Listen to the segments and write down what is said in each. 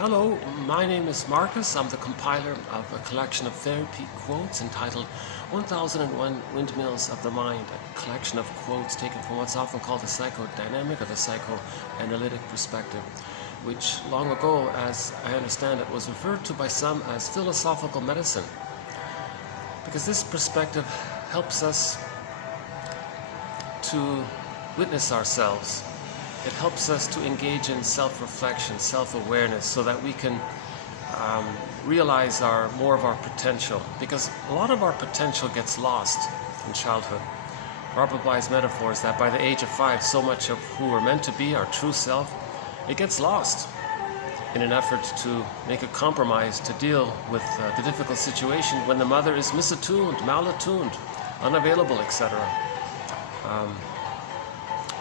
Hello, my name is Marcus. I'm the compiler of a collection of therapy quotes entitled 1001 Windmills of the Mind, a collection of quotes taken from what's often called the psychodynamic or the psychoanalytic perspective, which long ago, as I understand it, was referred to by some as philosophical medicine. Because this perspective helps us to witness ourselves. It helps us to engage in self-reflection, self-awareness, so that we can realize more of our potential. Because a lot of our potential gets lost in childhood. Robert Bly's metaphor is that by the age of 5, so much of who we're meant to be, our true self, it gets lost in an effort to make a compromise to deal with the difficult situation when the mother is misattuned, malattuned, unavailable, etc.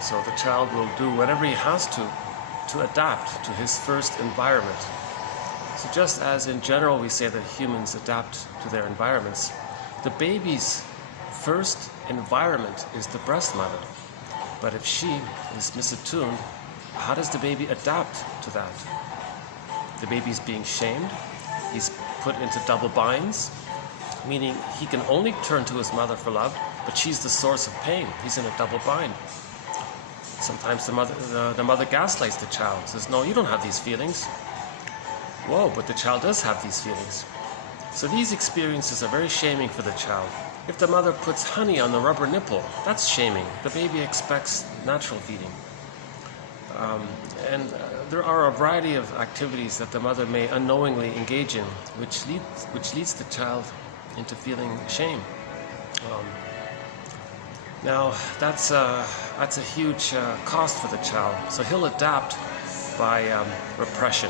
So the child will do whatever he has to adapt to his first environment. So just as in general we say that humans adapt to their environments, the baby's first environment is the breast mother. But if she is misattuned, how does the baby adapt to that? The baby's being shamed, he's put into double binds, meaning he can only turn to his mother for love, but she's the source of pain. He's in a double bind. Sometimes the mother gaslights the child, says, no, you don't have these feelings. Whoa, but the child does have these feelings. So these experiences are very shaming for the child. If the mother puts honey on the rubber nipple, that's shaming. The baby expects natural feeding. There are a variety of activities that the mother may unknowingly engage in, which leads the child into feeling shame. Now, that's a huge cost for the child. So he'll adapt by repression.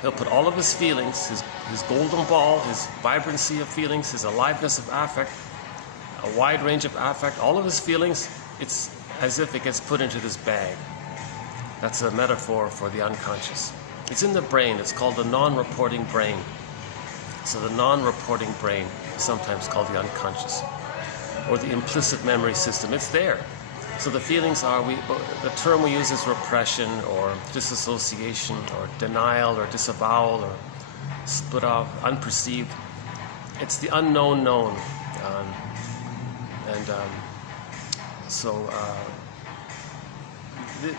He'll put all of his feelings, his golden ball, his vibrancy of feelings, his aliveness of affect, a wide range of affect, all of his feelings, it's as if it gets put into this bag. That's a metaphor for the unconscious. It's in the brain. It's called the non-reporting brain. So the non-reporting brain is sometimes called the unconscious, or the implicit memory system. It's there. So the feelings are, the term we use is repression or disassociation or denial or disavowal or split off, unperceived. It's the unknown known.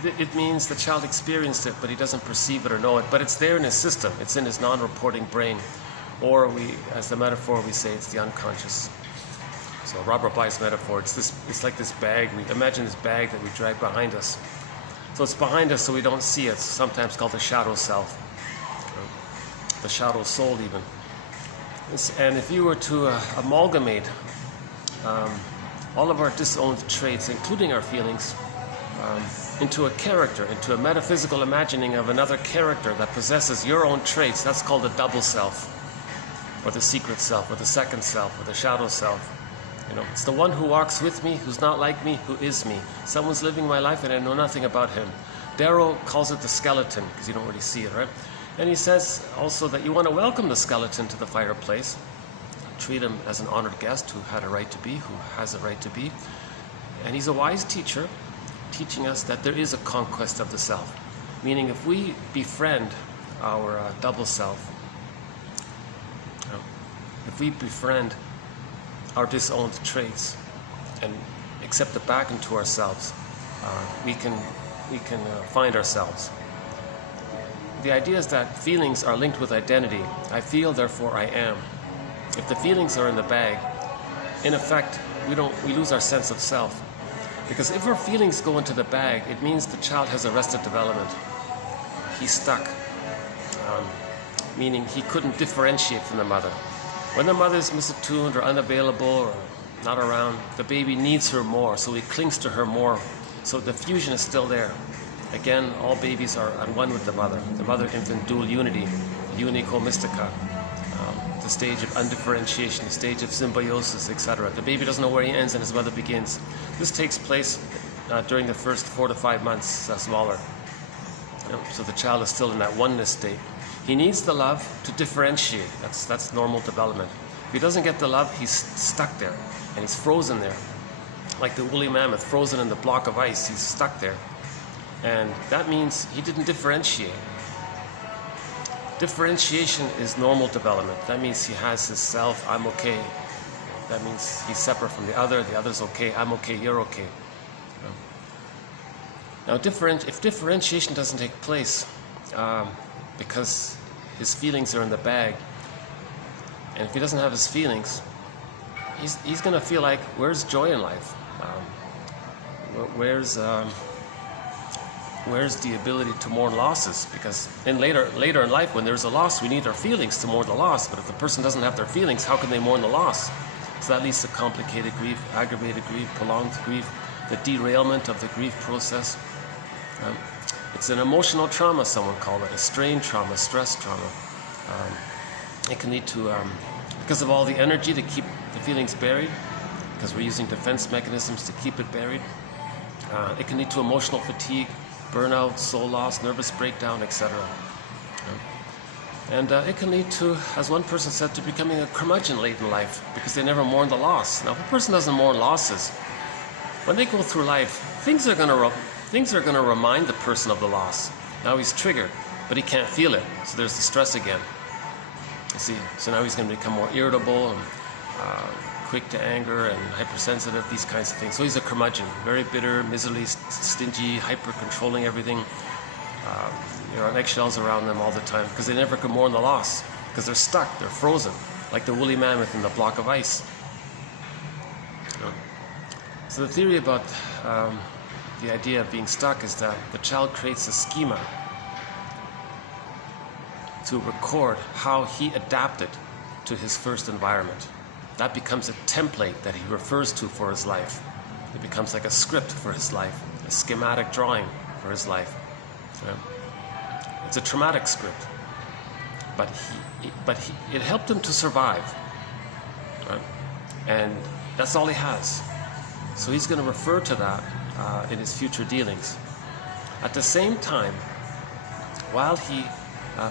It means the child experienced it, but he doesn't perceive it or know it. But it's there in his system. It's in his non-reporting brain. Or as the metaphor, we say it's the unconscious. So Robert Bly's metaphor, it's like this bag. Imagine this bag that we drag behind us. So it's behind us so we don't see it. It's sometimes called the shadow self, the shadow soul even. And if you were to amalgamate all of our disowned traits, including our feelings, into a character, into a metaphysical imagining of another character that possesses your own traits, that's called a double self, or the secret self, or the second self, or the shadow self. You know, it's the one who walks with me, who's not like me, who is me. Someone's living my life and I know nothing about him. Darrow calls it the skeleton, because you don't really see it, right? And he says also that you want to welcome the skeleton to the fireplace, treat him as an honored guest who had a right to be, who has a right to be. And he's a wise teacher, teaching us that there is a conquest of the self. Meaning if we befriend our double self, if we befriend our disowned traits and accept it back into ourselves, we can find ourselves. The idea is that feelings are linked with identity. I feel, therefore I am. If the feelings are in the bag, in effect, we lose our sense of self. Because if our feelings go into the bag, it means the child has arrested development. He's stuck, meaning he couldn't differentiate from the mother. When the mother is misattuned or unavailable or not around, the baby needs her more, so he clings to her more. So the fusion is still there. Again, all babies are at one with the mother-infant dual unity, unico mystica, the stage of undifferentiation, the stage of symbiosis, etc. The baby doesn't know where he ends and his mother begins. This takes place during the first 4 to 5 months, smaller. So the child is still in that oneness state. He needs the love to differentiate. That's normal development. If he doesn't get the love, he's stuck there, and he's frozen there. Like the woolly mammoth frozen in the block of ice, he's stuck there. And that means he didn't differentiate. Differentiation is normal development. That means he has his self, I'm okay. That means he's separate from the other's okay, I'm okay, you're okay. Now, if differentiation doesn't take place because his feelings are in the bag, and if he doesn't have his feelings, he's going to feel like, where's joy in life? Where's the ability to mourn losses? Because later in life, when there's a loss, we need our feelings to mourn the loss. But if the person doesn't have their feelings, how can they mourn the loss? So that leads to complicated grief, aggravated grief, prolonged grief, the derailment of the grief process. It's an emotional trauma, someone called it, a strain trauma, stress trauma. It can lead to, because of all the energy to keep the feelings buried, because we're using defense mechanisms to keep it buried, it can lead to emotional fatigue, burnout, soul loss, nervous breakdown, etc. And it can lead to, as one person said, to becoming a curmudgeon late in life because they never mourn the loss. Now, if a person doesn't mourn losses, when they go through life, things are going to remind the person of the loss. Now he's triggered, but he can't feel it, so there's the stress again. You see, so now he's going to become more irritable and quick to anger and hypersensitive, these kinds of things. So he's a curmudgeon, very bitter, miserly, stingy, hyper-controlling everything. You're on eggshells around them all the time because they never can mourn the loss because they're stuck, they're frozen, like the woolly mammoth in the block of ice. So the theory about the idea of being stuck is that the child creates a schema to record how he adapted to his first environment. That becomes a template that he refers to for his life. It becomes like a script for his life, a schematic drawing for his life. It's a traumatic script, but it helped him to survive, right? And that's all he has. So he's going to refer to that in his future dealings. At the same time, while he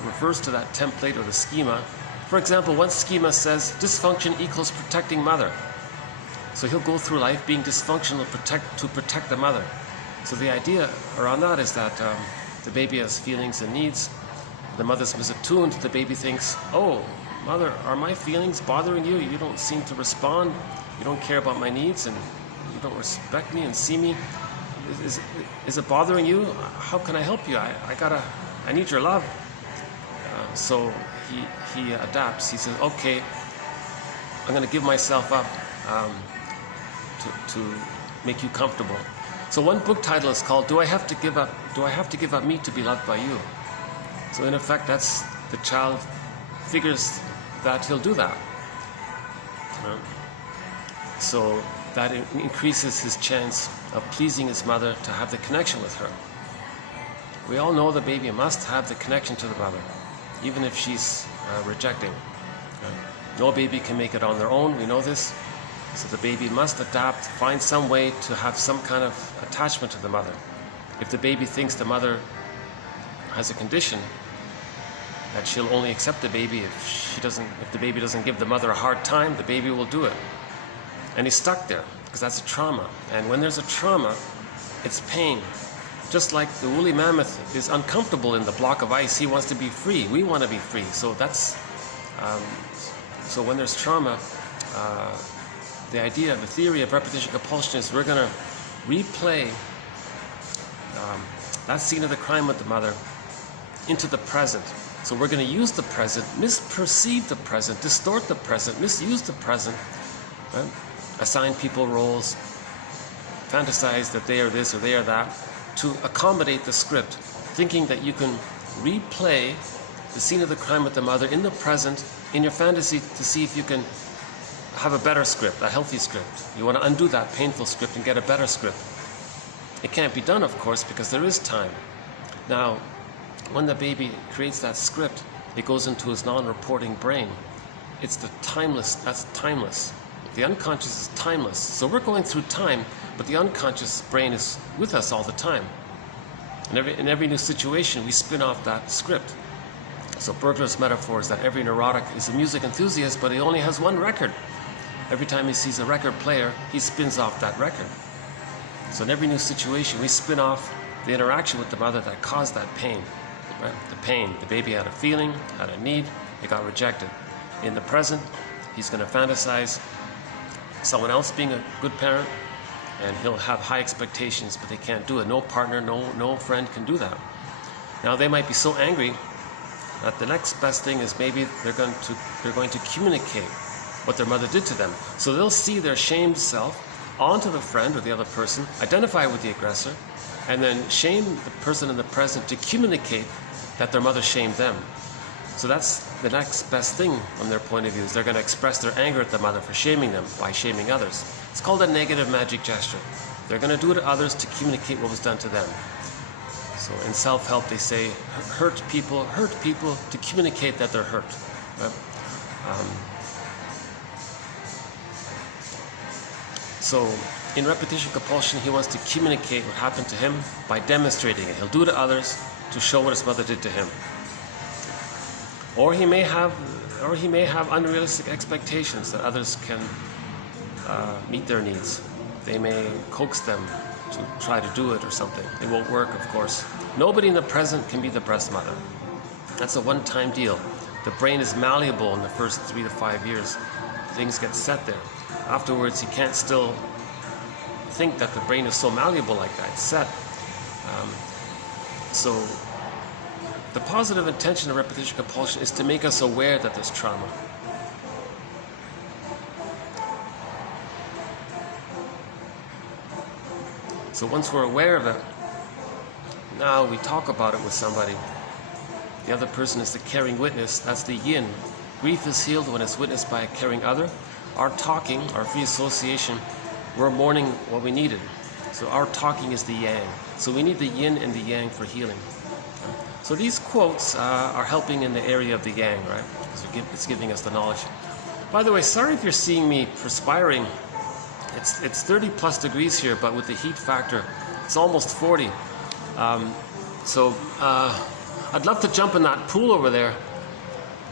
refers to that template or the schema, for example, one schema says dysfunction equals protecting mother. So he'll go through life being dysfunctional to protect the mother. So the idea around that is that the baby has feelings and needs. The mother's misattuned. The baby thinks, oh, mother, are my feelings bothering you? You don't seem to respond. You don't care about my needs and you don't respect me and see me. Is it bothering you? How can I help you? I need your love. So he adapts. He says, okay, I'm going to give myself up to make you comfortable. So one book title is called Do I Have to Give Up Me to Be Loved by You? So in effect, that's the child figures that he'll do that. So that increases his chance of pleasing his mother to have the connection with her. We all know the baby must have the connection to the mother, even if she's rejecting. No baby can make it on their own, we know this. So the baby must adapt, find some way to have some kind of attachment to the mother. If the baby thinks the mother has a condition, that she'll only accept the baby if the baby doesn't give the mother a hard time, the baby will do it. And he's stuck there, because that's a trauma. And when there's a trauma, it's pain. Just like the woolly mammoth is uncomfortable in the block of ice, he wants to be free. We want to be free. So that's, so when there's trauma, the idea, the theory of repetition compulsion is we're going to replay that scene of the crime with the mother into the present. So we're going to use the present, misperceive the present, distort the present, misuse the present, right? Assign people roles, fantasize that they are this or they are that, to accommodate the script, thinking that you can replay the scene of the crime with the mother in the present in your fantasy to see if you can have a better script, a healthy script. You want to undo that painful script and get a better script. It can't be done, of course, because there is time. Now, when the baby creates that script, it goes into his non-reporting brain. It's the timeless, that's timeless. The unconscious is timeless. So we're going through time, but the unconscious brain is with us all the time. In every new situation, we spin off that script. So Bergler's metaphor is that every neurotic is a music enthusiast, but he only has one record. Every time he sees a record player, he spins off that record. So in every new situation, we spin off the interaction with the mother that caused that pain. right? The pain. The baby had a feeling, had a need, it got rejected. In the present, he's going to fantasize someone else being a good parent, and he'll have high expectations, but they can't do it. No partner, no friend can do that. Now they might be so angry that the next best thing is maybe they're going to communicate what their mother did to them. So they'll see their shamed self onto the friend or the other person, identify with the aggressor, and then shame the person in the present to communicate that their mother shamed them. So that's the next best thing from their point of view, is they're going to express their anger at the mother for shaming them by shaming others. It's called a negative magic gesture. They're going to do it to others to communicate what was done to them. So in self-help they say, hurt people to communicate that they're hurt. Right? So in repetition compulsion, he wants to communicate what happened to him by demonstrating it. He'll do it to others to show what his mother did to him. Or he may have unrealistic expectations that others can meet their needs. They may coax them to try to do it or something. It won't work, of course. Nobody in the present can be the breast mother. That's a one-time deal. The brain is malleable in the first 3 to 5 years. Things get set there. Afterwards, you can't still think that the brain is so malleable like that. It's set. So the positive intention of repetition compulsion is to make us aware that there's trauma. So once we're aware of it, now we talk about it with somebody. The other person is the caring witness. That's the yin. Grief is healed when it's witnessed by a caring other. Our talking, our free association, we're mourning what we needed. So our talking is the yang. So we need the yin and the yang for healing. So these quotes are helping in the area of the yang, right? Because it's giving us the knowledge. By the way, sorry if you're seeing me perspiring. It's 30 plus degrees here, but with the heat factor, it's almost 40. I'd love to jump in that pool over there,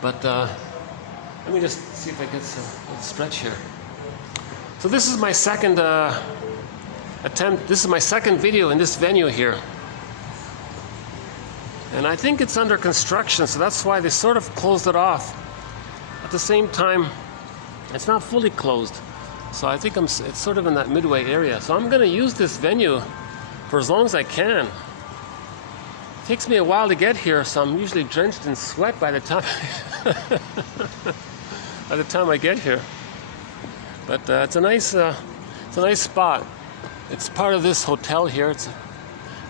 but let me just see if I get some stretch here. So this is my second attempt. This is my second video in this venue here. And I think it's under construction, so that's why they sort of closed it off. At the same time, it's not fully closed. So I think it's sort of in that midway area. So I'm going to use this venue for as long as I can. It takes me a while to get here, so I'm usually drenched in sweat by the time I get here. But it's a nice spot. It's part of this hotel here. It's a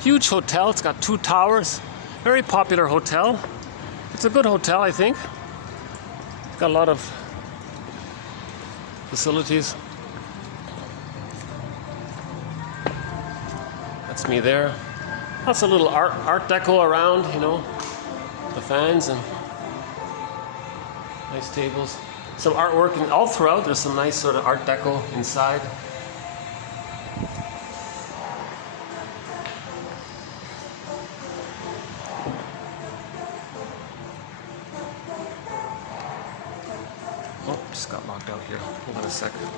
huge hotel. It's got 2 towers. Very popular hotel. It's a good hotel, I think. It's got a lot of facilities. That's me there. Lots of little art deco around, you know, the fans and nice tables. Some artwork all throughout. There's some nice sort of art deco inside. Oh, just got locked out here. Hold on a second.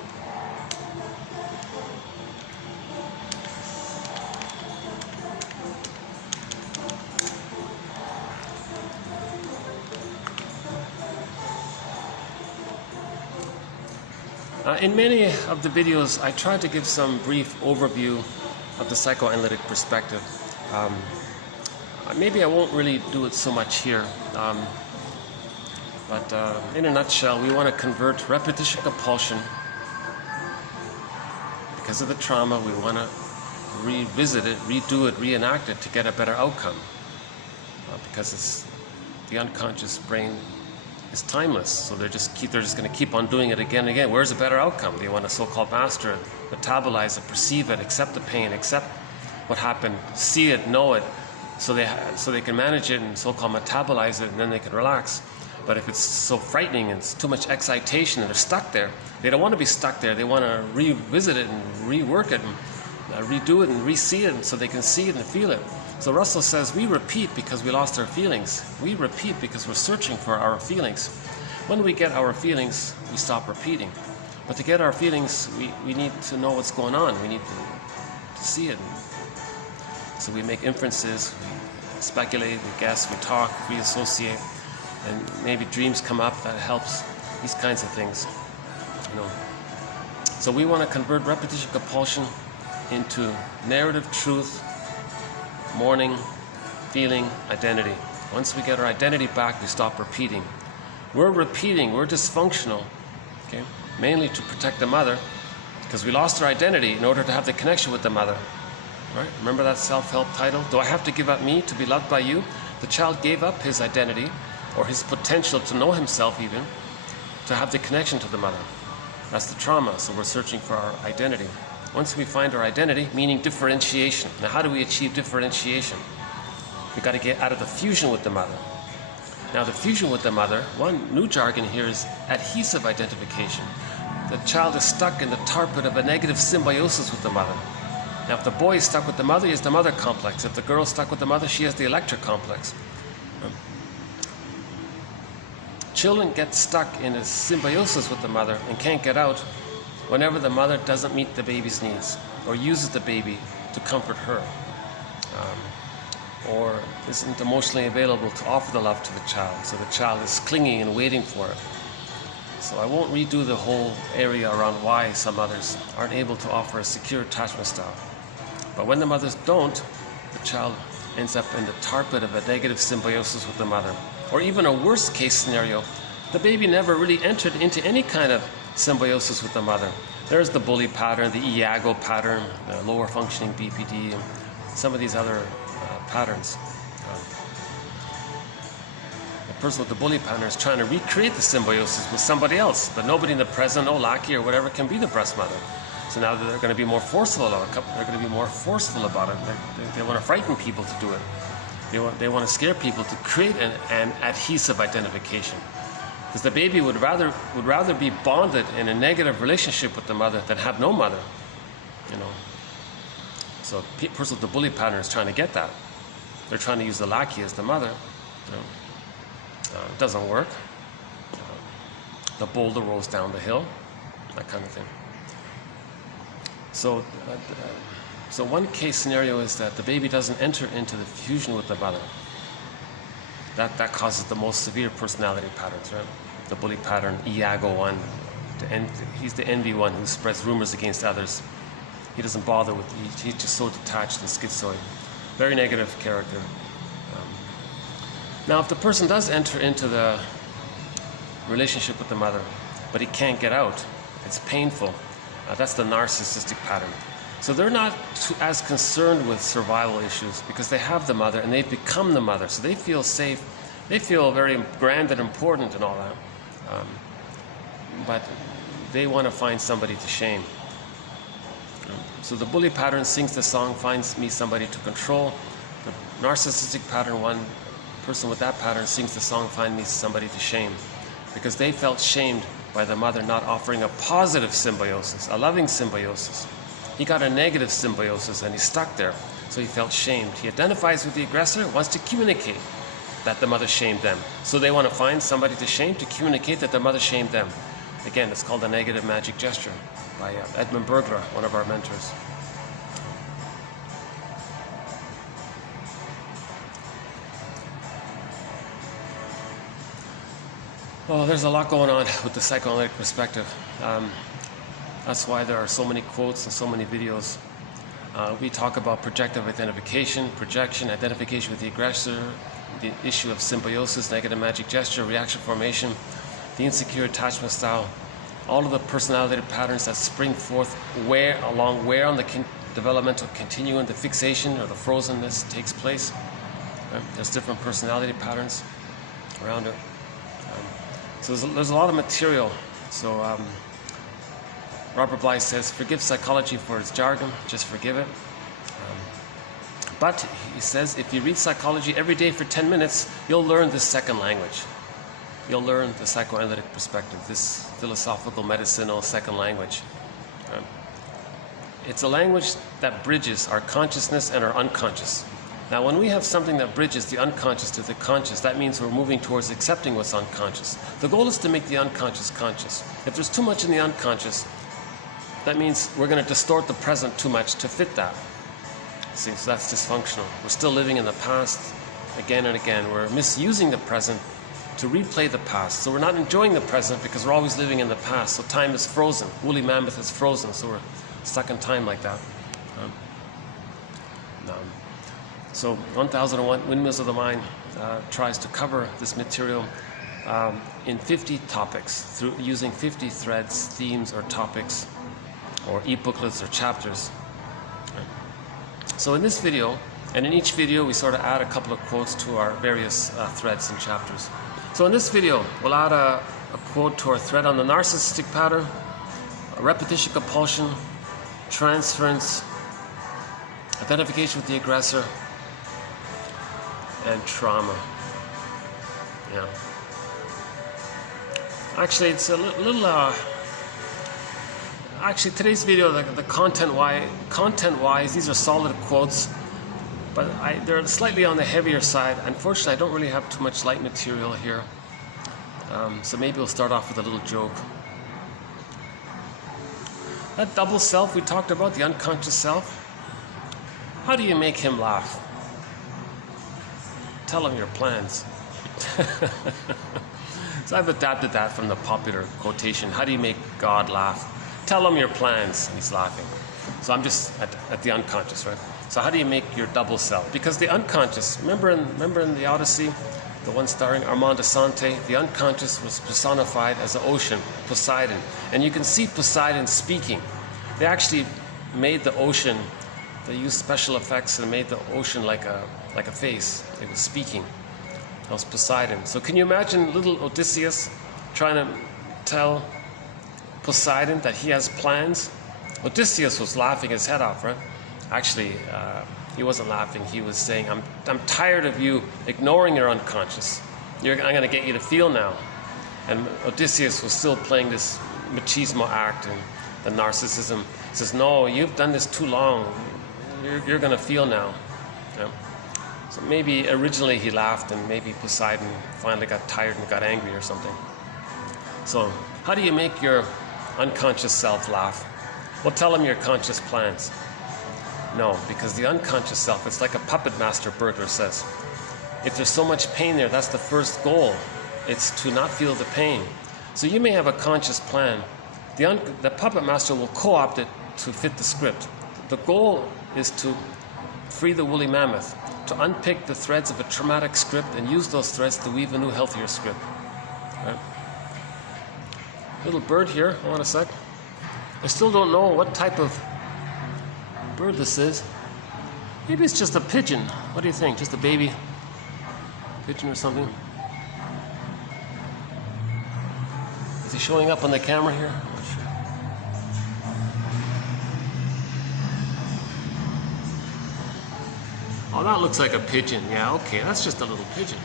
In many of the videos, I tried to give some brief overview of the psychoanalytic perspective. Maybe I won't really do it so much here. But in a nutshell, we want to convert repetition compulsion. Because of the trauma, we want to revisit it, redo it, reenact it to get a better outcome. Because the unconscious brain is timeless, so they're just going to keep on doing it again and again. Where's a better outcome? They want to so-called master it, metabolize it, perceive it, accept the pain, accept what happened, see it, know it, so they can manage it and so-called metabolize it, and then they can relax. But if it's so frightening and it's too much excitation and they're stuck there, they don't want to be stuck there. They want to revisit it and rework it and redo it and re-see it so they can see it and feel it. So Russell says we repeat because we lost our feelings. We repeat because we're searching for our feelings. When we get our feelings, we stop repeating. But to get our feelings, we need to know what's going on. We need to see it. So we make inferences, we speculate, we guess, we talk, we associate, and maybe dreams come up. That helps. These kinds of things, you know. So we want to convert repetition compulsion into narrative truth, mourning, feeling, identity. Once we get our identity back, we stop repeating. We're repeating, we're dysfunctional, okay? Mainly to protect the mother, because we lost our identity in order to have the connection with the mother, right? Remember that self-help title? Do I have to give up me to be loved by you? The child gave up his identity, or his potential to know himself even, to have the connection to the mother. That's the trauma, so we're searching for our identity. Once we find our identity, meaning differentiation. Now how do we achieve differentiation? We got to get out of the fusion with the mother. Now the fusion with the mother, one new jargon here is adhesive identification. The child is stuck in the tar pit of a negative symbiosis with the mother. Now if the boy is stuck with the mother, he has the mother complex. If the girl is stuck with the mother, she has the electric complex. Children get stuck in a symbiosis with the mother and can't get out whenever the mother doesn't meet the baby's needs or uses the baby to comfort her, or isn't emotionally available to offer the love to the child. So the child is clinging and waiting for it. So I won't redo the whole area around why some mothers aren't able to offer a secure attachment style. But when the mothers don't, the child ends up in the tar pit of a negative symbiosis with the mother. Or even a worst case scenario, the baby never really entered into any kind of symbiosis with the mother. There's the bully pattern, the Iago pattern, the lower functioning BPD, and some of these other patterns. The person with the bully pattern is trying to recreate the symbiosis with somebody else, but nobody in the present, no lackey or whatever, can be the breast mother. So now they're going to be more forceful about it. They're going to be more forceful about it. They want to frighten people to do it. They want to scare people to create an adhesive identification. Because the baby would rather be bonded in a negative relationship with the mother than have no mother, you know. So the person with the bully pattern is trying to get that. They're trying to use the lackey as the mother. You know. It doesn't work. The boulder rolls down the hill, that kind of thing. So one case scenario is that the baby doesn't enter into the fusion with the mother. That causes the most severe personality patterns, right? The bully pattern, Iago one. He's the envy one who spreads rumors against others. He doesn't bother with, he's just so detached and schizoid. Very negative character. Now if the person does enter into the relationship with the mother, but he can't get out, it's painful. That's the narcissistic pattern. So they're not as concerned with survival issues because they have the mother and they've become the mother. So they feel safe. They feel very grand and important and all that. But they want to find somebody to shame. So the bully pattern sings the song, finds me somebody to control. The narcissistic pattern, one person with that pattern sings the song, find me somebody to shame. Because they felt shamed by the mother not offering a positive symbiosis, a loving symbiosis. He got a negative symbiosis and he's stuck there, so he felt shamed. He identifies with the aggressor, wants to communicate that the mother shamed them. So they want to find somebody to shame, to communicate that their mother shamed them. Again, it's called the negative magic gesture by Edmund Bergler, one of our mentors. Well, there's a lot going on with the psychoanalytic perspective. That's why there are so many quotes and so many videos. We talk about projective identification, projection, identification with the aggressor, the issue of symbiosis, negative magic gesture, reaction formation, the insecure attachment style, all of the personality patterns that spring forth where on the developmental continuum the fixation or the frozenness takes place. There's different personality patterns around it. So there's a lot of material. So Robert Bly says, forgive psychology for its jargon, just forgive it. But he says, if you read psychology every day for 10 minutes, you'll learn this second language. You'll learn the psychoanalytic perspective, this philosophical, medicinal second language. It's a language that bridges our consciousness and our unconscious. Now, when we have something that bridges the unconscious to the conscious, that means we're moving towards accepting what's unconscious. The goal is to make the unconscious conscious. If there's too much in the unconscious, that means we're going to distort the present too much to fit that. See, so that's dysfunctional. We're still living in the past. again and again. We're misusing the present to replay the past. So we're not enjoying the present because we're always living in the past. So time is frozen. Woolly mammoth is frozen, so we're stuck in time like that. So 1001 Windmills of the Mind tries to cover this material in 50 topics through using 50 threads, themes, or topics, or e-booklets or chapters. So in this video, and in each video, we sort of add a couple of quotes to our various threads and chapters. So in this video, we'll add a quote to our thread on the narcissistic pattern, repetition compulsion, transference, identification with the aggressor, and trauma. Yeah. Actually, it's a little. Actually, today's video, the content-wise, these are solid quotes, but they're slightly on the heavier side. Unfortunately, I don't really have too much light material here, so maybe we'll start off with a little joke. That double self we talked about, the unconscious self. How do you make him laugh? Tell him your plans. So I've adapted that from the popular quotation, how do you make God laugh? Tell him your plans, and he's laughing. So I'm just at the unconscious, right? So how do you make your double self? Because the unconscious, remember in the Odyssey, the one starring Armand Assante, the unconscious was personified as the ocean, Poseidon. And you can see Poseidon speaking. They actually made the ocean, they used special effects and made the ocean like a face. It was speaking. That was Poseidon. So can you imagine little Odysseus trying to tell Poseidon that he has plans? Odysseus was laughing his head off, right? Actually, he wasn't laughing. He was saying, I'm tired of you ignoring your unconscious. I'm going to get you to feel now. And Odysseus was still playing this machismo act and the narcissism. He says, no, you've done this too long. You're going to feel now. Yeah. So maybe originally he laughed and maybe Poseidon finally got tired and got angry or something. So how do you make your unconscious self laugh? Well, tell him your conscious plans. No, because the unconscious self, it's like a puppet master burglar says. If there's so much pain there, that's the first goal. It's to not feel the pain. So you may have a conscious plan. The puppet master will co-opt it to fit the script. The goal is to free the woolly mammoth, to unpick the threads of a traumatic script and use those threads to weave a new, healthier script. Right? Little bird here, hold on a sec. I still don't know what type of bird this is. Maybe it's just a pigeon. What do you think? Just a baby pigeon or something? Is he showing up on the camera here? I'm not sure. Oh, that looks like a pigeon. Yeah, okay, that's just a little pigeon.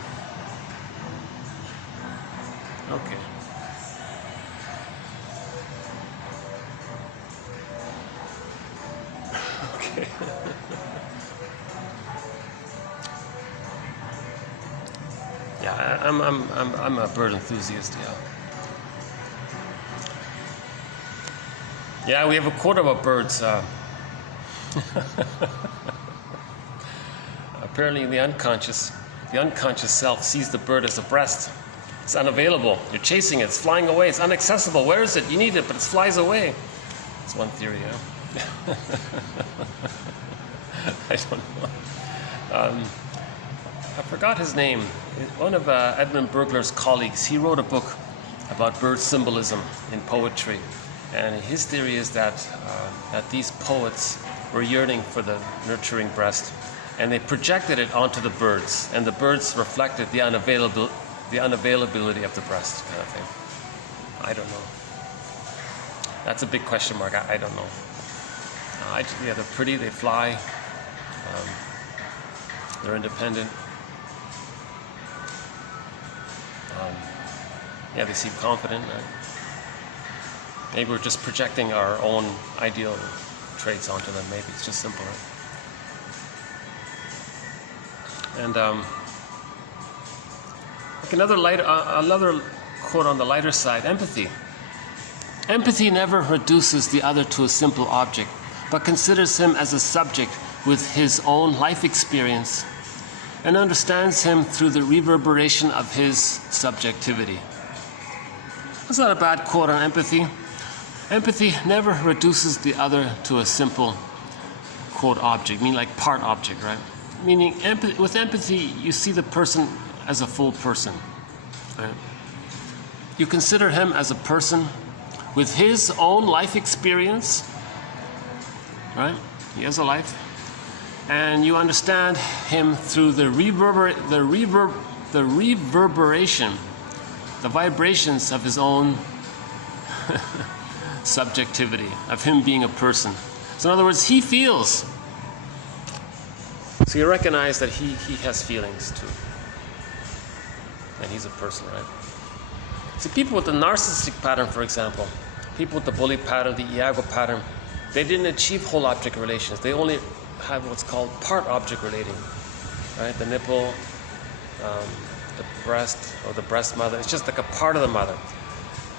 Okay. Okay. Yeah, I'm a bird enthusiast. Yeah. Yeah, we have a quote about birds. Apparently, the unconscious self sees the bird as a breast. It's unavailable. You're chasing it. It's flying away. It's inaccessible. Where is it? You need it, but it flies away. That's one theory. Yeah. I don't know. I forgot his name. One of Edmund Burglar's colleagues, he wrote a book about bird symbolism in poetry. And his theory is that these poets were yearning for the nurturing breast. And they projected it onto the birds. And the birds reflected the unavailability of the breast, kind of thing. I don't know. That's a big question mark. I don't know. Yeah, they're pretty, they fly, they're independent. Yeah, they seem confident. Maybe we're just projecting our own ideal traits onto them. Maybe it's just simple, right? And like another quote on the lighter side, empathy. Empathy never reduces the other to a simple object, but considers him as a subject with his own life experience. and understands him through the reverberation of his subjectivity. That's not a bad quote on empathy. Empathy never reduces the other to a simple, quote, object, meaning like part object, right? Meaning with empathy, you see the person as a full person, right? You consider him as a person with his own life experience, right? He has a life. And you understand him through the reverberation, the vibrations of his own subjectivity, of him being a person. So in other words, he feels. So you recognize that he has feelings too. And he's a person, right? So people with the narcissistic pattern, for example, people with the bully pattern, the Iago pattern, they didn't achieve whole object relations. They only have what's called part object relating, right? The nipple, the breast, or the breast mother. It's just like a part of the mother.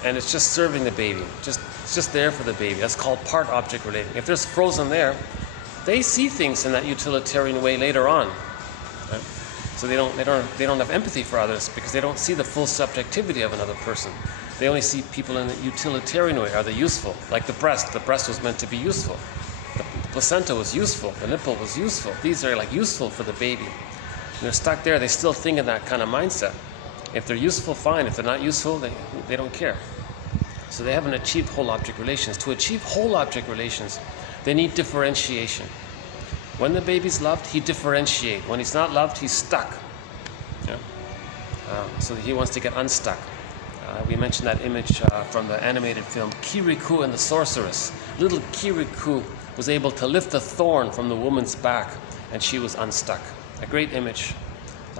And it's just serving the baby. It's just there for the baby. That's called part object relating. If there's frozen there, they see things in that utilitarian way later on. Right? So they don't have empathy for others because they don't see the full subjectivity of another person. They only see people in the utilitarian way. Are they useful? Like the breast. The breast was meant to be useful. The placenta was useful. The nipple was useful. These are like useful for the baby. And they're stuck there. They still think in that kind of mindset. If they're useful, fine. If they're not useful, they don't care. So they haven't achieved whole object relations. To achieve whole object relations, they need differentiation. When the baby's loved, he differentiates. When he's not loved, he's stuck. Yeah? So he wants to get unstuck. We mentioned that image from the animated film Kirikou and the Sorceress. Little Kirikou was able to lift the thorn from the woman's back, and she was unstuck. A great image.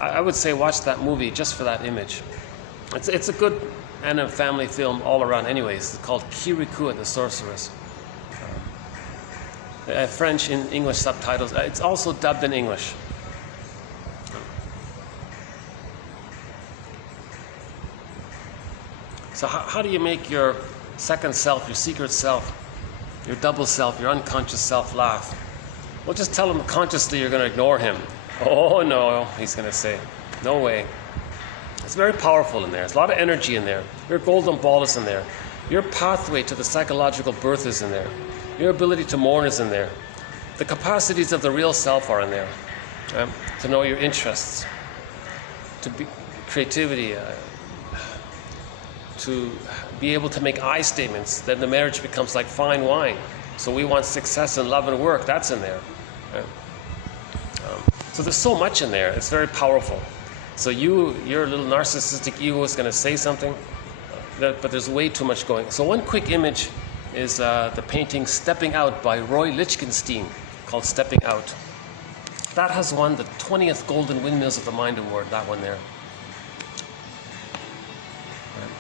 I would say watch that movie just for that image. It's a good and a family film all around anyways. It's called Kirikou and the Sorceress. French and English subtitles. It's also dubbed in English. So how do you make your second self, your secret self, your double self, your unconscious self laugh? Well, just tell him consciously you're going to ignore him. Oh no, he's going to say. No way. It's very powerful in there. There's a lot of energy in there. Your golden ball is in there. Your pathway to the psychological birth is in there. Your ability to mourn is in there. The capacities of the real self are in there. To know your interests, to be creativity, to be able to make I statements. Then the marriage becomes like fine wine. So we want success in love and work. That's in there. So there's so much in there. It's very powerful. So your little narcissistic ego is going to say something, but there's way too much going. So one quick image is the painting Stepping Out by Roy Lichtenstein, called Stepping Out. That has won the 20th Golden Windmills of the Mind Award, that one there. Right.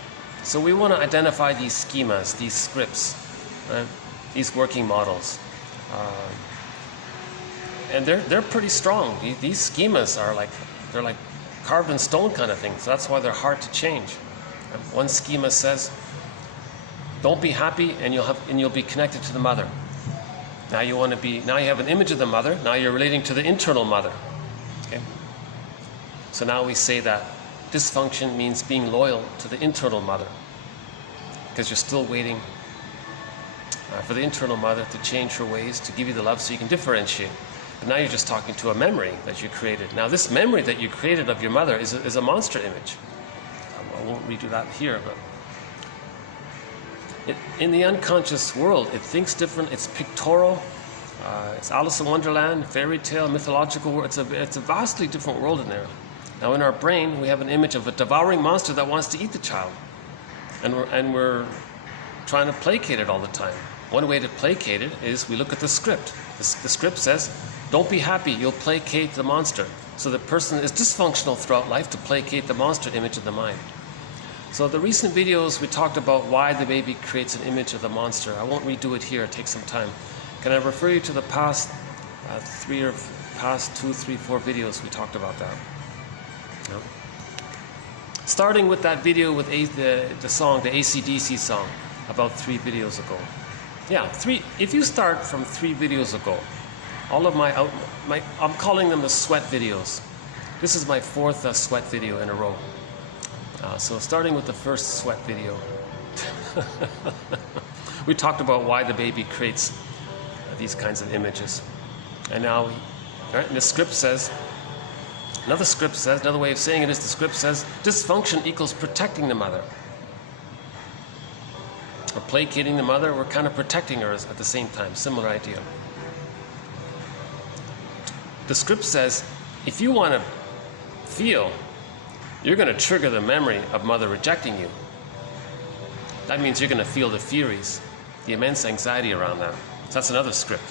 So we want to identify these schemas, these scripts, right? These working models. And they're pretty strong. These schemas are they're like carved in stone kind of things. So that's why they're hard to change. One schema says, don't be happy and you'll be connected to the mother. Now you have an image of the mother. Now you're relating to the internal mother. Okay? So now we say that dysfunction means being loyal to the internal mother, because you're still waiting for the internal mother to change her ways, to give you the love so you can differentiate. But now you're just talking to a memory that you created. Now this memory that you created of your mother is a monster image. I won't redo that here, but in the unconscious world, it thinks different. It's pictorial. It's Alice in Wonderland, fairy tale, mythological world. It's a vastly different world in there. Now in our brain, we have an image of a devouring monster that wants to eat the child, and we're trying to placate it all the time. One way to placate it is we look at the script. The script says, don't be happy, you'll placate the monster. So the person is dysfunctional throughout life to placate the monster image of the mind. So the recent videos, we talked about why the baby creates an image of the monster. I won't redo it here, it takes some time. Can I refer you to the past 2, 3, 4 videos we talked about that? No? Starting with that video with the song, the AC/DC song, about 3 videos ago. Yeah, if you start from 3 videos ago, all of I'm calling them the sweat videos. This is my fourth sweat video in a row. So starting with the first sweat video, we talked about why the baby creates these kinds of images. And now, right, and the script says, another way of saying it is the script says, dysfunction equals protecting the mother. Or placating the mother, we're kind of protecting her at the same time. Similar idea. The script says, if you want to feel, you're going to trigger the memory of mother rejecting you. That means you're going to feel the furies, the immense anxiety around that. So that's another script.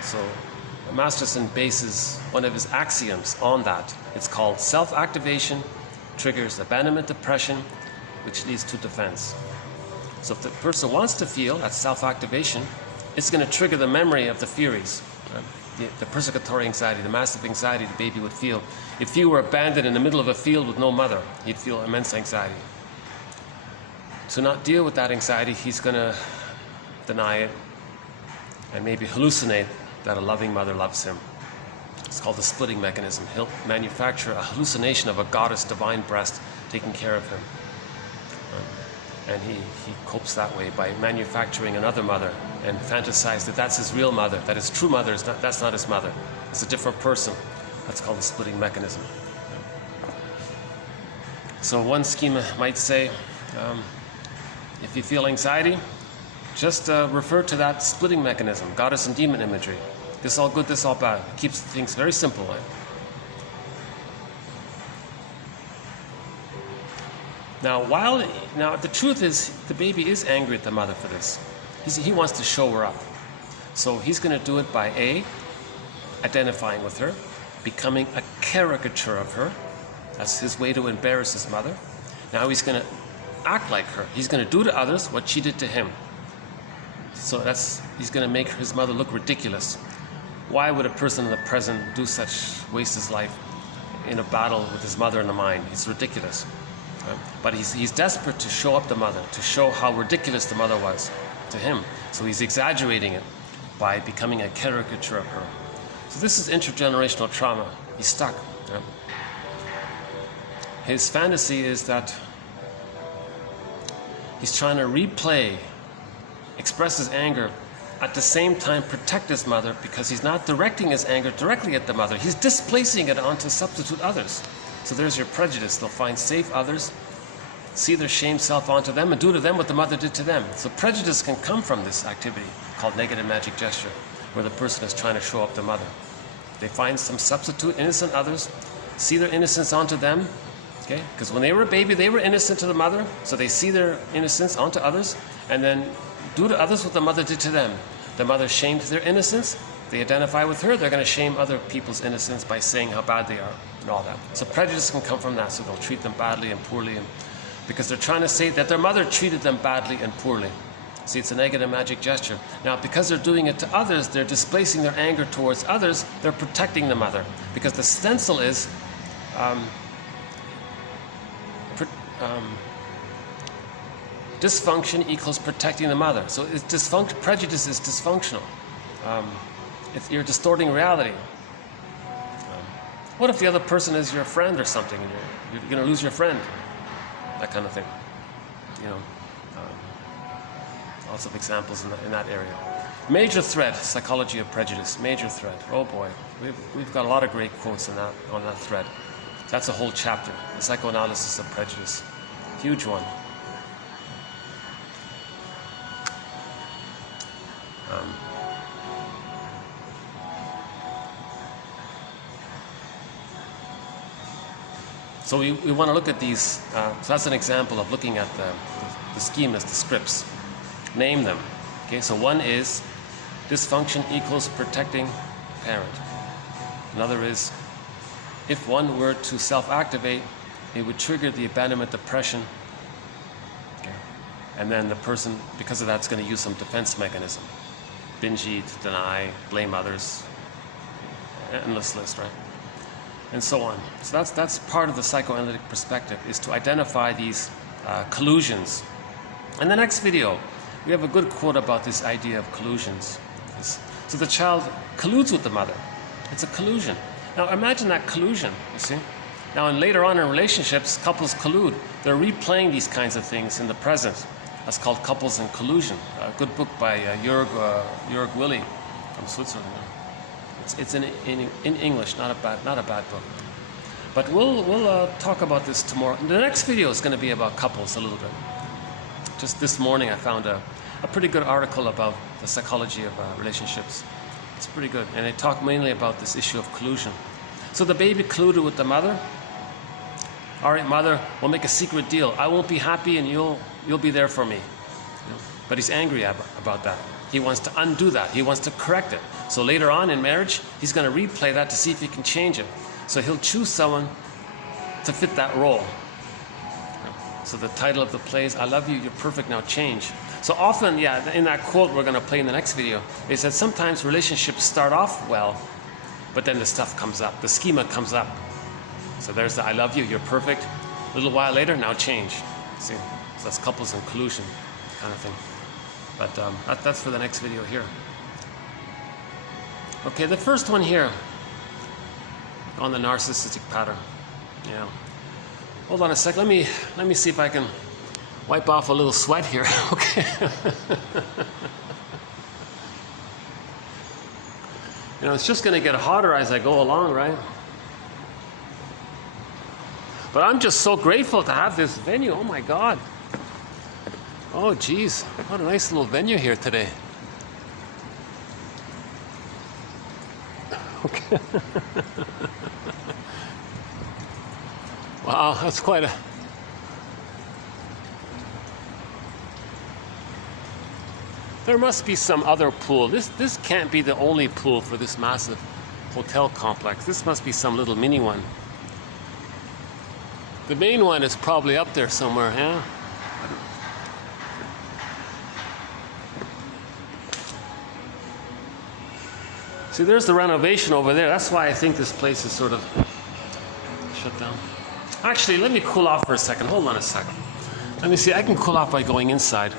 So Masterson bases one of his axioms on that. It's called self-activation triggers abandonment depression, which leads to defense. So if the person wants to feel, that's self-activation, it's going to trigger the memory of the furies. The persecutory anxiety, the massive anxiety the baby would feel. If you were abandoned in the middle of a field with no mother, he'd feel immense anxiety. To not deal with that anxiety, he's going to deny it and maybe hallucinate that a loving mother loves him. It's called the splitting mechanism. He'll manufacture a hallucination of a goddess divine breast taking care of him. And he copes that way by manufacturing another mother and fantasize that that's his real mother, that his true mother is not, that's not his mother. It's a different person. That's called the splitting mechanism. So one schema might say, if you feel anxiety, just refer to that splitting mechanism, goddess and demon imagery. This all good, this all bad. It keeps things very simple. Right? Now the truth is, the baby is angry at the mother for this. He wants to show her up. So he's going to do it by A, identifying with her, becoming a caricature of her. That's his way to embarrass his mother. Now he's going to act like her. He's going to do to others what she did to him. So he's going to make his mother look ridiculous. Why would a person in the present do such, waste his life in a battle with his mother in the mind? It's ridiculous. But he's desperate to show up the mother, to show how ridiculous the mother was to him. So he's exaggerating it by becoming a caricature of her. So this is intergenerational trauma. He's stuck. His fantasy is that he's trying to replay, express his anger, at the same time protect his mother, because he's not directing his anger directly at the mother. He's displacing it onto substitute others. So there's your prejudice. They'll find safe others, see their shame self onto them, and do to them what the mother did to them. So prejudice can come from this activity called negative magic gesture, where the person is trying to show up the mother. They find some substitute innocent others, see their innocence onto them, okay? Because when they were a baby, they were innocent to the mother, so they see their innocence onto others, and then do to others what the mother did to them. The mother shamed their innocence. They identify with her, they're going to shame other people's innocence by saying how bad they are and all that. So prejudice can come from that, so they'll treat them badly and poorly, because they're trying to say that their mother treated them badly and poorly. See, it's a negative magic gesture. Now, because they're doing it to others, they're displacing their anger towards others, they're protecting the mother, because the stencil is dysfunction equals protecting the mother. So it's prejudice is dysfunctional. You're distorting reality. What if the other person is your friend or something, and you're going to lose your friend? That kind of thing. Lots of examples in that area. Major thread, psychology of prejudice. Major thread. Oh boy, we've got a lot of great quotes on that thread. That's a whole chapter. The psychoanalysis of prejudice. Huge one. So we want to look at these. So that's an example of looking at the schemas, the scripts. Name them. Okay, so one is dysfunction equals protecting parent. Another is, if one were to self-activate, it would trigger the abandonment depression. Okay. And then the person, because of that, is going to use some defense mechanism. Binge eat, deny, blame others. Endless list, right? And so on. So that's part of the psychoanalytic perspective, is to identify these collusions. In the next video, we have a good quote about this idea of collusions. So the child colludes with the mother. It's a collusion. Now imagine that collusion, you see. Now, and later on in relationships, couples collude. They're replaying these kinds of things in the present. That's called Couples in Collusion. A good book by Jörg Willi from Switzerland. It's in English, not a bad book. But we'll talk about this tomorrow. The next video is going to be about couples a little bit. Just this morning I found a pretty good article about the psychology of relationships. It's pretty good. And they talk mainly about this issue of collusion. So the baby colluded with the mother. All right, mother, we'll make a secret deal. I won't be happy and you'll be there for me. But he's angry about that. He wants to undo that. He wants to correct it. So later on in marriage, he's going to replay that to see if he can change it. So he'll choose someone to fit that role. So the title of the play is, I love you, you're perfect, now change. So often, yeah, in that quote we're going to play in the next video, it said sometimes relationships start off well, but then the stuff comes up, the schema comes up. So there's the I love you, you're perfect. A little while later, now change. See, so that's couples in collusion kind of thing. But that's for the next video here. Okay, the first one here on the narcissistic pattern. Yeah. Hold on a sec. Let me see if I can wipe off a little sweat here. Okay. You know, it's just going to get hotter as I go along, right? But I'm just so grateful to have this venue. Oh my God. Oh geez, what a nice little venue here today. Okay. Wow, that's quite a... There must be some other pool. This can't be the only pool for this massive hotel complex. This must be some little mini one. The main one is probably up there somewhere, yeah? See, there's the renovation over there. That's why I think this place is sort of shut down. Actually, let me cool off for a second. Hold on a second. Let me see. I can cool off by going inside.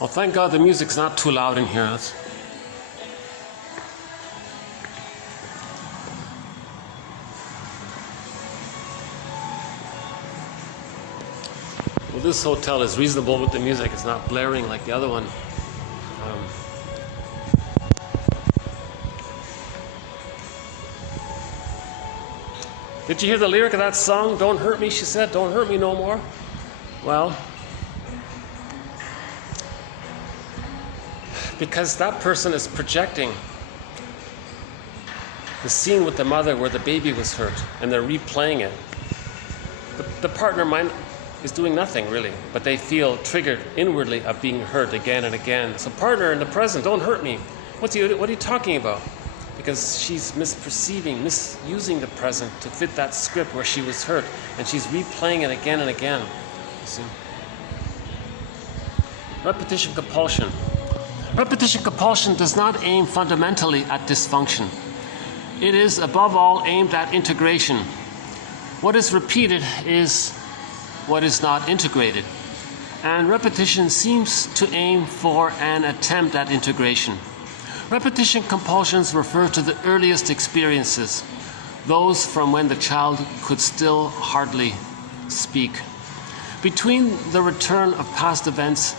Well, thank God the music's not too loud in here. Well, this hotel is reasonable with the music. It's not blaring like the other one. Did you hear the lyric of that song? Don't hurt me, she said. Don't hurt me no more. Well, because that person is projecting the scene with the mother where the baby was hurt, and they're replaying it. The partner mind is doing nothing really, but they feel triggered inwardly of being hurt again and again. So partner in the present, don't hurt me. What are you talking about? Because she's misperceiving, misusing the present to fit that script where she was hurt, and she's replaying it again and again. You see? Repetition compulsion. Repetition compulsion does not aim fundamentally at dysfunction. It is above all aimed at integration. What is repeated is what is not integrated. And repetition seems to aim for an attempt at integration. Repetition compulsions refer to the earliest experiences, those from when the child could still hardly speak. Between the return of past events,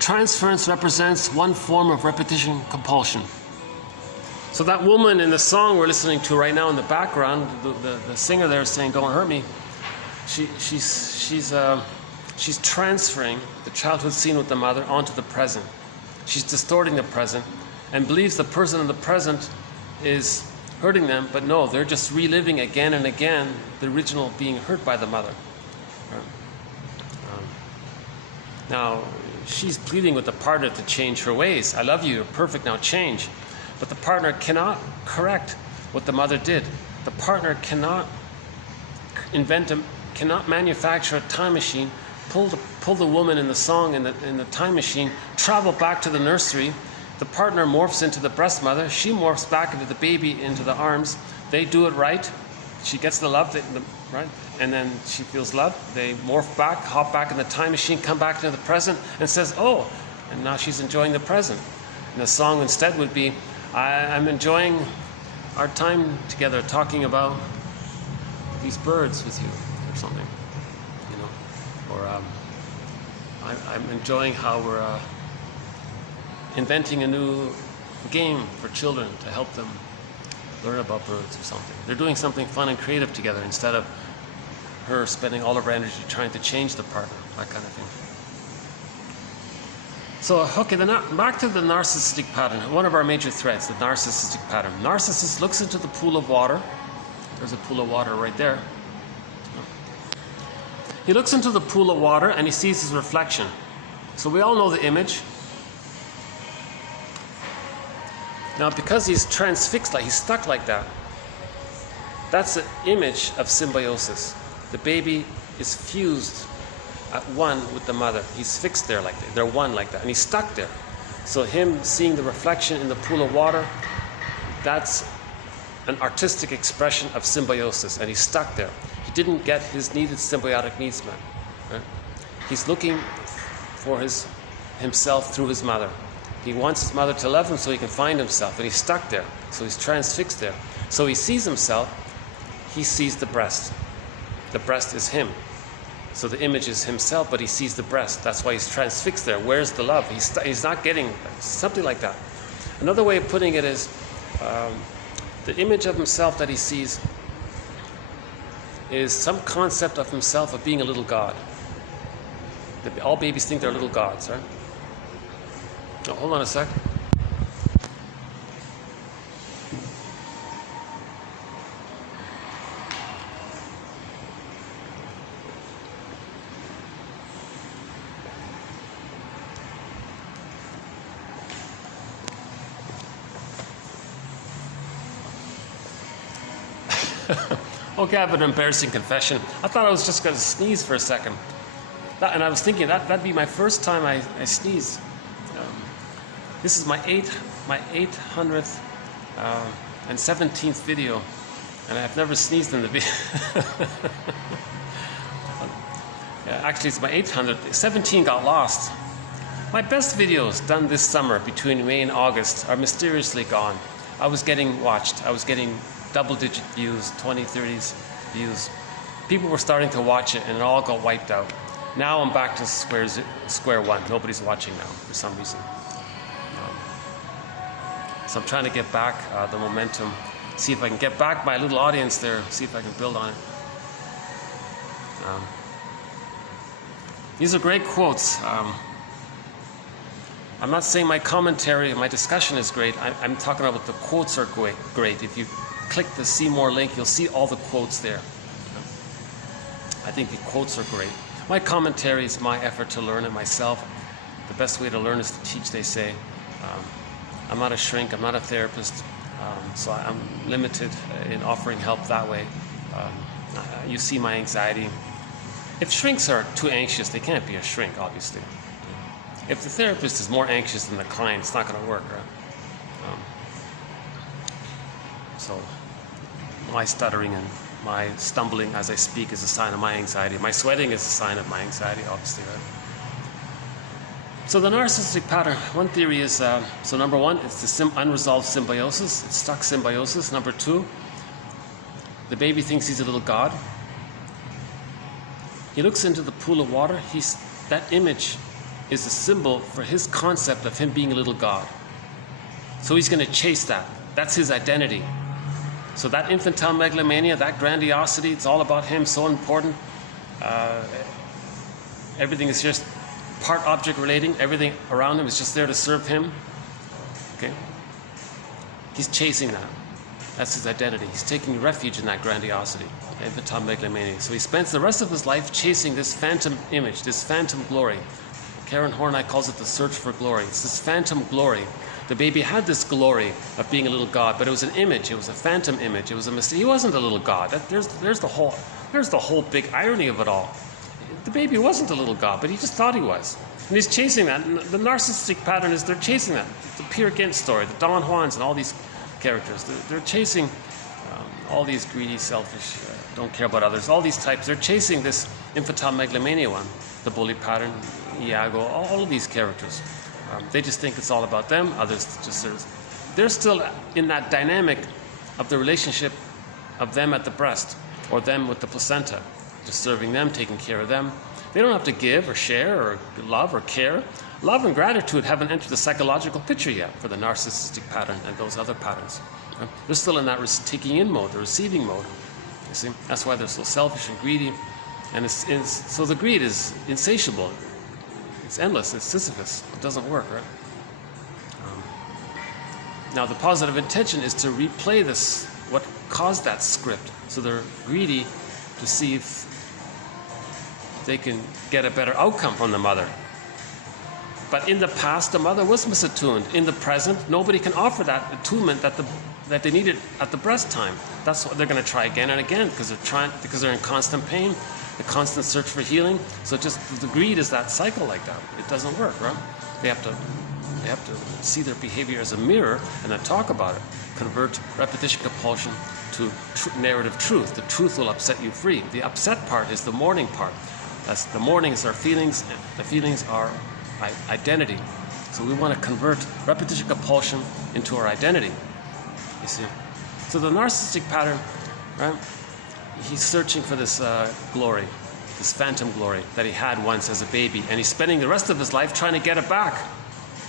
transference represents one form of repetition compulsion. So that woman in the song we're listening to right now in the background, the singer there is saying, "Don't hurt me." She's transferring the childhood scene with the mother onto the present. She's distorting the present and believes the person in the present is hurting them, but no, they're just reliving again and again the original being hurt by the mother. Now, she's pleading with the partner to change her ways. I love you, you're perfect, now change. but the partner cannot correct what the mother did. The partner cannot cannot manufacture a time machine, pull the woman in the song in the time machine, travel back to the nursery. The partner morphs into the breast mother. She morphs back into the baby, into the arms. They do it right. She gets the love, right? And then she feels love. They morph back, hop back in the time machine, come back into the present, and says, oh, and now she's enjoying the present. And the song instead would be, I'm enjoying our time together, talking about these birds with you, or something, you know. Or I'm enjoying how we're inventing a new game for children to help them learn about birds or something. They're doing something fun and creative together instead of her spending all of her energy trying to change the partner, that kind of thing. So, okay, back to the narcissistic pattern. One of our major threats, the narcissistic pattern. Narcissist looks into the pool of water. There's a pool of water right there. He looks into the pool of water and he sees his reflection. So we all know the image. Now, because he's transfixed, like he's stuck like that, that's an image of symbiosis. The baby is fused at one with the mother. He's fixed there like that. They're one like that, and he's stuck there. So him seeing the reflection in the pool of water, that's an artistic expression of symbiosis, and he's stuck there. He didn't get his needed symbiotic needs met. Right? He's looking for himself through his mother. He wants his mother to love him so he can find himself, and he's stuck there. So he's transfixed there. So he sees himself. He sees the breast. The breast is him. So the image is himself, but he sees the breast. That's why he's transfixed there. Where's the love? He's not getting something like that. Another way of putting it is the image of himself that he sees is some concept of himself of being a little god. All babies think they're little gods, right? Oh, hold on a sec. Okay, I have an embarrassing confession. I thought I was just going to sneeze for a second. And I was thinking that'd be my first time I sneeze. This is my 800th and 17th video, and I've never sneezed in the video. Actually, it's my 800th. 17 got lost. My best videos done this summer between May and August are mysteriously gone. I was getting watched. I was getting double-digit views, 20, 30s views. People were starting to watch it, and it all got wiped out. Now I'm back to square one. Nobody's watching now for some reason. So I'm trying to get back the momentum, see if I can get back my little audience there, see if I can build on it. These are great quotes. I'm not saying my commentary, my discussion is great. I'm talking about the quotes are great. If you click the see more link, you'll see all the quotes there. I think the quotes are great. My commentary is my effort to learn it myself. The best way to learn is to teach, they say. I'm not a shrink, I'm not a therapist, so I'm limited in offering help that way. You see my anxiety. If shrinks are too anxious, they can't be a shrink, obviously. If the therapist is more anxious than the client, it's not going to work, right? So my stuttering and my stumbling as I speak is a sign of my anxiety. My sweating is a sign of my anxiety, obviously, right? So the narcissistic pattern, one theory is, so number one, it's the unresolved symbiosis. It's stuck symbiosis. Number two, the baby thinks he's a little god. He looks into the pool of water. That image is a symbol for his concept of him being a little god. So he's going to chase that. That's his identity. So that infantile megalomania, that grandiosity, it's all about him, so important. Everything is just part object relating. Everything around him is just there to serve him. Okay? He's chasing that. That's his identity. He's taking refuge in that grandiosity, infantile megalomania. So he spends the rest of his life chasing this phantom image, this phantom glory. Karen Horney calls it the search for glory. It's this phantom glory The baby had this glory of being a little god, but it was an image. It was a phantom image. It was a mistake. He wasn't a little god. There's the whole big irony of it all. The baby wasn't a little god, but he just thought he was. And he's chasing that. And the narcissistic pattern is they're chasing that. The Peer Gynt story, the Don Juans and all these characters. They're chasing all these greedy, selfish, don't care about others. All these types, they're chasing this infantile megalomania one. The bully pattern, Iago, all of these characters. They just think it's all about them. Others just, they're still in that dynamic of the relationship of them at the breast or them with the placenta. Just serving them, taking care of them. They don't have to give or share or love or care. Love and gratitude haven't entered the psychological picture yet for the narcissistic pattern and those other patterns. They're still in that taking in mode, the receiving mode. You see, that's why they're so selfish and greedy. And so the greed is insatiable. It's endless. It's Sisyphus. It doesn't work, right? Now the positive intention is to replay this, what caused that script. So they're greedy to see if they can get a better outcome from the mother. But in the past, the mother was misattuned. In the present, nobody can offer that attunement that they needed at the breast time. That's what they're going to try again and again because they're in constant pain, the constant search for healing. So just the greed is that cycle like that. It doesn't work, right? They have to see their behavior as a mirror and then talk about it. Convert repetition compulsion to narrative truth. The truth will upset you free. The upset part is the mourning part. That's the mourning is our feelings. The feelings are identity. So we want to convert repetition compulsion into our identity. You see. So the narcissistic pattern, right? He's searching for this glory, this phantom glory that he had once as a baby, and he's spending the rest of his life trying to get it back.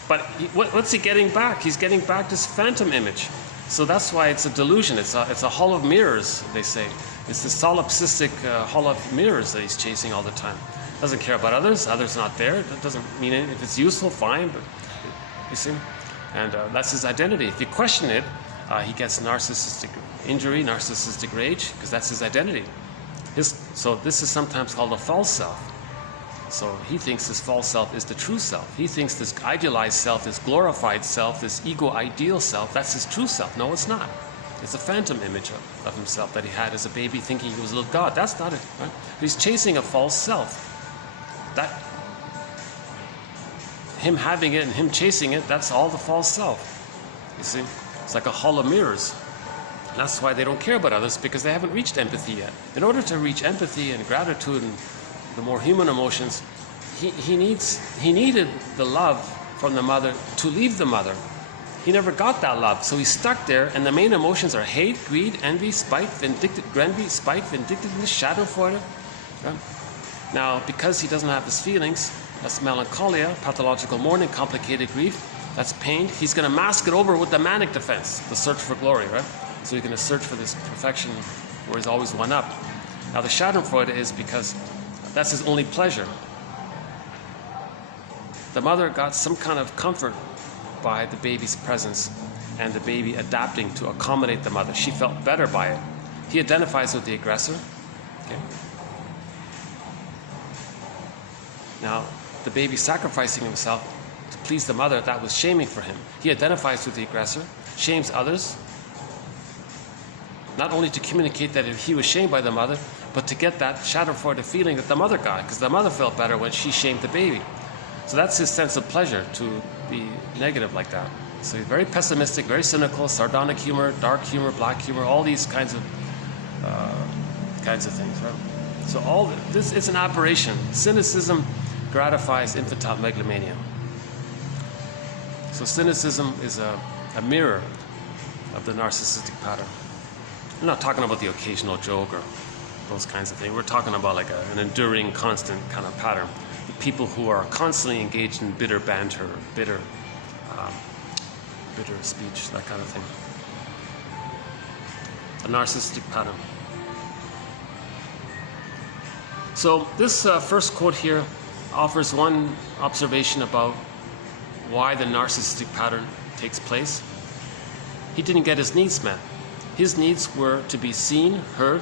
But what's he getting back? He's getting back this phantom image. So that's why it's a delusion. It's a hall of mirrors, they say. It's the solipsistic hall of mirrors that he's chasing all the time. Doesn't care about others. Others not there. That doesn't mean anything. If it's useful, fine. But you see, and that's his identity. If you question it, he gets narcissistic injury, narcissistic rage, because that's his identity. So this is sometimes called a false self. So he thinks this false self is the true self. He thinks this idealized self, this glorified self, this ego ideal self, that's his true self. No, it's not. It's a phantom image of himself that he had as a baby thinking he was a little god. That's not it. Right? He's chasing a false self. That him having it and him chasing it, that's all the false self. You see? It's like a hall of mirrors. And that's why they don't care about others, because they haven't reached empathy yet. In order to reach empathy and gratitude and the more human emotions, he needed the love from the mother to leave the mother. He never got that love, so he's stuck there, and the main emotions are hate, greed, envy, spite, vindictiveness, schadenfreude. Right? Now, because he doesn't have his feelings, that's melancholia, pathological mourning, complicated grief, that's pain. He's going to mask it over with the manic defense, the search for glory, right? So he's going to search for this perfection where he's always one up. Now, the schadenfreude is because that's his only pleasure. The mother got some kind of comfort by the baby's presence and the baby adapting to accommodate the mother. She felt better by it. He identifies with the aggressor. Okay. Now, the baby sacrificing himself to please the mother, that was shaming for him. He identifies with the aggressor, shames others, not only to communicate that he was shamed by the mother, but to get that schadenfreude feeling that the mother got, because the mother felt better when she shamed the baby. So that's his sense of pleasure, to be negative like that. So he's very pessimistic, very cynical, sardonic humor, dark humor, black humor, all these kinds of things, right? So all this is an aberration. Cynicism gratifies infantile megalomania. So cynicism is a mirror of the narcissistic pattern. I'm not talking about the occasional joke or those kinds of things. We're talking about like an enduring, constant kind of pattern. The people who are constantly engaged in bitter banter, bitter speech, that kind of thing. A narcissistic pattern. So this first quote here offers one observation about why the narcissistic pattern takes place. He didn't get his needs met. His needs were to be seen, heard,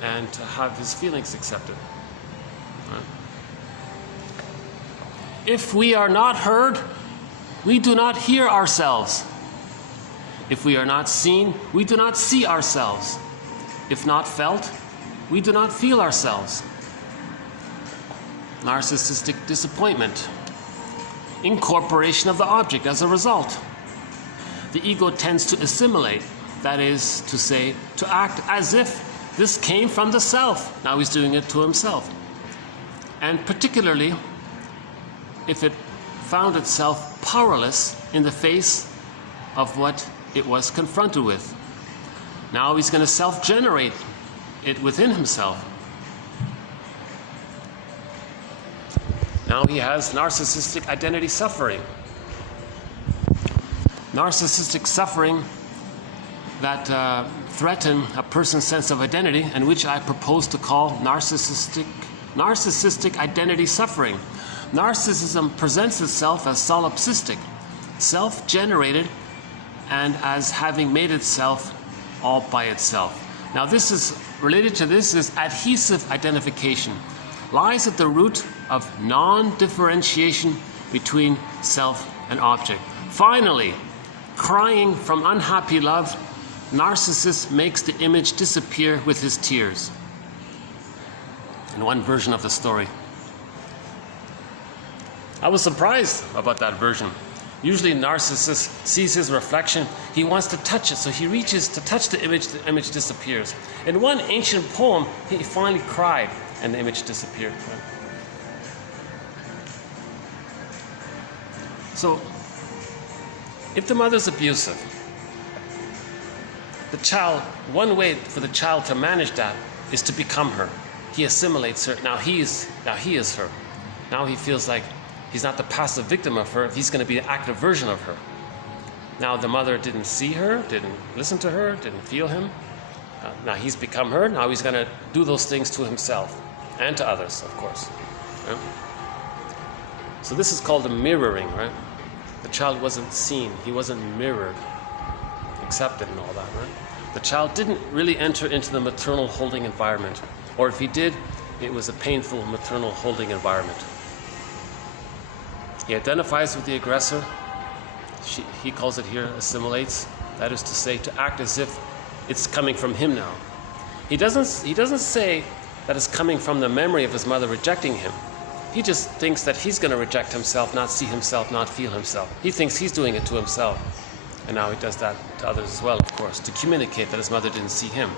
and to have his feelings accepted. Right? If we are not heard, we do not hear ourselves. If we are not seen, we do not see ourselves. If not felt, we do not feel ourselves. Narcissistic disappointment. Incorporation of the object as a result. The ego tends to assimilate, that is to say, to act as if this came from the self. Now he's doing it to himself. And particularly, if it found itself powerless in the face of what it was confronted with. Now he's going to self-generate it within himself. Now he has narcissistic identity suffering. Narcissistic suffering that threaten a person's sense of identity, and which I propose to call narcissistic identity suffering. Narcissism presents itself as solipsistic, self-generated, and as having made itself all by itself. Now this is related to this is adhesive identification. Lies at the root of non-differentiation between self and object. Finally, crying from unhappy love, narcissist makes the image disappear with his tears. In one version of the story. I was surprised about that version. Usually narcissist sees his reflection, he wants to touch it, so he reaches to touch the image disappears. In one ancient poem, he finally cried and the image disappeared. So, if the mother's abusive, the child, one way for the child to manage that is to become her. He assimilates her. Now he is her. Now he feels like he's not the passive victim of her. He's going to be the active version of her. Now the mother didn't see her, didn't listen to her, didn't feel him. Now he's become her. Now he's going to do those things to himself and to others, of course. Right? So this is called a mirroring, right? The child wasn't seen. He wasn't mirrored, accepted and all that, right? The child didn't really enter into the maternal holding environment. Or if he did, it was a painful maternal holding environment. He identifies with the aggressor. He calls it here assimilates. That is to say, to act as if it's coming from him now. He doesn't say that it's coming from the memory of his mother rejecting him. He just thinks that he's going to reject himself, not see himself, not feel himself. He thinks he's doing it to himself. And now he does that to others as well, of course, to communicate that his mother didn't see him.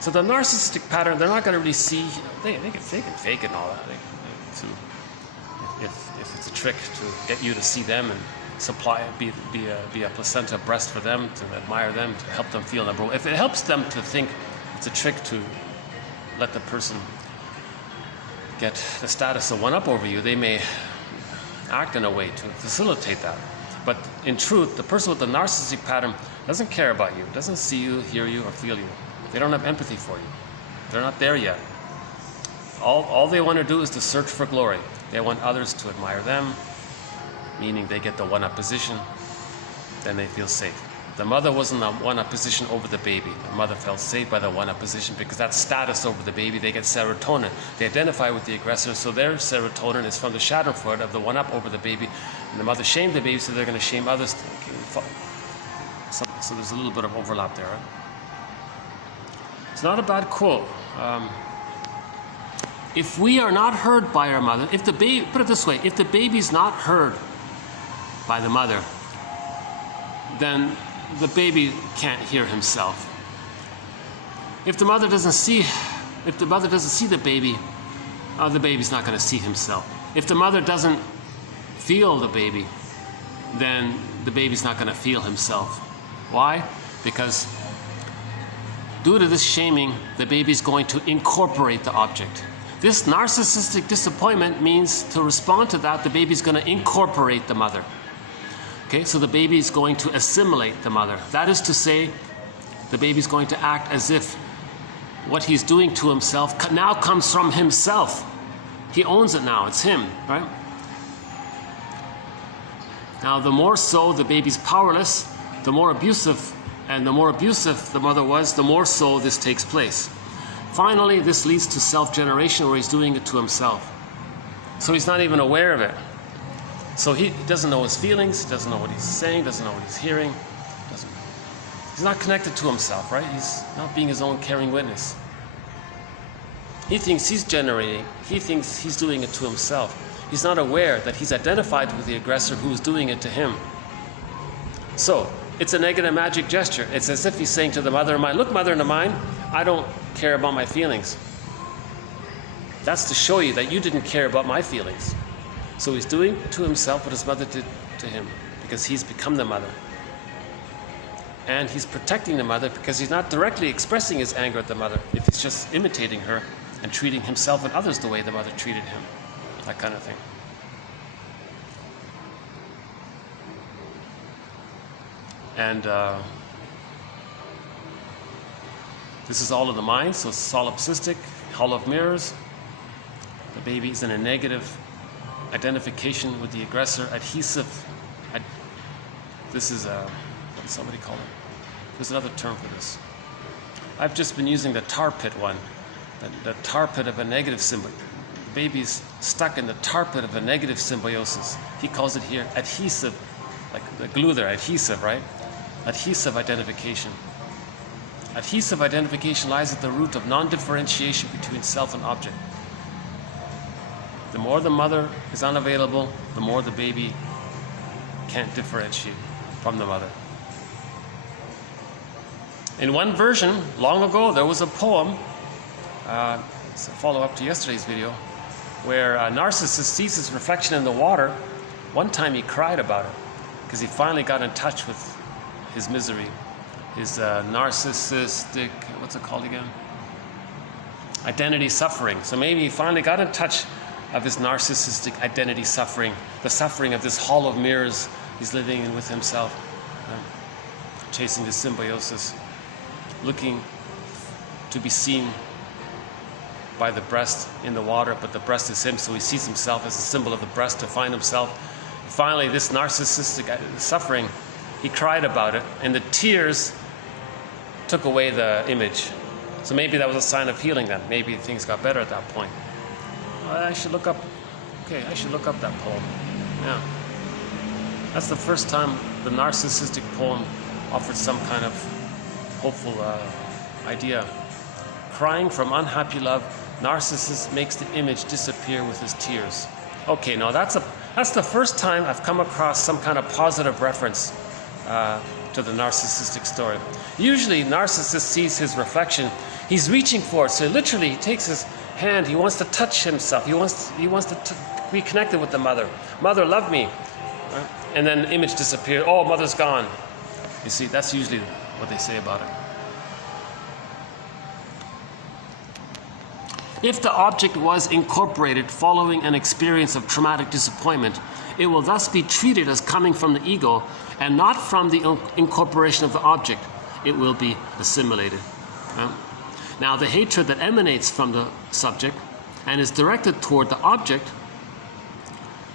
So the narcissistic pattern, they're not going to really see. They can fake it and all that. If it's a trick to get you to see them and supply, be a placenta breast for them, to admire them, to help them feel number one. If it helps them to think it's a trick to let the person get the status of one-up over you, they may act in a way to facilitate that. But in truth, the person with the narcissistic pattern doesn't care about you, doesn't see you, hear you, or feel you. They don't have empathy for you. They're not there yet. All they want to do is to search for glory. They want others to admire them, meaning they get the one-up position, then they feel safe. The mother was in the one-up position over the baby. The mother felt safe by the one-up position because that status over the baby, they get serotonin. They identify with the aggressor, so their serotonin is from the schadenfreude of the one-up over the baby. And the mother shamed the baby, so they're going to shame others. So there's a little bit of overlap there. Right? It's not a bad quote. If we are not heard by our mother, if the baby, put it this way, if the baby's not heard by the mother, then the baby can't hear himself. If the mother doesn't see the baby's not going to see himself. If the mother doesn't feel the baby, then the baby's not going to feel himself. Why? Because due to this shaming, the baby's going to incorporate the object. This narcissistic disappointment means to respond to that, the baby's going to incorporate the mother. Okay, so the baby is going to assimilate the mother. That is to say, the baby's going to act as if what he's doing to himself now comes from himself. He owns it now, it's him, right? Now, the more so the baby's powerless, the more abusive the mother was, the more so this takes place. Finally, this leads to self-generation where he's doing it to himself. So he's not even aware of it. So he doesn't know his feelings, doesn't know what he's saying, doesn't know what he's hearing. He's not connected to himself, right? He's not being his own caring witness. He thinks he's generating, he thinks he's doing it to himself. He's not aware that he's identified with the aggressor who's doing it to him. So, it's a negative magic gesture. It's as if he's saying to the mother of mine, look, mother of mine, I don't care about my feelings. That's to show you that you didn't care about my feelings. So he's doing to himself what his mother did to him, because he's become the mother. And he's protecting the mother because he's not directly expressing his anger at the mother, if he's just imitating her and treating himself and others the way the mother treated him. That kind of thing. And this is all of the mind, so solipsistic, hall of mirrors. The baby is in a negative identification with the aggressor, adhesive. This is what does somebody call it? There's another term for this. I've just been using the tar pit one, the tar pit of a negative symbiosis. The baby's stuck in the tar pit of a negative symbiosis. He calls it here adhesive, like the glue there, adhesive, right? Adhesive identification. Adhesive identification lies at the root of non-differentiation between self and object. The more the mother is unavailable, the more the baby can't differentiate from the mother. In one version, long ago, there was a poem, it's a follow-up to yesterday's video, where a narcissist sees his reflection in the water. One time he cried about it, because he finally got in touch with his misery, his narcissistic, what's it called again? Identity suffering. So maybe he finally got in touch of his narcissistic identity suffering, the suffering of this hall of mirrors he's living in with himself, chasing this symbiosis, looking to be seen by the breast in the water, but the breast is him, so he sees himself as a symbol of the breast to find himself. Finally, this narcissistic suffering, he cried about it, and the tears took away the image. So maybe that was a sign of healing then. Maybe things got better at that point. I should look up that poem. Yeah. That's the first time the narcissistic poem offered some kind of hopeful idea. Crying from unhappy love, narcissist makes the image disappear with his tears. Okay, now that's the first time I've come across some kind of positive reference to the narcissistic story. Usually, narcissist sees his reflection, he's reaching for it. So literally, he takes his hand, he wants to touch himself. He wants to be connected with the mother. Mother, love me. Right? And then the image disappears. Oh, mother's gone. You see, that's usually what they say about it. If the object was incorporated following an experience of traumatic disappointment, it will thus be treated as coming from the ego and not from the incorporation of the object. It will be assimilated. Right? Now, the hatred that emanates from the subject and is directed toward the object,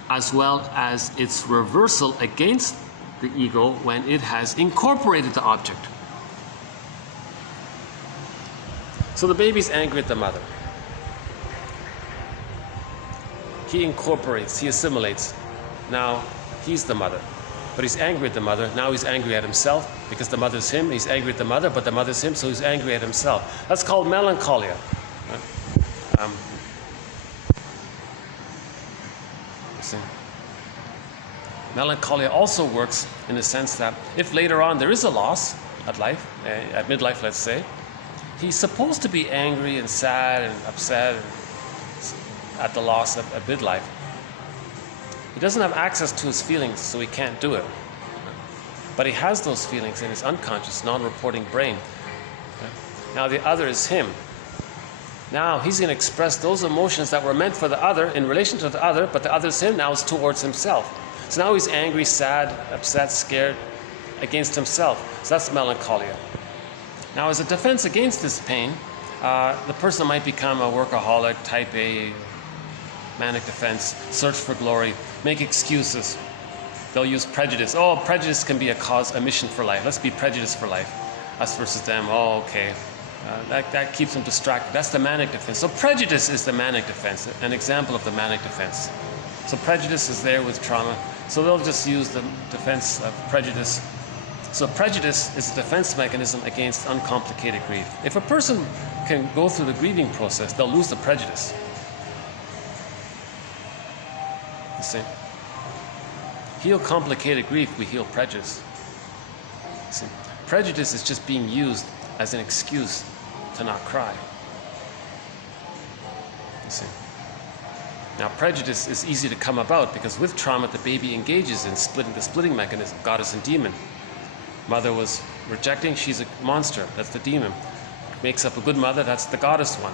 as well as its reversal against the ego when it has incorporated the object. So the baby's angry at the mother. He incorporates, he assimilates. Now, he's the mother. But he's angry at the mother. Now he's angry at himself because the mother's him. He's angry at the mother, but the mother's him, so he's angry at himself. That's called melancholia. See? Melancholia also works in the sense that if later on there is a loss at life, at midlife, let's say, he's supposed to be angry and sad and upset at the loss at midlife. He doesn't have access to his feelings, so he can't do it. But he has those feelings in his unconscious, non-reporting brain. Now the other is him. Now he's going to express those emotions that were meant for the other in relation to the other, but the other's him now is towards himself. So now he's angry, sad, upset, scared against himself. So that's melancholia. Now as a defense against this pain, the person might become a workaholic, type A, manic defense, search for glory, make excuses. They'll use prejudice. Oh, prejudice can be a cause, a mission for life. Let's be prejudiced for life. Us versus them. Oh, okay. That keeps them distracted. That's the manic defense. So prejudice is the manic defense, an example of the manic defense. So prejudice is there with trauma. So they'll just use the defense of prejudice. So prejudice is a defense mechanism against uncomplicated grief. If a person can go through the grieving process, they'll lose the prejudice. You see? Heal complicated grief, we heal prejudice. You see? Prejudice is just being used as an excuse to not cry. You see? Now, prejudice is easy to come about because with trauma, the baby engages in the splitting mechanism, goddess and demon. Mother was rejecting, she's a monster, that's the demon. Makes up a good mother, that's the goddess one.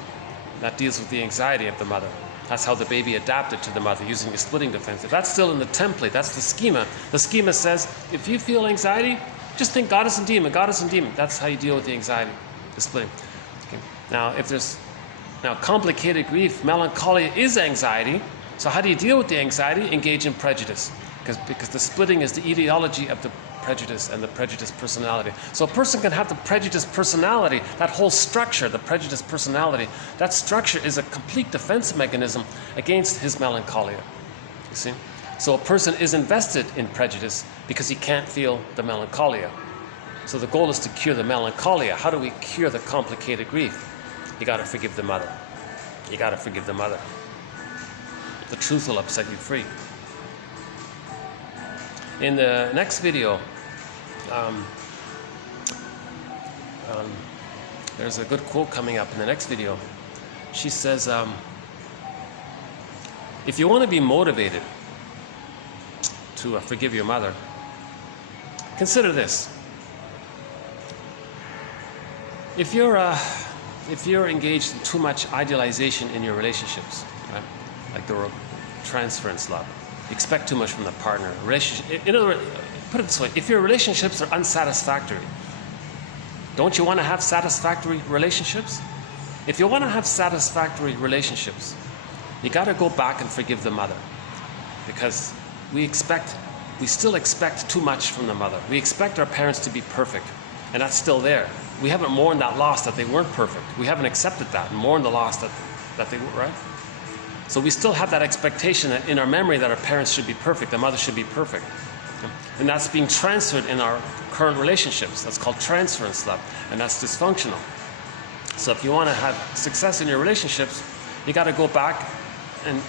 That deals with the anxiety of the mother. That's how the baby adapted to the mother, using the splitting defense. If that's still in the template, that's the schema. The schema says, if you feel anxiety, just think goddess and demon, goddess and demon. That's how you deal with the anxiety, the splitting. Okay. Now, complicated grief, melancholia is anxiety. So how do you deal with the anxiety? Engage in prejudice. Because the splitting is the etiology of the prejudice and the prejudice personality. So a person can have the prejudice personality, that whole structure, the prejudice personality, that structure is a complete defense mechanism against his melancholia. You see? So a person is invested in prejudice because he can't feel the melancholia. So the goal is to cure the melancholia. How do we cure the complicated grief? You got to forgive the mother. You got to forgive the mother. The truth will upset you free. In the next video, there's a good quote coming up in the next video. She says, if you want to be motivated to forgive your mother, consider this. If you're engaged in too much idealization in your relationships, right? Like the transference love, you expect too much from the partner. In other words, put it this way, if your relationships are unsatisfactory, don't you want to have satisfactory relationships? If you want to have satisfactory relationships, you got to go back and forgive the mother. Because we still expect too much from the mother. We expect our parents to be perfect, and that's still there. We haven't mourned that loss that they weren't perfect. We haven't accepted that and mourned the loss that they were, right? So we still have that expectation that in our memory that our parents should be perfect, the mother should be perfect. And that's being transferred in our current relationships. That's called transference love, and that's dysfunctional. So if you want to have success in your relationships, you got to go back and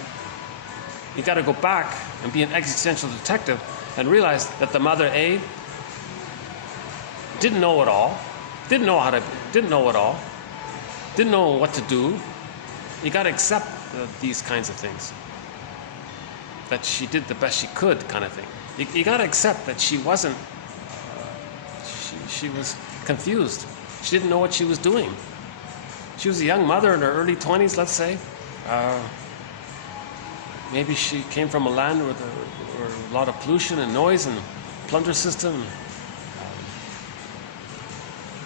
be an existential detective and realize that the mother A didn't know it all, didn't know what to do. You got to accept these kinds of things. That she did the best she could, kind of thing. You got to accept that she wasn't. She was confused. She didn't know what she was doing. She was a young mother in her early 20s, let's say. Maybe she came from a land where a lot of pollution and noise and plunder system,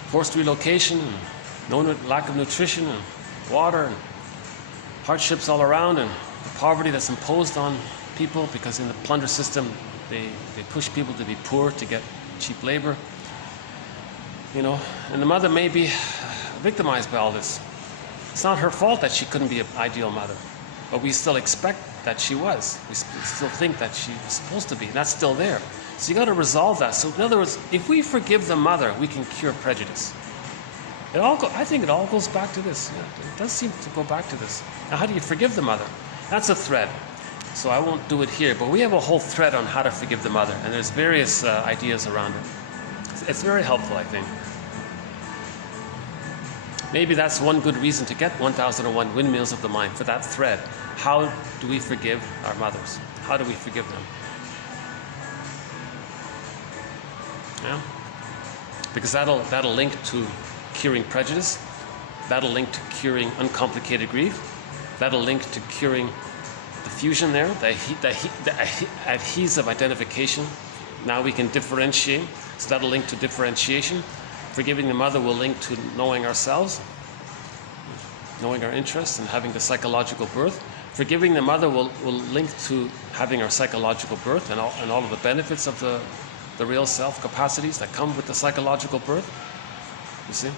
forced relocation, and lack of nutrition and water, and hardships all around, and the poverty that's imposed on people because in the plunder system they push people to be poor to get cheap labor. You know, and the mother may be victimized by all this. It's not her fault that she couldn't be an ideal mother, but we still expect that she was. We still think that she was supposed to be, and that's still there. So you got to resolve that. So in other words, if we forgive the mother, we can cure prejudice. I think it all goes back to this. Yeah, it does seem to go back to this. Now, how do you forgive the mother? That's a thread. So I won't do it here, but we have a whole thread on how to forgive the mother, and there's various ideas around it. It's very helpful, I think. Maybe that's one good reason to get 1001 Windmills of the Mind, for that thread. How do we forgive our mothers? How do we forgive them? Yeah? Because that'll link to curing prejudice. That'll link to curing uncomplicated grief. That'll link to curing the fusion there, the adhesive identification. Now we can differentiate. So that'll link to differentiation. Forgiving the mother will link to knowing ourselves, knowing our interests, and having the psychological birth. Forgiving the mother will link to having our psychological birth and all of the benefits of the real self capacities that come with the psychological birth. You see?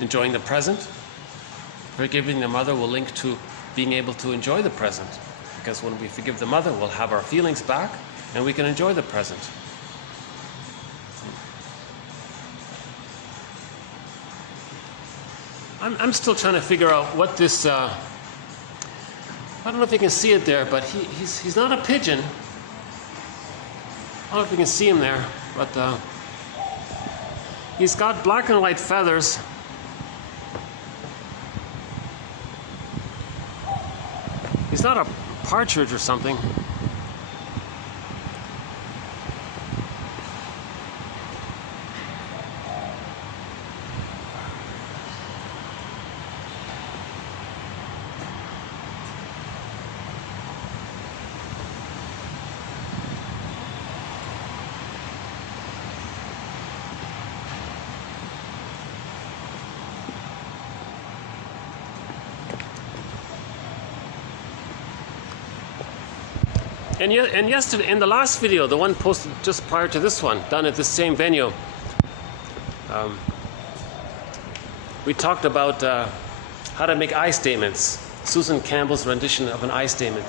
Enjoying the present. Forgiving the mother will link to being able to enjoy the present. because when we forgive the mother, we'll have our feelings back and we can enjoy the present. I'm still trying to figure out what this, I don't know if you can see it there, but he's not a pigeon. I don't know if you can see him there, but he's got black and white feathers. He's not a partridge or something. And yesterday, in the last video, the one posted just prior to this one, done at the same venue, we talked about how to make I statements. Susan Campbell's rendition of an I statement.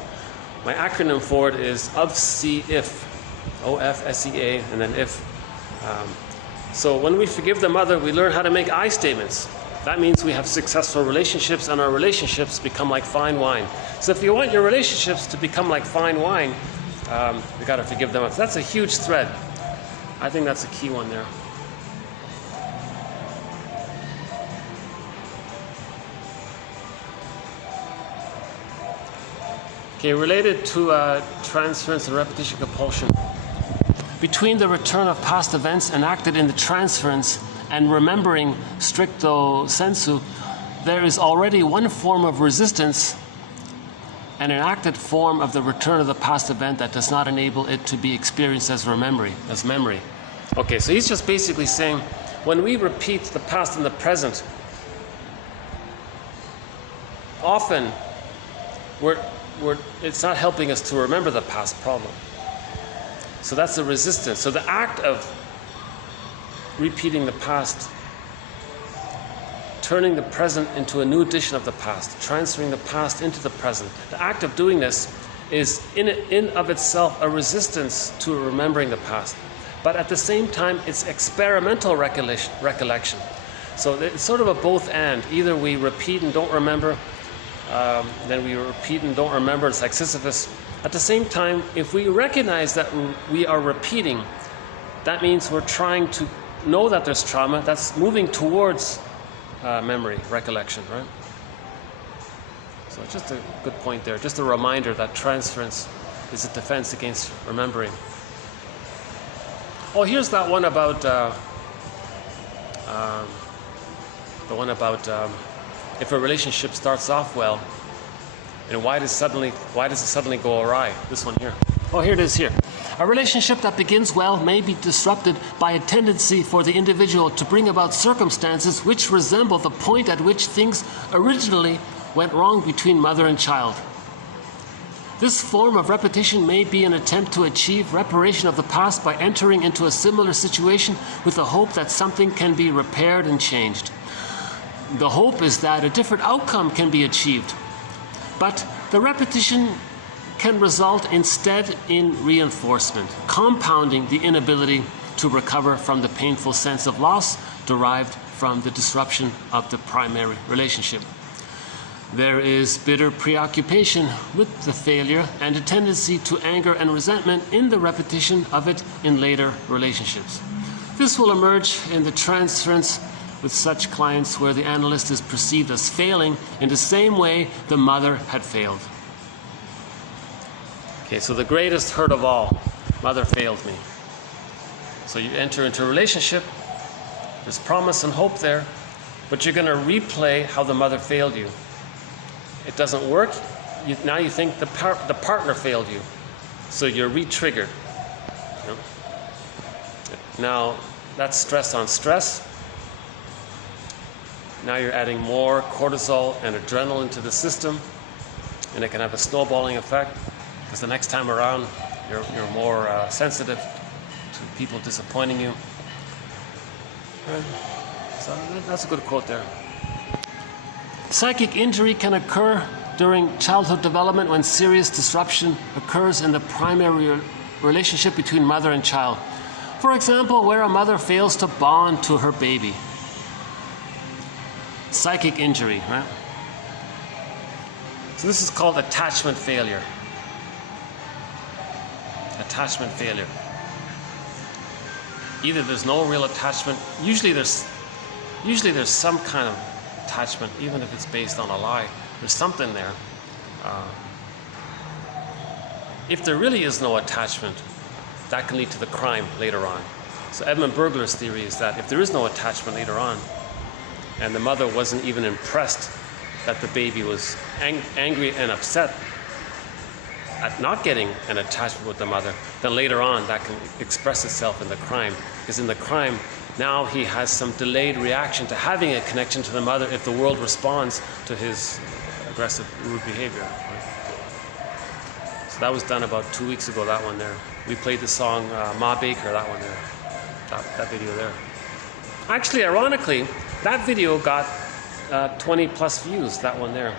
My acronym for it is if, O-F-S-E-A, and then if. So when we forgive the mother, we learn how to make I statements. That means we have successful relationships, and our relationships become like fine wine. So if you want your relationships to become like fine wine, you got to forgive them. That's a huge thread. I think that's a key one there. Okay, related to transference and repetition compulsion. Between the return of past events enacted in the transference and remembering stricto sensu, there is already one form of resistance, an enacted form of the return of the past event that does not enable it to be experienced as memory. Okay, so he's just basically saying, when we repeat the past and the present, often it's not helping us to remember the past problem. So that's the resistance. So the act of repeating the past, turning the present into a new edition of the past, transferring the past into the present. The act of doing this is in of itself a resistance to remembering the past. But at the same time, it's experimental recollection. So it's sort of a both and. Either we repeat and don't remember, then we repeat and don't remember. It's like Sisyphus. At the same time, if we recognize that we are repeating, that means we're trying to know that there's trauma. That's moving towards memory, recollection, right? So just a good point there. Just a reminder that transference is a defense against remembering. Oh, here's that one about if a relationship starts off well, and why does it suddenly go awry? This one here. Oh, here it is here. A relationship that begins well may be disrupted by a tendency for the individual to bring about circumstances which resemble the point at which things originally went wrong between mother and child. This form of repetition may be an attempt to achieve reparation of the past by entering into a similar situation with the hope that something can be repaired and changed. The hope is that a different outcome can be achieved, but the repetition can result instead in reinforcement, compounding the inability to recover from the painful sense of loss derived from the disruption of the primary relationship. There is bitter preoccupation with the failure and a tendency to anger and resentment in the repetition of it in later relationships. This will emerge in the transference with such clients where the analyst is perceived as failing in the same way the mother had failed. Okay, so the greatest hurt of all, mother failed me. So you enter into a relationship, there's promise and hope there, but you're going to replay how the mother failed you. It doesn't work, now you think the partner failed you, so you're re-triggered. Now, that's stress on stress. Now you're adding more cortisol and adrenaline to the system, and it can have a snowballing effect, because the next time around, you're more sensitive to people disappointing you. So that's a good quote there. Psychic injury can occur during childhood development when serious disruption occurs in the primary relationship between mother and child. For example, where a mother fails to bond to her baby. Psychic injury, right? So this is called attachment failure. Attachment failure. Either there's no real attachment, usually there's some kind of attachment, even if it's based on a lie. There's something there. If there really is no attachment, that can lead to the crime later on. So Edmund Burglar's theory is that if there is no attachment later on, and the mother wasn't even impressed that the baby was angry and upset at not getting an attachment with the mother, then later on that can express itself in the crime. Because in the crime, now he has some delayed reaction to having a connection to the mother if the world responds to his aggressive, rude behavior. So that was done about 2 weeks ago, that one there. We played the song Ma Baker, that one there, that video there. Actually, ironically, that video got 20 plus views, that one there.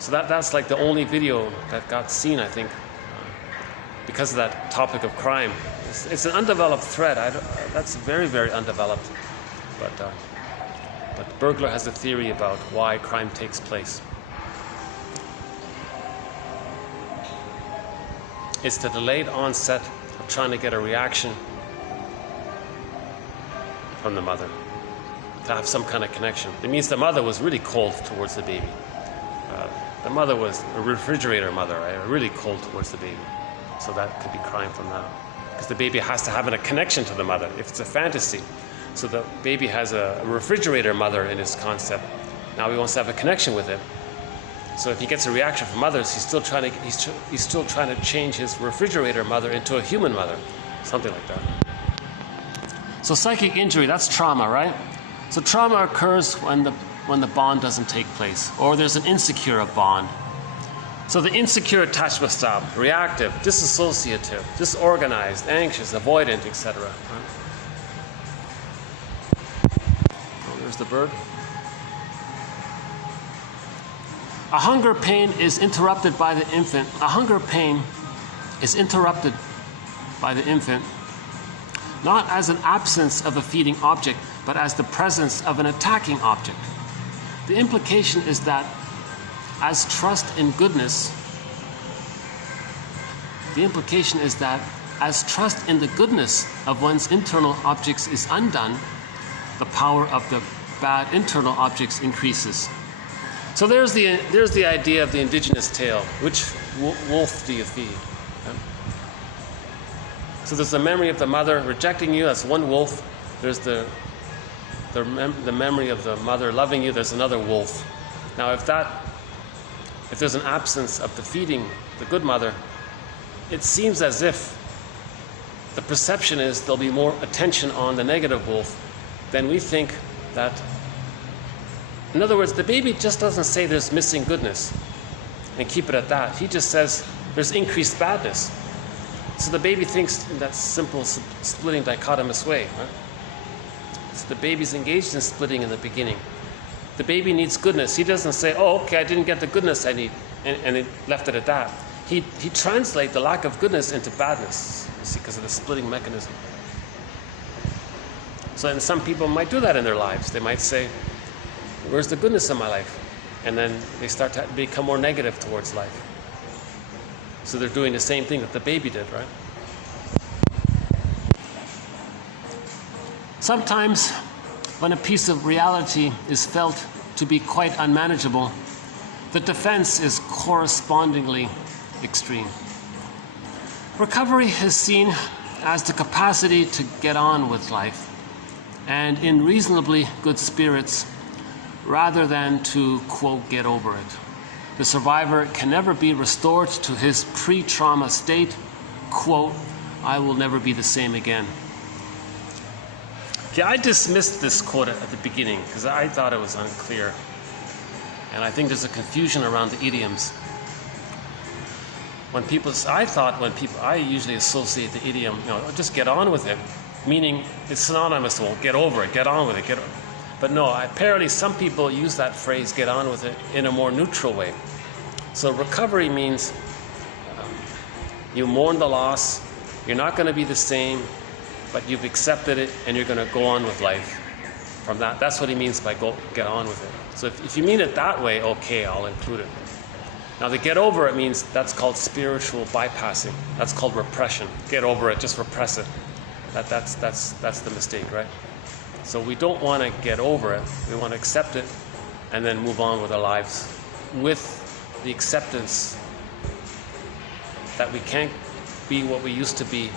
So that's like the only video that got seen, I think, because of that topic of crime. It's an undeveloped thread. That's very, very undeveloped. But Burglar has a theory about why crime takes place. It's the delayed onset of trying to get a reaction from the mother, to have some kind of connection. It means the mother was really cold towards the baby. The mother was a refrigerator mother, right? Really cold towards the baby. So that could be crime from that. Because the baby has to have a connection to the mother, if it's a fantasy. So the baby has a refrigerator mother in his concept. Now he wants to have a connection with it. So if he gets a reaction from others, he's still trying to change his refrigerator mother into a human mother. Something like that. So psychic injury, that's trauma, right? So trauma occurs when the bond doesn't take place, or there's an insecure bond. So the insecure attachment style, reactive, disassociative, disorganized, anxious, avoidant, etc. Oh, there's the bird. A hunger pain is interrupted by the infant. A hunger pain is interrupted by the infant, not as an absence of a feeding object, but as the presence of an attacking object. The implication is that as trust in goodness, the implication is that as trust in the goodness of one's internal objects is undone, the power of the bad internal objects increases. So there's the idea of the indigenous tale. Which wolf do you feed? Okay. So there's the memory of the mother rejecting you, that's one wolf. There's the memory of the mother loving you, there's another wolf. Now if there's an absence of the feeding, the good mother, it seems as if the perception is there'll be more attention on the negative wolf than we think that. In other words, the baby just doesn't say there's missing goodness and keep it at that. He just says there's increased badness. So the baby thinks in that simple splitting dichotomous way. Right? So the baby's engaged in splitting in the beginning. The baby needs goodness. He doesn't say, oh, okay, I didn't get the goodness I need, and it left it at that. He translates the lack of goodness into badness, you see, because of the splitting mechanism. So and some people might do that in their lives. They might say, where's the goodness in my life? And then they start to become more negative towards life. So they're doing the same thing that the baby did, right? Sometimes when a piece of reality is felt to be quite unmanageable, the defense is correspondingly extreme. Recovery is seen as the capacity to get on with life and in reasonably good spirits rather than to, quote, get over it. The survivor can never be restored to his pre-trauma state, quote, I will never be the same again. Okay, I dismissed this quote at the beginning because I thought it was unclear. And I think there's a confusion around the idioms. I usually associate the idiom, just get on with it. meaning it's synonymous to, well, get over it, get on with it, but no, apparently some people use that phrase, get on with it, in a more neutral way. So recovery means you mourn the loss, you're not going to be the same, but you've accepted it and you're going to go on with life from that. That's what he means by get on with it. So if you mean it that way, okay, I'll include it. Now the get over it means, that's called spiritual bypassing. That's called repression. Get over it, just repress it. That's the mistake, right? So we don't want to get over it. We want to accept it and then move on with our lives with the acceptance that we can't be what we used to be,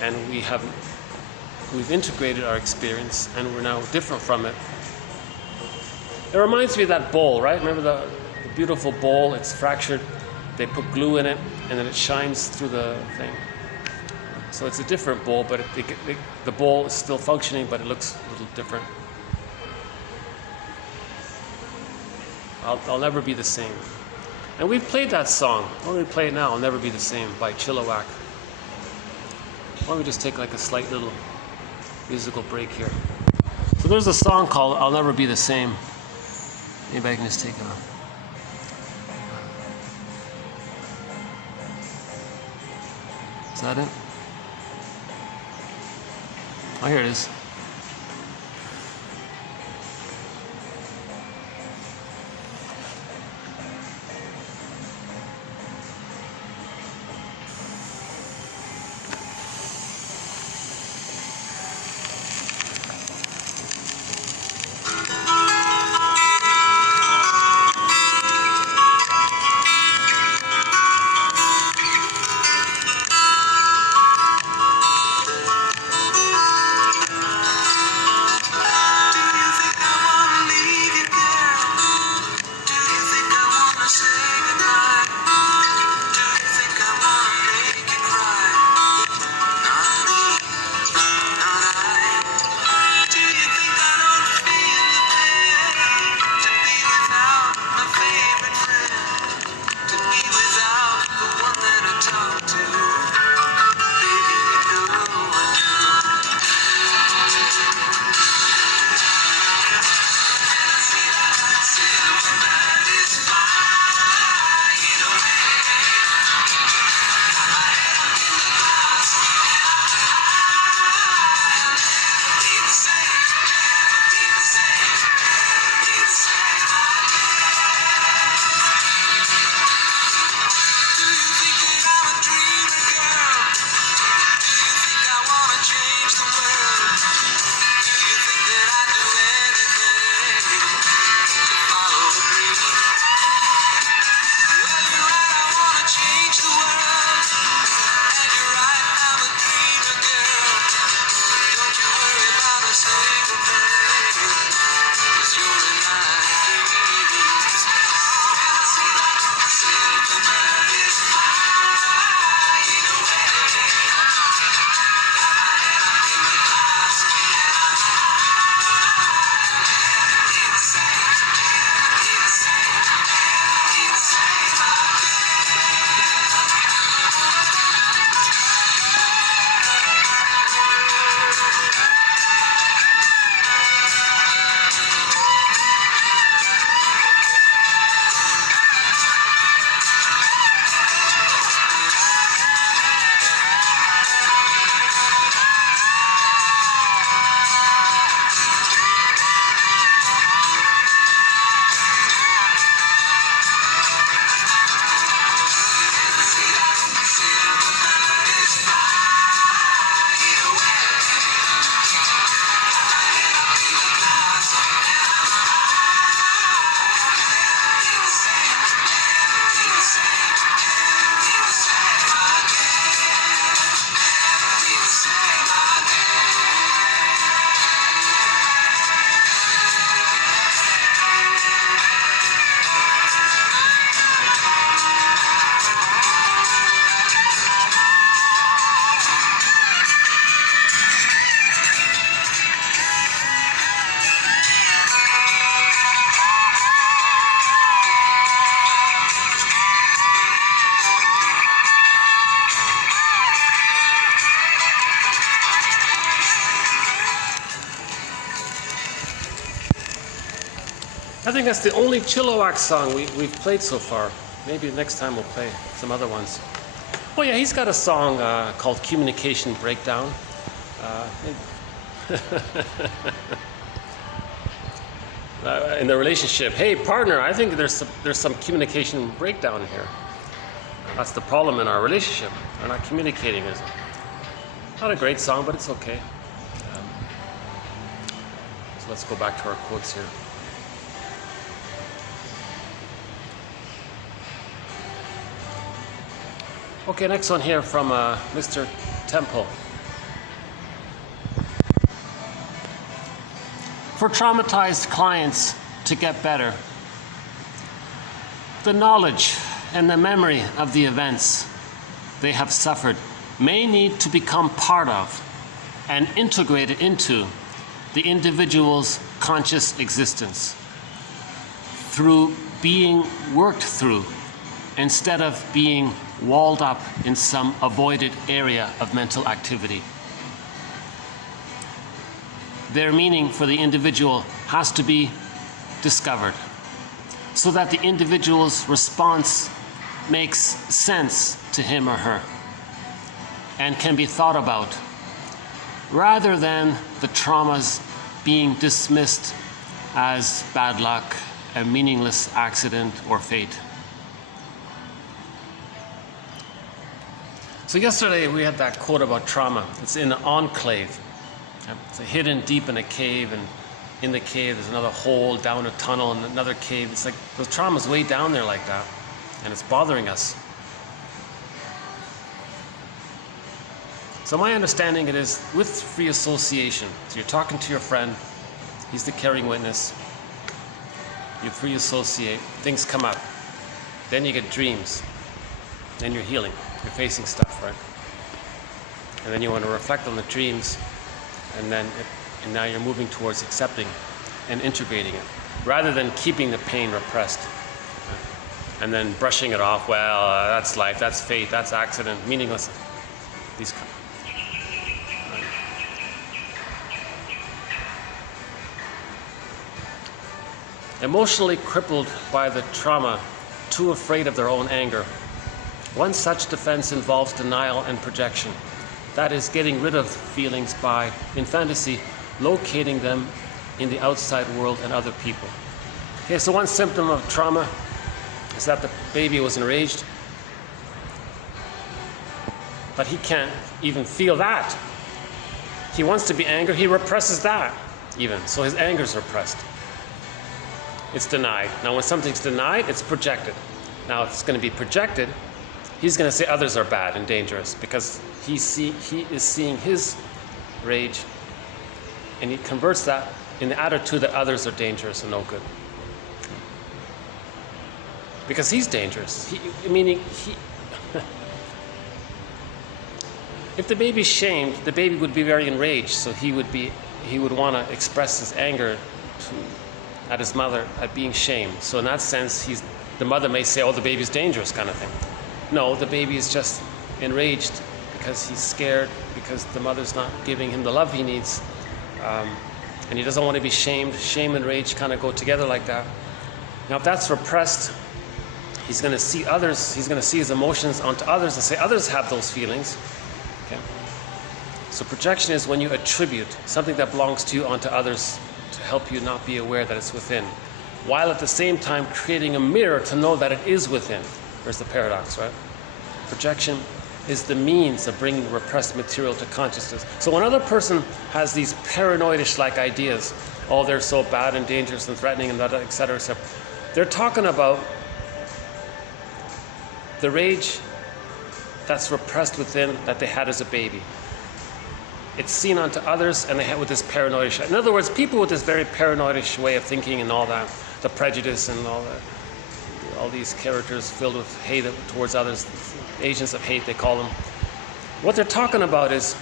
and we've integrated our experience and we're now different from it. It reminds me of that bowl, right? Remember the beautiful bowl? It's fractured. They put glue in it and then it shines through the thing. So it's a different bowl, but the bowl is still functioning, but it looks a little different. I'll never be the same. And we've played that song. Why don't we play it now? I'll Never Be the Same by Chilliwack. Why don't we just take like a slight little musical break here? So there's a song called I'll Never Be the Same. Maybe I can just take it on. Is that it? Oh, here it is. I think that's the only Chilliwack song we've played so far. Maybe next time we'll play some other ones. Oh yeah, he's got a song called Communication Breakdown. In the relationship, hey partner, I think there's some communication breakdown here. That's the problem in our relationship. We're not communicating. It's not a great song, but it's okay. So let's go back to our quotes here. Okay, next one here from Mr. Temple. For traumatized clients to get better, the knowledge and the memory of the events they have suffered may need to become part of and integrated into the individual's conscious existence through being worked through instead of being walled up in some avoided area of mental activity. Their meaning for the individual has to be discovered so that the individual's response makes sense to him or her and can be thought about, rather than the traumas being dismissed as bad luck, a meaningless accident, or fate. So yesterday we had that quote about trauma. It's in an enclave. It's hidden deep in a cave, and in the cave there's another hole down a tunnel and another cave. It's like the trauma's way down there like that, and it's bothering us. So my understanding it is with free association. So you're talking to your friend, he's the carrying witness, you free associate, things come up, then you get dreams, then you're healing, you're facing stuff, right? And then you want to reflect on the dreams, and now you're moving towards accepting and integrating it, rather than keeping the pain repressed and then brushing it off. Well, that's life, that's fate, that's accident, meaningless. These. Emotionally crippled by the trauma, too afraid of their own anger. One such defense involves denial and projection. That is, getting rid of feelings by, in fantasy, locating them in the outside world and other people. Okay, so one symptom of trauma is that the baby was enraged, but he can't even feel that. He wants to be angry, he represses that even, so his anger is repressed. It's denied. Now when something's denied, it's projected. Now if it's going to be projected, he's going to say others are bad and dangerous because he is seeing his rage, and he converts that in the attitude that others are dangerous and no good. Because he's dangerous. If the baby's shamed, the baby would be very enraged, so he would want to express his anger at his mother at being shamed. So in that sense, the mother may say, oh, the baby's dangerous kind of thing. No, the baby is just enraged because he's scared, because the mother's not giving him the love he needs. And he doesn't want to be shamed. Shame and rage kind of go together like that. Now, if that's repressed, he's going to see others, he's going to see his emotions onto others and say, others have those feelings. Okay? So projection is when you attribute something that belongs to you onto others to help you not be aware that it's within, while at the same time creating a mirror to know that it is within. There's the paradox, right? Projection is the means of bringing repressed material to consciousness. So when another person has these paranoidish-like ideas, oh, they're so bad and dangerous and threatening and et cetera, et cetera, they're talking about the rage that's repressed within that they had as a baby. It's seen onto others, and they have with this paranoidish. In other words, people with this very paranoidish way of thinking and all that, the prejudice and all that, all these characters filled with hate towards others, agents of hate they call them. What they're talking about is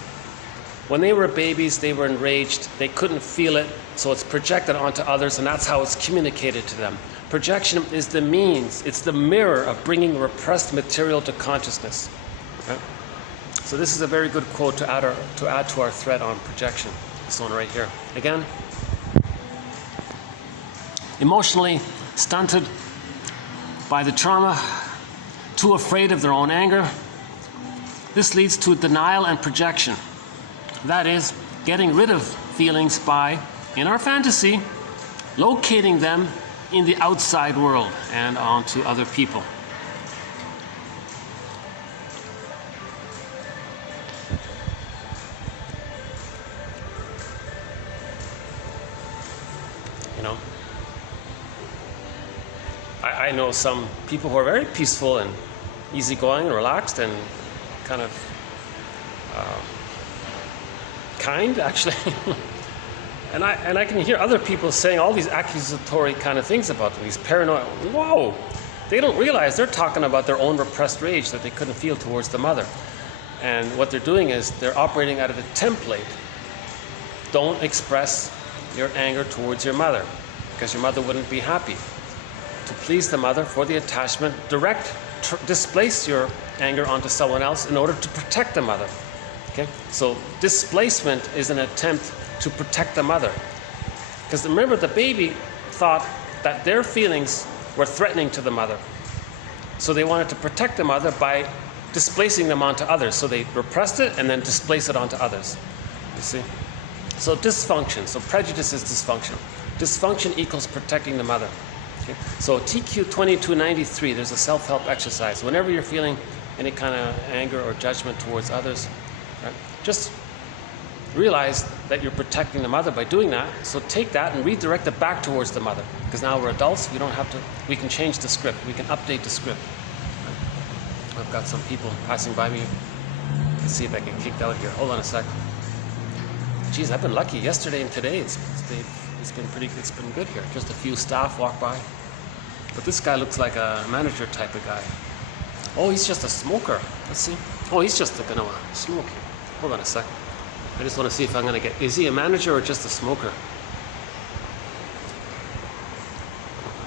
when they were babies, they were enraged, they couldn't feel it, so it's projected onto others, and that's how it's communicated to them. Projection is the means, it's the mirror of bringing repressed material to consciousness. Right? So this is a very good quote to add to our thread on projection. This one right here. Again. emotionally stunted by the trauma, too afraid of their own anger. This leads to denial and projection. That is, getting rid of feelings by, in our fantasy, locating them in the outside world and onto other people. You know, I know some people who are very peaceful and easygoing and relaxed and kind of kind, actually. and I can hear other people saying all these accusatory kind of things about them, these paranoid. Whoa! They don't realize they're talking about their own repressed rage that they couldn't feel towards the mother. And what they're doing is they're operating out of the template. Don't express your anger towards your mother, because your mother wouldn't be happy. To please the mother for the attachment, displace your anger onto someone else in order to protect the mother. Okay? So displacement is an attempt to protect the mother. Because remember, the baby thought that their feelings were threatening to the mother. So they wanted to protect the mother by displacing them onto others. So they repressed it and then displace it onto others. You see? So dysfunction. So prejudice is dysfunction. Dysfunction equals protecting the mother. Okay? So TQ 2293, there's a self-help exercise. Whenever you're feeling any kind of anger or judgment towards others, right, just realize that you're protecting the mother by doing that. So take that and redirect it back towards the mother. Because now we're adults, we can change the script. We can update the script. Right? I've got some people passing by me. Let's see if I get kicked out here. Hold on a sec. Geez, I've been lucky. Yesterday and today, it's been good here. Just a few staff walk by. But this guy looks like a manager type of guy. Oh, he's just a smoker. Let's see. Oh, he's just gonna smoke. Hold on a sec. I just want to see if I'm gonna get. Is he a manager or just a smoker?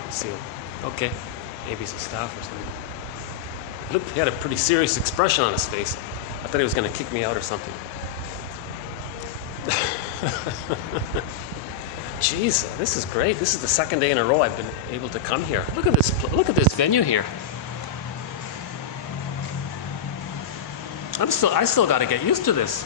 Let's see. Okay, maybe he's a staff or something. Look, he had a pretty serious expression on his face. I thought he was gonna kick me out or something. Jeez, this is great. This is the second day in a row I've been able to come here. Look at this. Look at this venue here. I still got to get used to this.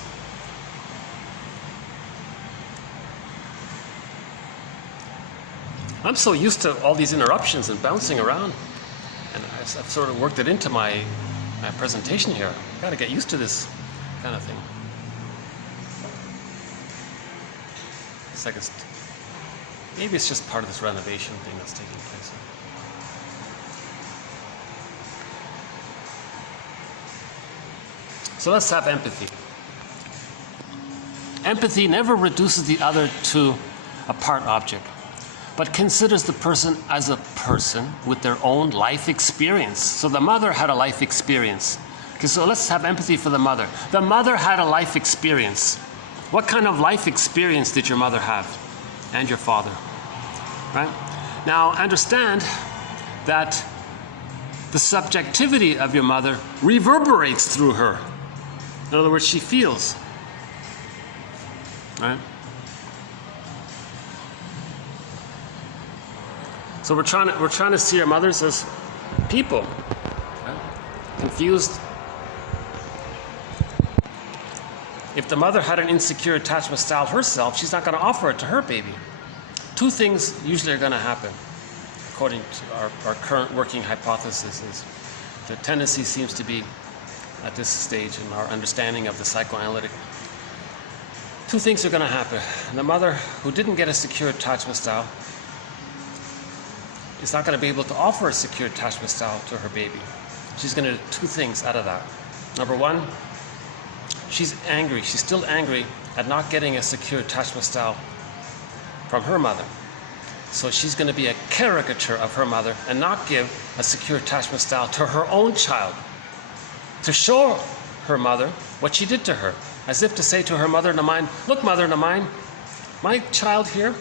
I'm so used to all these interruptions and bouncing around, and I've sort of worked it into my presentation here. I've got to get used to this kind of thing. It's like maybe it's just part of this renovation thing that's taking place. So let's have empathy. Empathy never reduces the other to a part object, but considers the person as a person with their own life experience. So the mother had a life experience. Okay, so let's have empathy for the mother. The mother had a life experience. What kind of life experience did your mother have and your father? Right? Now understand that the subjectivity of your mother reverberates through her. In other words, she feels. Right? So we're trying to see our mothers as people. Right? Confused. If the mother had an insecure attachment style herself, she's not going to offer it to her baby. Two things usually are going to happen, according to our current working hypothesis. Is the tendency seems to be, at this stage in our understanding of the psychoanalytic, two things are going to happen. The mother who didn't get a secure attachment style is not going to be able to offer a secure attachment style to her baby. She's going to do two things out of that. Number one, she's angry. She's still angry at not getting a secure attachment style from her mother. So she's going to be a caricature of her mother and not give a secure attachment style to her own child, to show her mother what she did to her, as if to say to her mother to mine, look, mother to mine, my child here,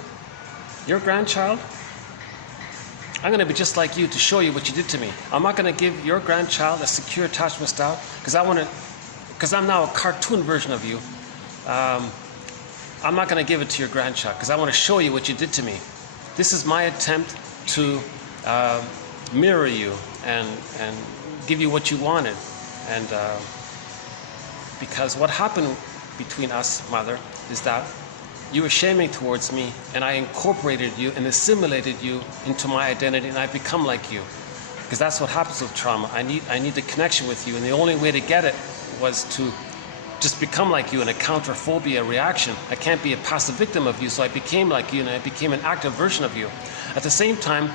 your grandchild, I'm going to be just like you to show you what you did to me. I'm not going to give your grandchild a secure attachment style because I'm now a cartoon version of you. I'm not going to give it to your grandchild because I want to show you what you did to me. this is my attempt to mirror you and give you what you wanted. And because what happened between us, Mother, is that you were shaming towards me, and I incorporated you and assimilated you into my identity, and I become like you. Because that's what happens with trauma. I need the connection with you, and the only way to get it was to just become like you in a counterphobia reaction. I can't be a passive victim of you, so I became like you, and I became an active version of you. At the same time,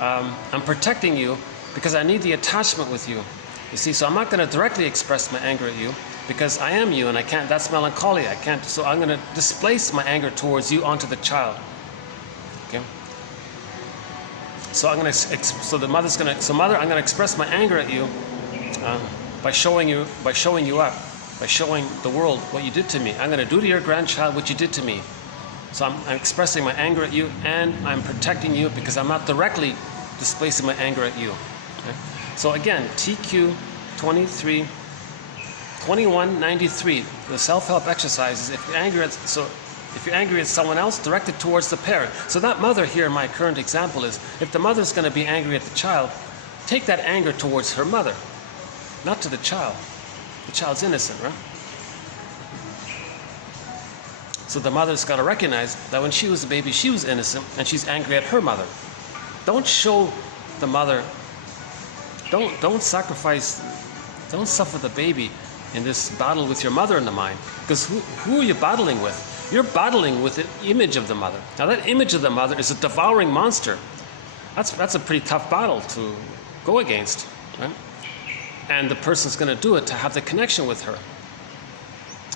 I'm protecting you because I need the attachment with you. You see, so I'm not going to directly express my anger at you because I am you, and I can't. That's melancholia. I can't. So I'm going to displace my anger towards you onto the child. Okay. So I'm going to. So the mother's going to. So mother, I'm going to express my anger at you by showing you up, by showing the world what you did to me. I'm going to do to your grandchild what you did to me. So I'm expressing my anger at you, and I'm protecting you because I'm not directly displacing my anger at you. Okay? So again, TQ 2193, the self-help exercises. If you're angry at someone else, direct it towards the parent. So that mother here in my current example is, if the mother's going to be angry at the child, take that anger towards her mother, not to the child. The child's innocent, right? So the mother's got to recognize that when she was a baby, she was innocent, and she's angry at her mother. Don't show the mother. Don't sacrifice. Don't suffer the baby in this battle with your mother in the mind. Because who are you battling with? You're battling with the image of the mother. Now that image of the mother is a devouring monster. That's a pretty tough battle to go against, right? And the person's going to do it to have the connection with her.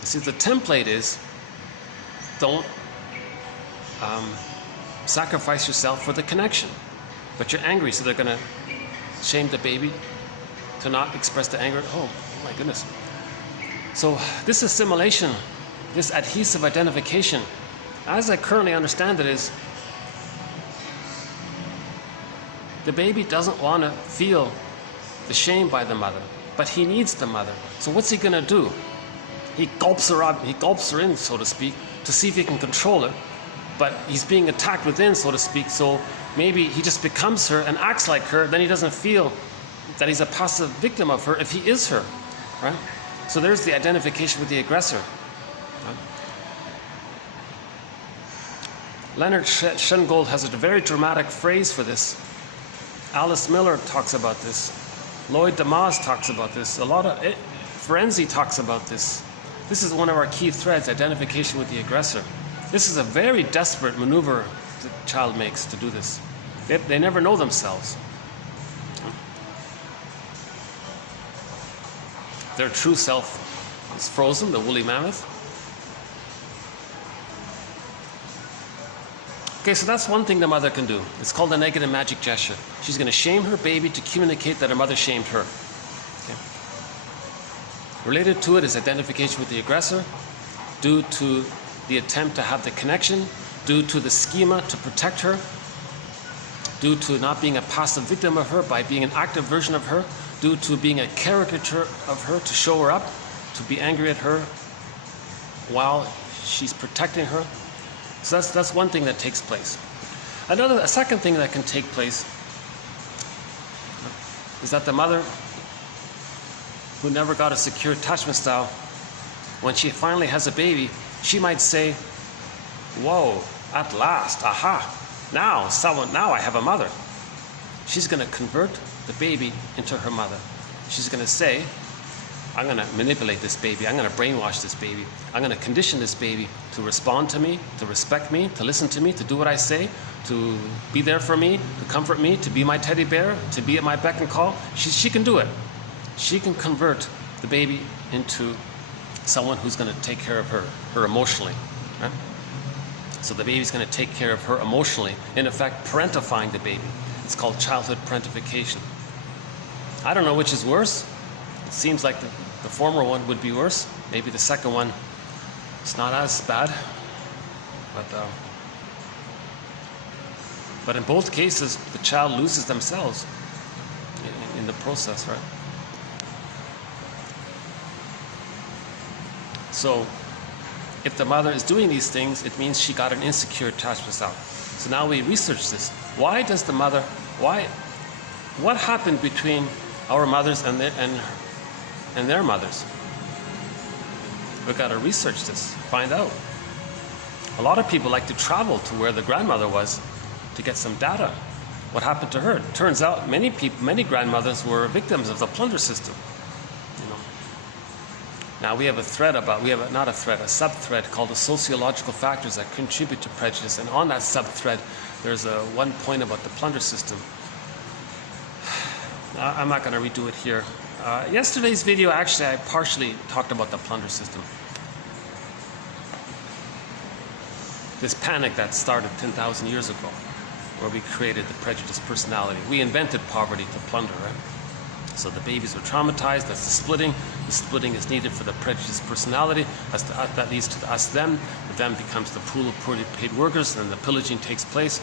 See, the template is, don't sacrifice yourself for the connection. But you're angry, so they're going to shame the baby to not express the anger. Oh my goodness. So this assimilation, this adhesive identification, as I currently understand it, is the baby doesn't want to feel the shame by the mother, but he needs the mother. So what's he going to do? He gulps her up, he gulps her in, so to speak, to see if he can control her. But he's being attacked within, so to speak, so maybe he just becomes her and acts like her, then he doesn't feel that he's a passive victim of her if he is her, right? So there's the identification with the aggressor. Right? Leonard Shengold has a very dramatic phrase for this. Alice Miller talks about this. Lloyd DeMause talks about this. Ferenczi talks about this. This is one of our key threads, identification with the aggressor. This is a very desperate maneuver the child makes to do this. They never know themselves. Their true self is frozen, the woolly mammoth. Okay, so that's one thing the mother can do. It's called a negative magic gesture. She's going to shame her baby to communicate that her mother shamed her. Okay. Related to it is identification with the aggressor, due to the attempt to have the connection, due to the schema to protect her, due to not being a passive victim of her by being an active version of her, due to being a caricature of her to show her up, to be angry at her while she's protecting her. So that's one thing that takes place. A second thing that can take place is that the mother, who never got a secure attachment style, when she finally has a baby, she might say, "Whoa, at last, aha, now I have a mother." She's going to convert the baby into her mother. She's going to say, "I'm going to manipulate this baby. I'm going to brainwash this baby. I'm going to condition this baby to respond to me, to respect me, to listen to me, to do what I say, to be there for me, to comfort me, to be my teddy bear, to be at my beck and call." She can do it. She can convert the baby into someone who's going to take care of her emotionally. Right? So the baby's going to take care of her emotionally, in effect parentifying the baby. It's called childhood parentification. I don't know which is worse. It seems like the former one would be worse. Maybe the second one is not as bad. But in both cases, the child loses themselves in the process, right? So if the mother is doing these things, it means she got an insecure attachment style. So now we research this. Why does the mother, what happened between our mothers and their mothers? We've got to research this, find out. A lot of people like to travel to where the grandmother was to get some data. What happened to her? It turns out many grandmothers were victims of the plunder system. You know. Now we have a sub-thread called the sociological factors that contribute to prejudice, and on that sub-thread there's one point about the plunder system. I'm not going to redo it here. Yesterday's video, actually, I partially talked about the plunder system. This panic that started 10,000 years ago, where we created the prejudiced personality. We invented poverty to plunder, right? So the babies are traumatized, that's the splitting. The splitting is needed for the prejudiced personality. That leads to the us-them. The them becomes the pool of poorly paid workers, and the pillaging takes place.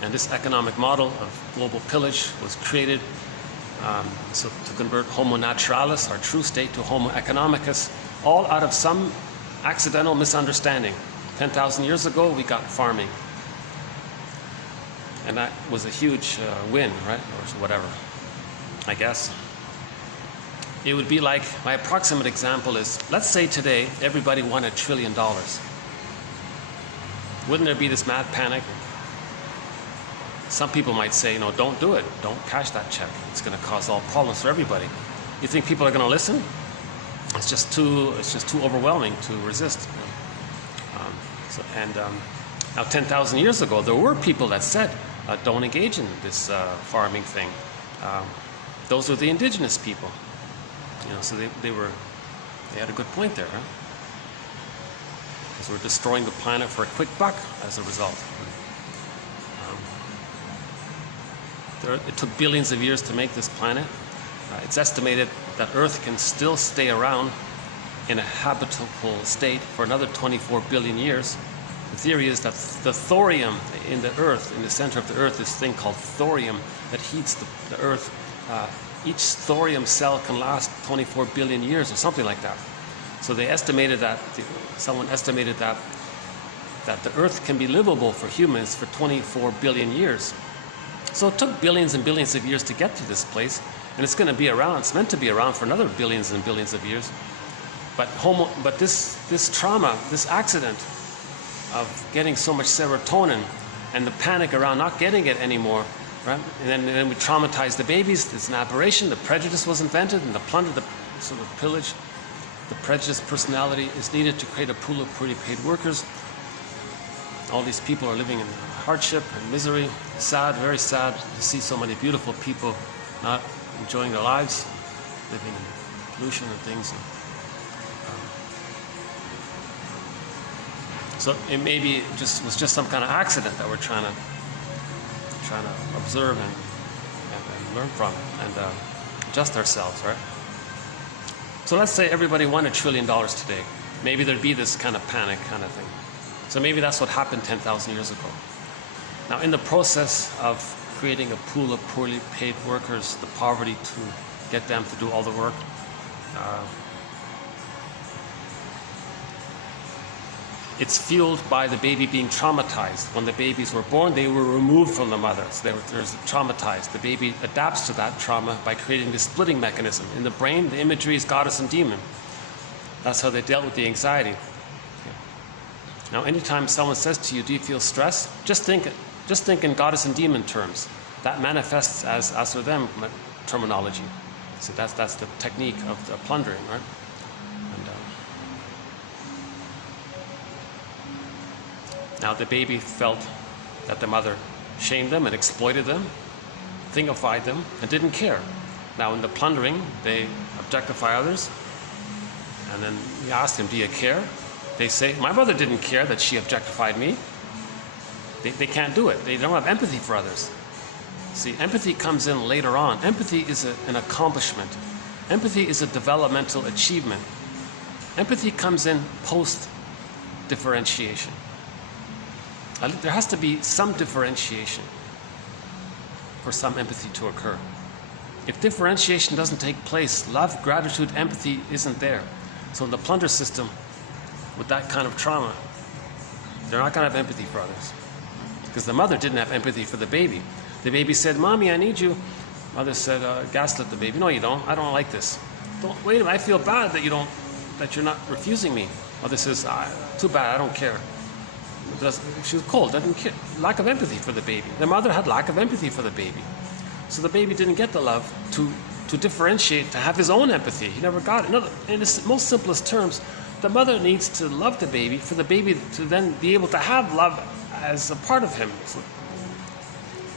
And this economic model of global pillage was created so to convert Homo naturalis, our true state, to Homo economicus, all out of some accidental misunderstanding. 10,000 years ago, we got farming. And that was a huge win, right? Or whatever, I guess. It would be like, my approximate example is, let's say today, everybody won $1 trillion. Wouldn't there be this mad panic? Some people might say, no, don't do it. Don't cash that check. It's going to cause all problems for everybody. You think people are going to listen? It's just too overwhelming to resist. Now 10,000 years ago, there were people that said, don't engage in this farming thing. Those were the indigenous people. You know, so they had a good point there, right? Because we're destroying the planet for a quick buck as a result. It took billions of years to make this planet. It's estimated that Earth can still stay around in a habitable state for another 24 billion years. The theory is that the thorium in the Earth, in the center of the Earth, this thing called thorium that heats the Earth, each thorium cell can last 24 billion years or something like that. So they estimated that, someone estimated that the Earth can be livable for humans for 24 billion years. So it took billions and billions of years to get to this place, and it's going to be around, it's meant to be around for another billions and billions of years. But this trauma, this accident of getting so much serotonin and the panic around not getting it anymore, right? And then we traumatize the babies. It's an aberration. The prejudice was invented, and the plunder, the sort of pillage, the prejudiced personality is needed to create a pool of poorly paid workers. All these people are living in hardship and misery. Sad, very sad to see so many beautiful people not enjoying their lives, living in pollution and things. So it maybe was just some kind of accident that we're trying to observe and learn from and adjust ourselves, right? So let's say everybody won $1 trillion today. Maybe there'd be this kind of panic kind of thing. So maybe that's what happened 10,000 years ago. Now, in the process of creating a pool of poorly paid workers, the poverty to get them to do all the work, it's fueled by the baby being traumatized. When the babies were born, they were removed from the mothers. They're traumatized. The baby adapts to that trauma by creating this splitting mechanism. In the brain, the imagery is goddess and demon. That's how they dealt with the anxiety. Now, anytime someone says to you, do you feel stress? Just think in goddess and demon terms. That manifests as us or them terminology. So that's the technique of the plundering, right? Now the baby felt that the mother shamed them and exploited them, thingified them, and didn't care. Now in the plundering, they objectify others, and then we ask them, do you care? They say, my mother didn't care that she objectified me. They can't do it. They don't have empathy for others. See, empathy comes in later on. Empathy is an accomplishment. Empathy is a developmental achievement. Empathy comes in post-differentiation. There has to be some differentiation for some empathy to occur. If differentiation doesn't take place, love, gratitude, empathy isn't there. So in the plunder system, with that kind of trauma, they're not going to have empathy for others. because the mother didn't have empathy for the baby. The baby said, "Mommy, I need you." Mother said, gaslit the baby. "No, you don't. I don't like this." "Don't, wait a minute, I feel bad that you're not refusing me." Mother says, "Too bad, I don't care." She was cold, doesn't care. Lack of empathy for the baby. The mother had lack of empathy for the baby. So the baby didn't get the love to differentiate, to have his own empathy. He never got it. In the most simplest terms, the mother needs to love the baby for the baby to then be able to have love as a part of him. It's an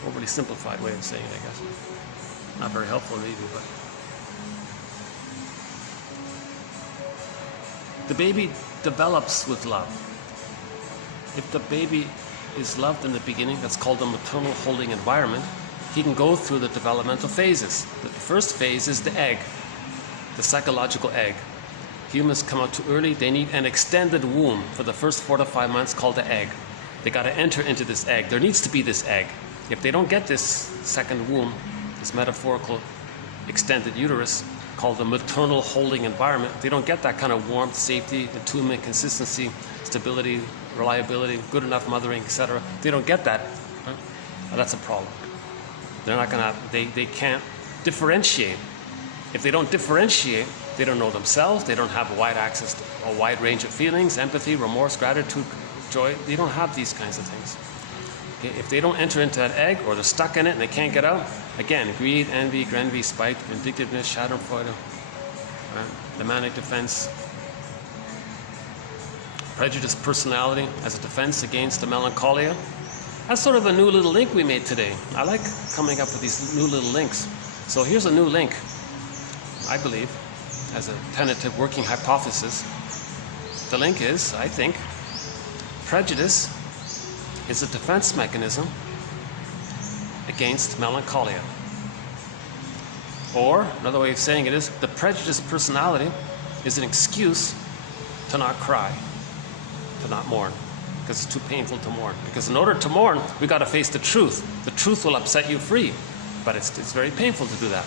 overly simplified way of saying it, I guess. Not very helpful maybe, but the baby develops with love. If the baby is loved in the beginning, that's called the maternal holding environment, he can go through the developmental phases. The first phase is the egg, the psychological egg. Humans come out too early, they need an extended womb for the first 4 to 5 months called the egg. They got to enter into this egg. There needs to be this egg. If they don't get this second womb, this metaphorical extended uterus called the maternal holding environment, if they don't get that kind of warmth, safety, attunement, consistency, stability, reliability, good enough mothering, etc. If they don't get that, that's a problem. They're not gonna. They can't differentiate. If they don't differentiate, they don't know themselves. They don't have wide access to a wide range of feelings, empathy, remorse, gratitude, joy. They don't have these kinds of things. Okay? If they don't enter into that egg, or they're stuck in it and they can't get out, again, greed, envy, grenvy, spite, vindictiveness, schadenfreude, right? The manic defense, prejudice personality as a defense against the melancholia. That's sort of a new little link we made today. I like coming up with these new little links. So here's a new link, I believe, as a tentative working hypothesis. The link is, I think, prejudice is a defense mechanism against melancholia. Or, another way of saying it is, the prejudiced personality is an excuse to not cry, to not mourn, because it's too painful to mourn. Because in order to mourn, we got to face the truth. The truth will upset you free, but it's very painful to do that.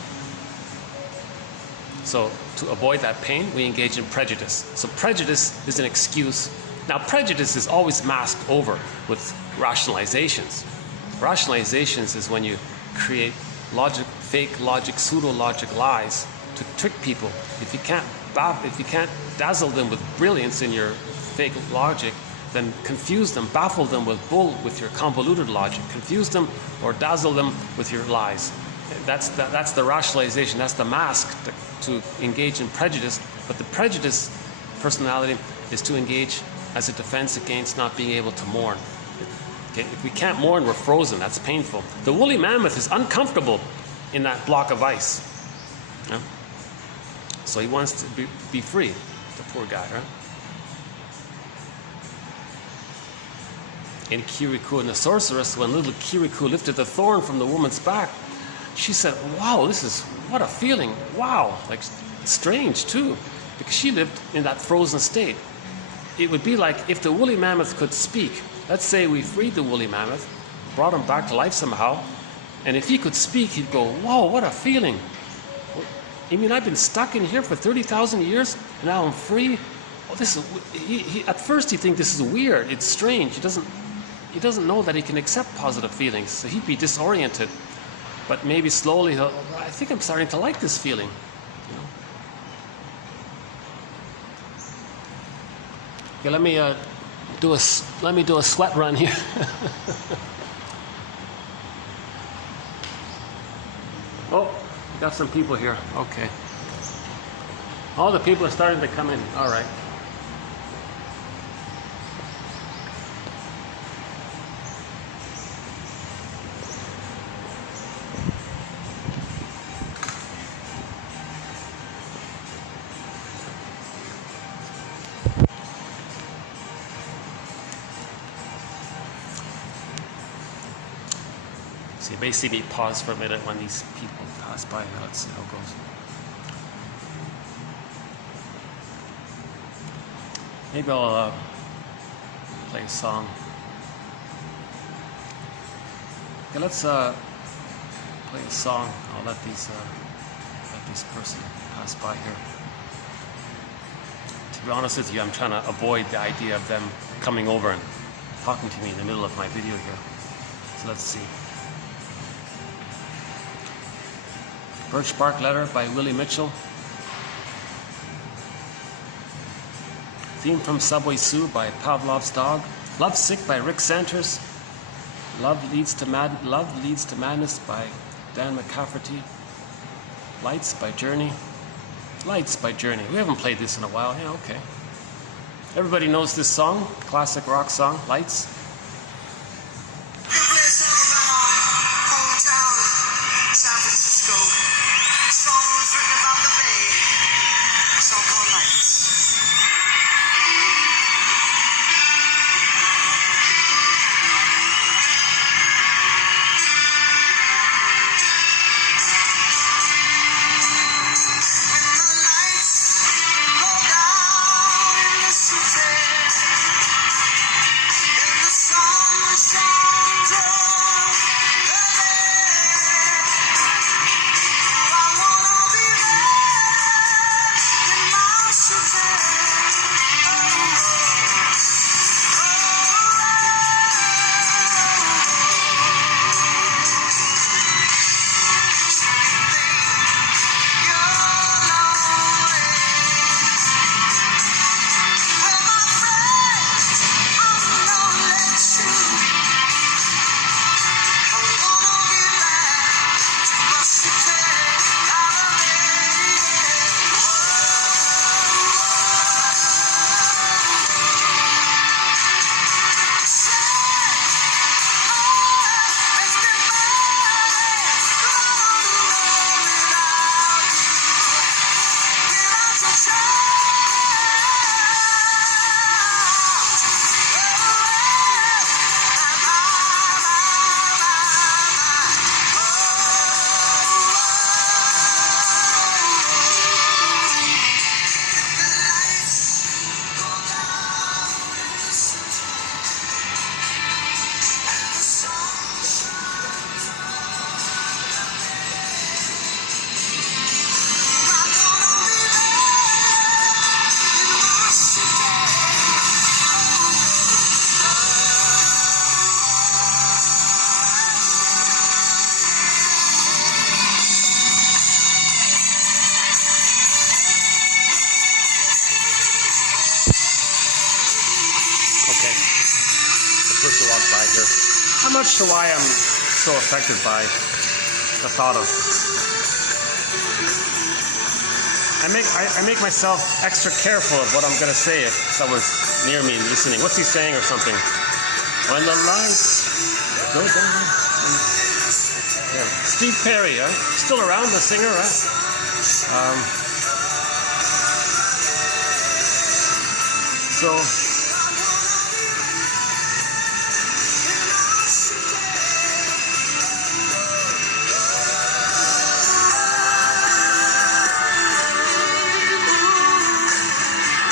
So to avoid that pain, we engage in prejudice. So prejudice is an excuse. Now prejudice is always masked over with rationalizations. Rationalizations is when you create logic, fake logic, pseudo-logic lies to trick people. If you can't dazzle them with brilliance in your fake logic, then confuse them, baffle them with your convoluted logic. Confuse them or dazzle them with your lies. That's the rationalization. That's the mask to engage in prejudice. But the prejudice personality is to engage as a defense against not being able to mourn. Okay? If we can't mourn, we're frozen. That's painful. The woolly mammoth is uncomfortable in that block of ice. Yeah? So he wants to be free, the poor guy, right? In Kirikou and the Sorceress, when little Kirikou lifted the thorn from the woman's back, she said, "Wow, what a feeling. Wow." Like, strange too, because she lived in that frozen state. It would be like if the woolly mammoth could speak. Let's say we freed the woolly mammoth, brought him back to life somehow, and if he could speak, he'd go, "Whoa, what a feeling. I mean, I've been stuck in here for 30,000 years, and now I'm free. Oh, at first he'd think this is weird, it's strange. He doesn't know that he can accept positive feelings, so he'd be disoriented. But maybe slowly, I think I'm starting to like this feeling. You know? Okay, let me do a sweat run here. Oh, got some people here. Okay. All the people are starting to come in. All right. So you may see me pause for a minute when these people pass by. Now let's see how it goes. Maybe I'll play a song. Okay, let's play a song. I'll let this person pass by here. To be honest with you, I'm trying to avoid the idea of them coming over and talking to me in the middle of my video here. So let's see. Birch Bark Letter by Willie Mitchell. Theme from Subway Sue by Pavlov's Dog. Love Sick by Rick Santers. Love Leads to Madness by Dan McCafferty. Lights by Journey. Lights by Journey. We haven't played this in a while. Yeah, okay. Everybody knows this song, classic rock song, Lights. I'm not sure why I'm so affected by the thought of. I make myself extra careful of what I'm going to say if someone's near me listening. What's he saying or something? When the lights go down. Yeah. Steve Perry, still around, the singer, So.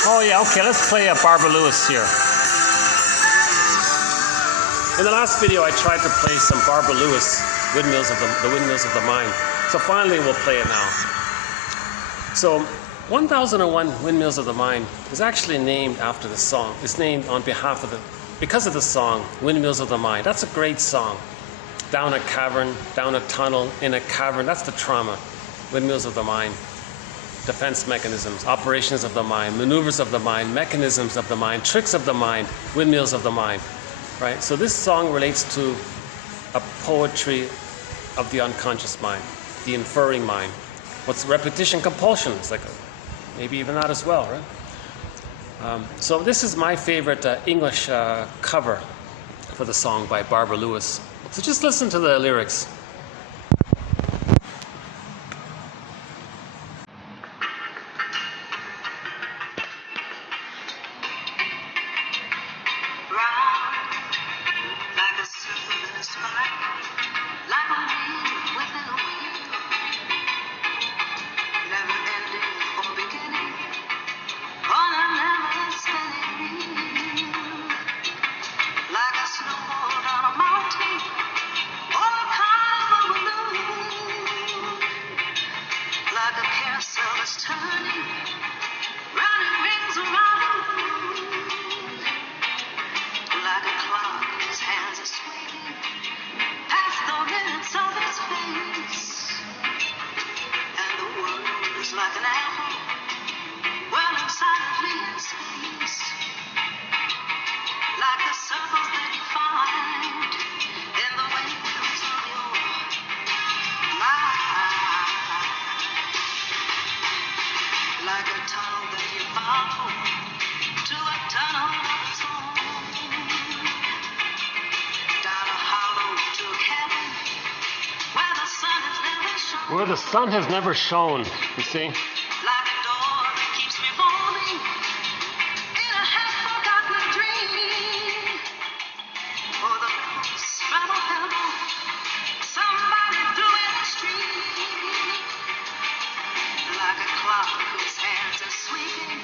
Oh yeah, okay, let's play Barbara Lewis here. In the last video I tried to play some Barbara Lewis, Windmills of the Windmills of the Mind. So finally we'll play it now. So 1001 Windmills of the Mind is actually named after the song. It's named on behalf of because of the song, Windmills of the Mind. That's a great song. Down a cavern, down a tunnel, in a cavern, that's the trauma. Windmills of the Mind. Defense mechanisms, operations of the mind, maneuvers of the mind, mechanisms of the mind, tricks of the mind, windmills of the mind, right? So this song relates to a poetry of the unconscious mind, the inferring mind. What's repetition compulsion? It's like maybe even that as well, right? So this is my favorite English cover for the song by Barbara Lewis. So just listen to the lyrics. Like a snowball down a mountain, all kind where the sun has never shone, you see? Like a door that keeps revolving in a half-forgotten dream. For the ripples rattle pebble, somebody threw in a stream. Like a clock whose hands are sweeping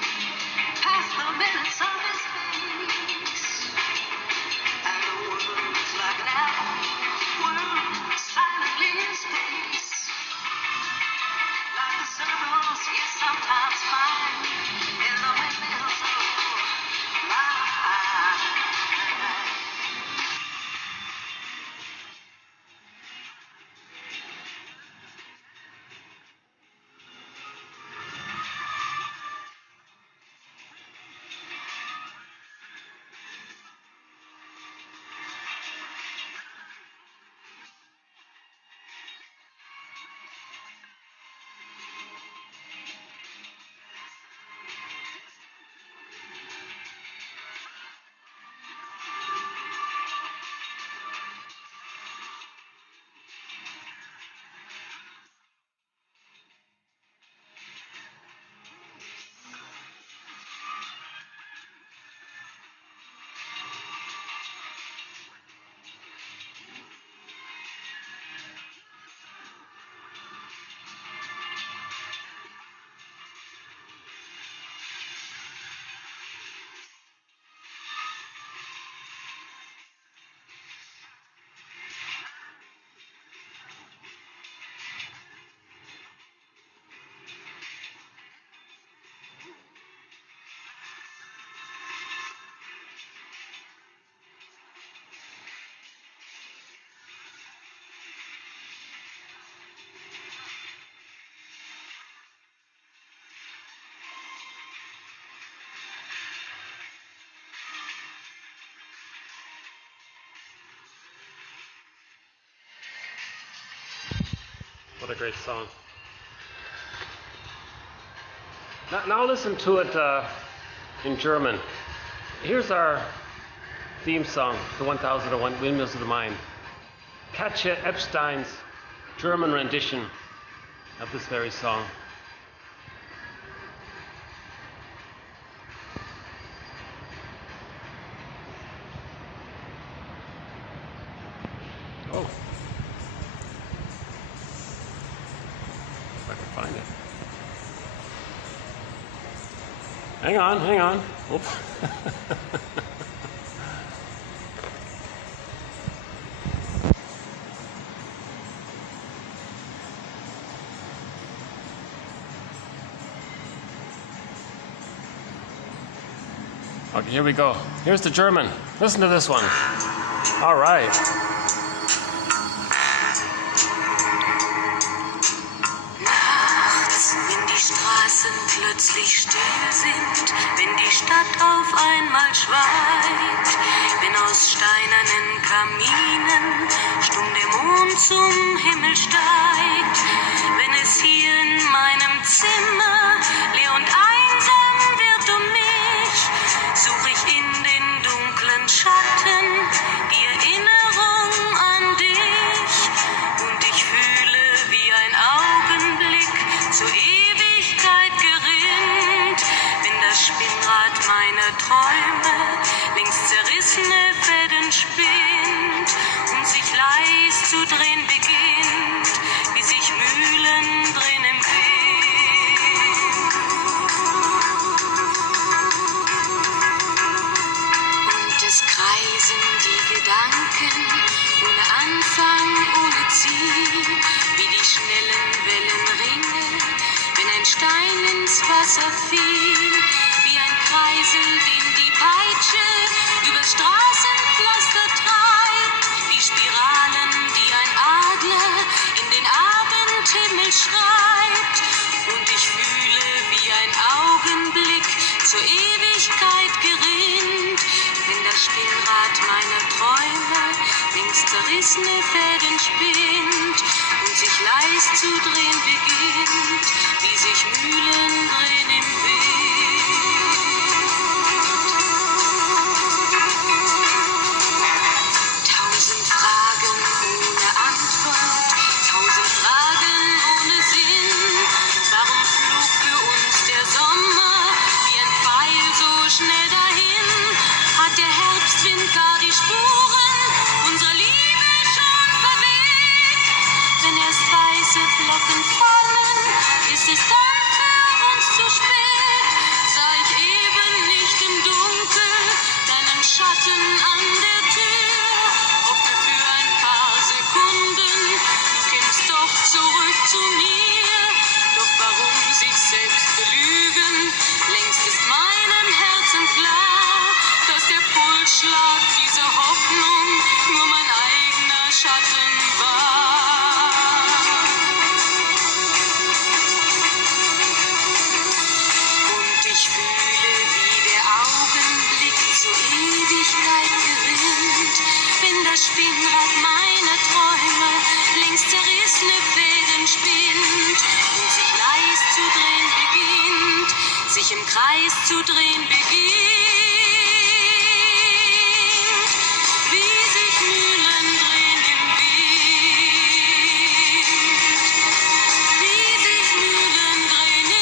past the minutes of his face. And the world's like an apple, whirling silently in space. Like the circles you sometimes find in the windmills of life. What a great song. Now listen to it in German. Here's our theme song, the 1001 Windmills of the Mind. Katja Epstein's German rendition of this very song. Oh. If I can find it. Hang on. Oop. Okay, here we go. Here's the German. Listen to this one. All right. Plötzlich still sind, wenn die Stadt auf einmal schweigt, wenn aus steinernen Kaminen stumm der Mond zum Himmel steigt, wenn es hier in meinem Zimmer leer und einsam wird mich, such ich in den dunklen Schatten die Erinnerung an dich und ich fühle wie ein Augenblick zur Ewigkeit gerinnt, wenn das Spinnrad meiner Träume längst zerrissene Fäden spinnt und sich leis zu drehen beginnt, wie sich Mühlen drehen im Wind. Und es kreisen die Gedanken ohne Anfang, ohne Ziel, wie die schnellen Wellenringe, wenn ein Stein ins Wasser fiel, wie ein Kreisel, den die Peitsche übers Straßenpflaster treibt, wie Spiralen, die ein Adler in den Abendhimmel schreibt. Und ich fühle, wie ein Augenblick zur Ewigkeit gerinnt, wenn das Spinnrad meiner Träume längst zerrissene Fäden spinnt und sich leis zu drehen beginnt, wie sich Mühlen drehen im Wind. Tausend Fragen ohne Antwort, tausend Fragen ohne Wolken fallen, ist es dann für uns zu spät. Sah ich eben nicht im Dunkel deinen Schatten an der Tür, hoffte für ein paar Sekunden, du kämst doch zurück zu mir. Doch warum sich selbst belügen? Längst ist meinem Herzen klar, dass der Pulsschlag dieser Hoffnung nur mein eigener Schatten war. Und ich fühle, wie der Augenblick zur Ewigkeit gewinnt, wenn das Spinnrad meiner Träume längst zerrissene Fäden spinnt und sich leis zu drehen beginnt, sich im Kreis zu drehen beginnt. Wie sich Mühlen drehen im Wind. Wie sich Mühlen drehen im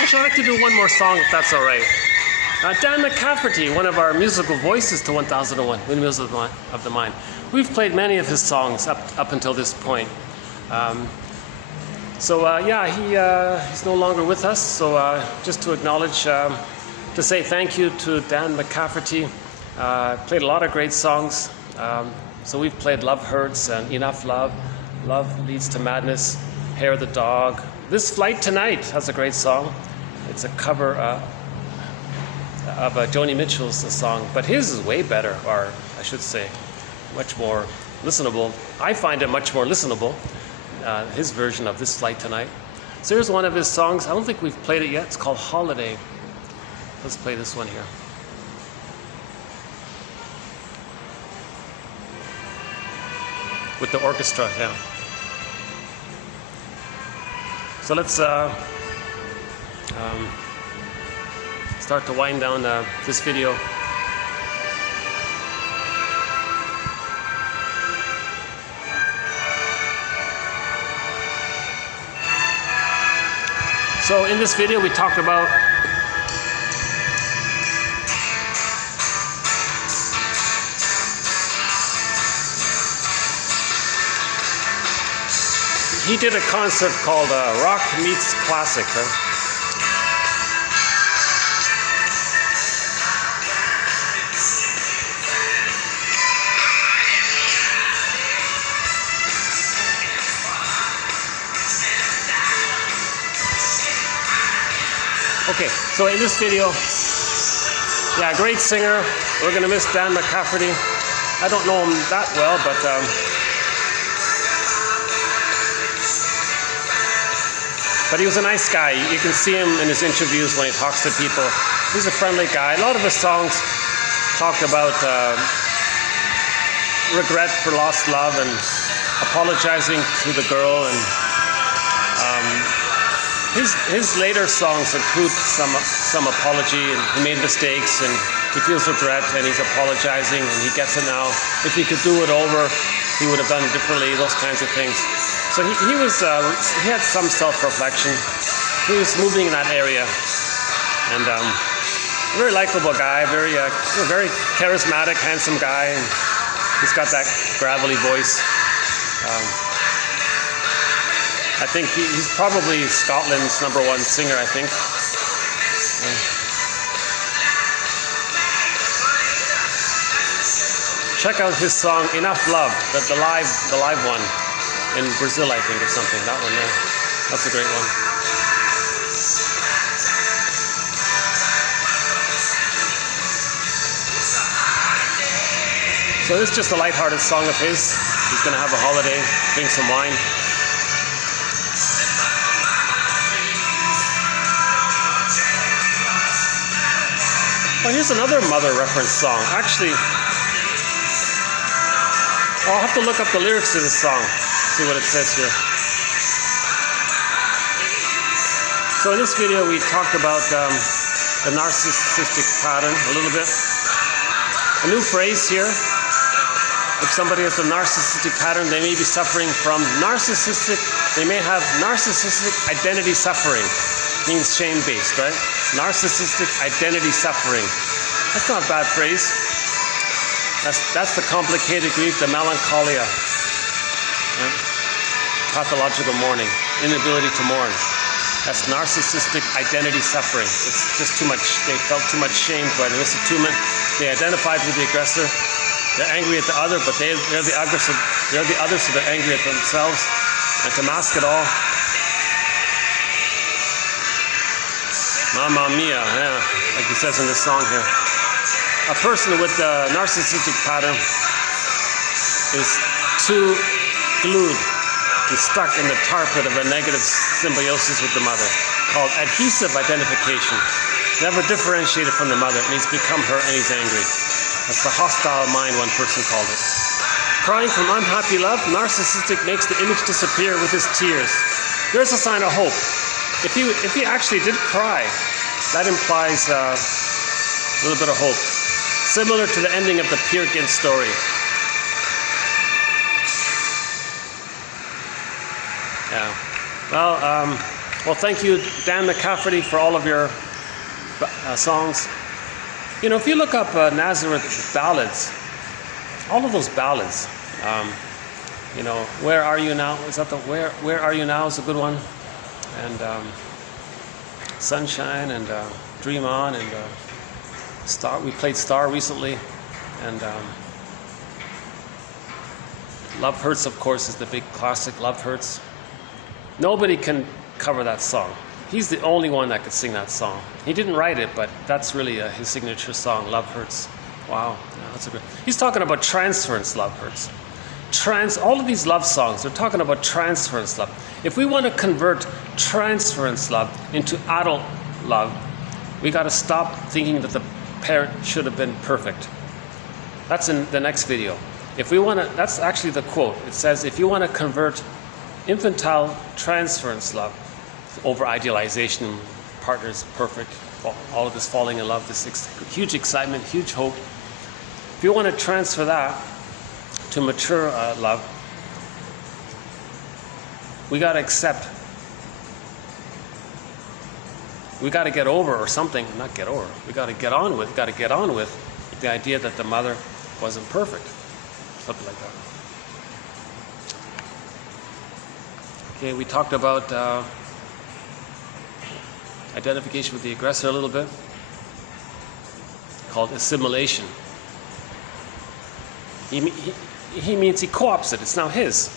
Actually, I'd like to do one more song if that's all right. Dan McCafferty, one of our musical voices to 1001, Windmills of the Mind. We've played many of his songs up until this point. He's no longer with us. So just to acknowledge, to say thank you to Dan McCafferty. Played a lot of great songs. So we've played Love Hurts and Enough Love, Love Leads to Madness, Hair the Dog. This Flight Tonight has a great song. It's a cover of Joni Mitchell's song, but his is way better, or I should say, much more listenable. I find it much more listenable, his version of This Flight Tonight. So here's one of his songs. I don't think we've played it yet. It's called Holiday. Let's play this one here. With the orchestra, yeah. So let's start to wind down this video. So in this video we talked about he did a concert called Rock Meets Classic. Okay, so in this video, yeah, great singer. We're gonna miss Dan McCafferty. I don't know him that well, but he was a nice guy. You can see him in his interviews when he talks to people. He's a friendly guy. A lot of his songs talked about regret for lost love and apologizing to the girl. And his later songs include some apology, and he made mistakes and he feels regret and he's apologizing and he gets it now. If he could do it over, he would have done it differently, those kinds of things. So he had some self-reflection. He was moving in that area, and very likable guy, very charismatic, handsome guy, and he's got that gravelly voice. I think he's probably Scotland's #1 singer, I think. Yeah. Check out his song "Enough Love," the live one in Brazil, I think, or something. That one there, that's a great one. So this is just a lighthearted song of his. He's gonna have a holiday, drink some wine. Well, here's another Mother reference song. Actually, I'll have to look up the lyrics to this song, see what it says here. So in this video, we talked about the narcissistic pattern a little bit. A new phrase here. if somebody has a narcissistic pattern, they may be suffering from they may have narcissistic identity suffering. Means shame-based, right? Narcissistic identity suffering. That's not a bad phrase. That's the complicated grief, the melancholia. Right? Pathological mourning, inability to mourn. That's narcissistic identity suffering. It's just too much, they felt too much shame by the misattunement. They identified with the aggressor. They're angry at the other, but they're the aggressor. They're the other, so they're angry at themselves. And to mask it all, Mamma mia, yeah, like he says in this song here. A person with a narcissistic pattern is too glued and stuck in the tar pit of a negative symbiosis with the mother, called adhesive identification. Never differentiated from the mother, and he's become her and he's angry. That's the hostile mind, one person called it. Crying from unhappy love, narcissistic makes the image disappear with his tears. There's a sign of hope. If he actually did cry, that implies a little bit of hope. Similar to the ending of the Peer Gynt story. Yeah. Well, thank you, Dan McCafferty, for all of your songs. You know, if you look up Nazareth ballads, all of those ballads, you know, Where Are You Now? Is that the Where Are You Now is a good one. And Sunshine and Dream On and Star. We played Star recently, and Love Hurts, of course, is the big classic. Love Hurts. Nobody can cover that song. He's the only one that could sing that song. He didn't write it, but that's really his signature song. Love Hurts. Wow, yeah, that's a good. He's talking about transference. Love Hurts. All of these love songs, they're talking about transference love. If we want to convert transference love into adult love, we got to stop thinking that the parent should have been perfect. That's in the next video. If we want to, that's actually the quote. It says, if you want to convert infantile transference love over idealization, partner's perfect, all of this falling in love, this huge excitement, huge hope. If you want to transfer that to mature love, we got to accept, we got to get over, or something, not get over, we got to get on with the idea that the mother wasn't perfect, something like that. Okay, we talked about identification with the aggressor a little bit, called assimilation. He means he co-opts it. It's now his.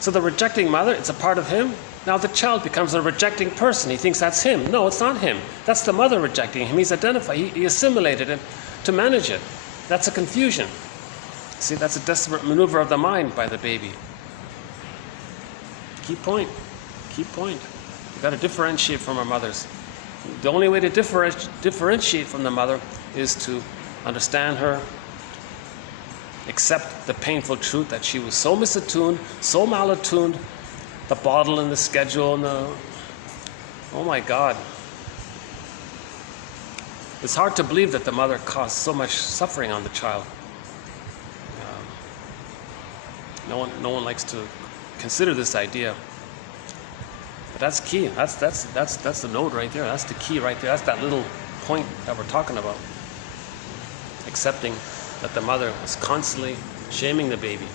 So the rejecting mother, it's a part of him. Now the child becomes a rejecting person. He thinks that's him. No, it's not him. That's the mother rejecting him. He's identified. He assimilated it to manage it. That's a confusion. See, that's a desperate maneuver of the mind by the baby. Key point. Key point. We've got to differentiate from our mothers. The only way to differentiate from the mother is to understand her, accept the painful truth that she was so misattuned, so malattuned, the bottle and the schedule and the, oh my God. It's hard to believe that the mother caused so much suffering on the child. No one likes to consider this idea. But that's key. That's the node right there. That's the key right there. That's that little point that we're talking about. Accepting that the mother was constantly shaming the baby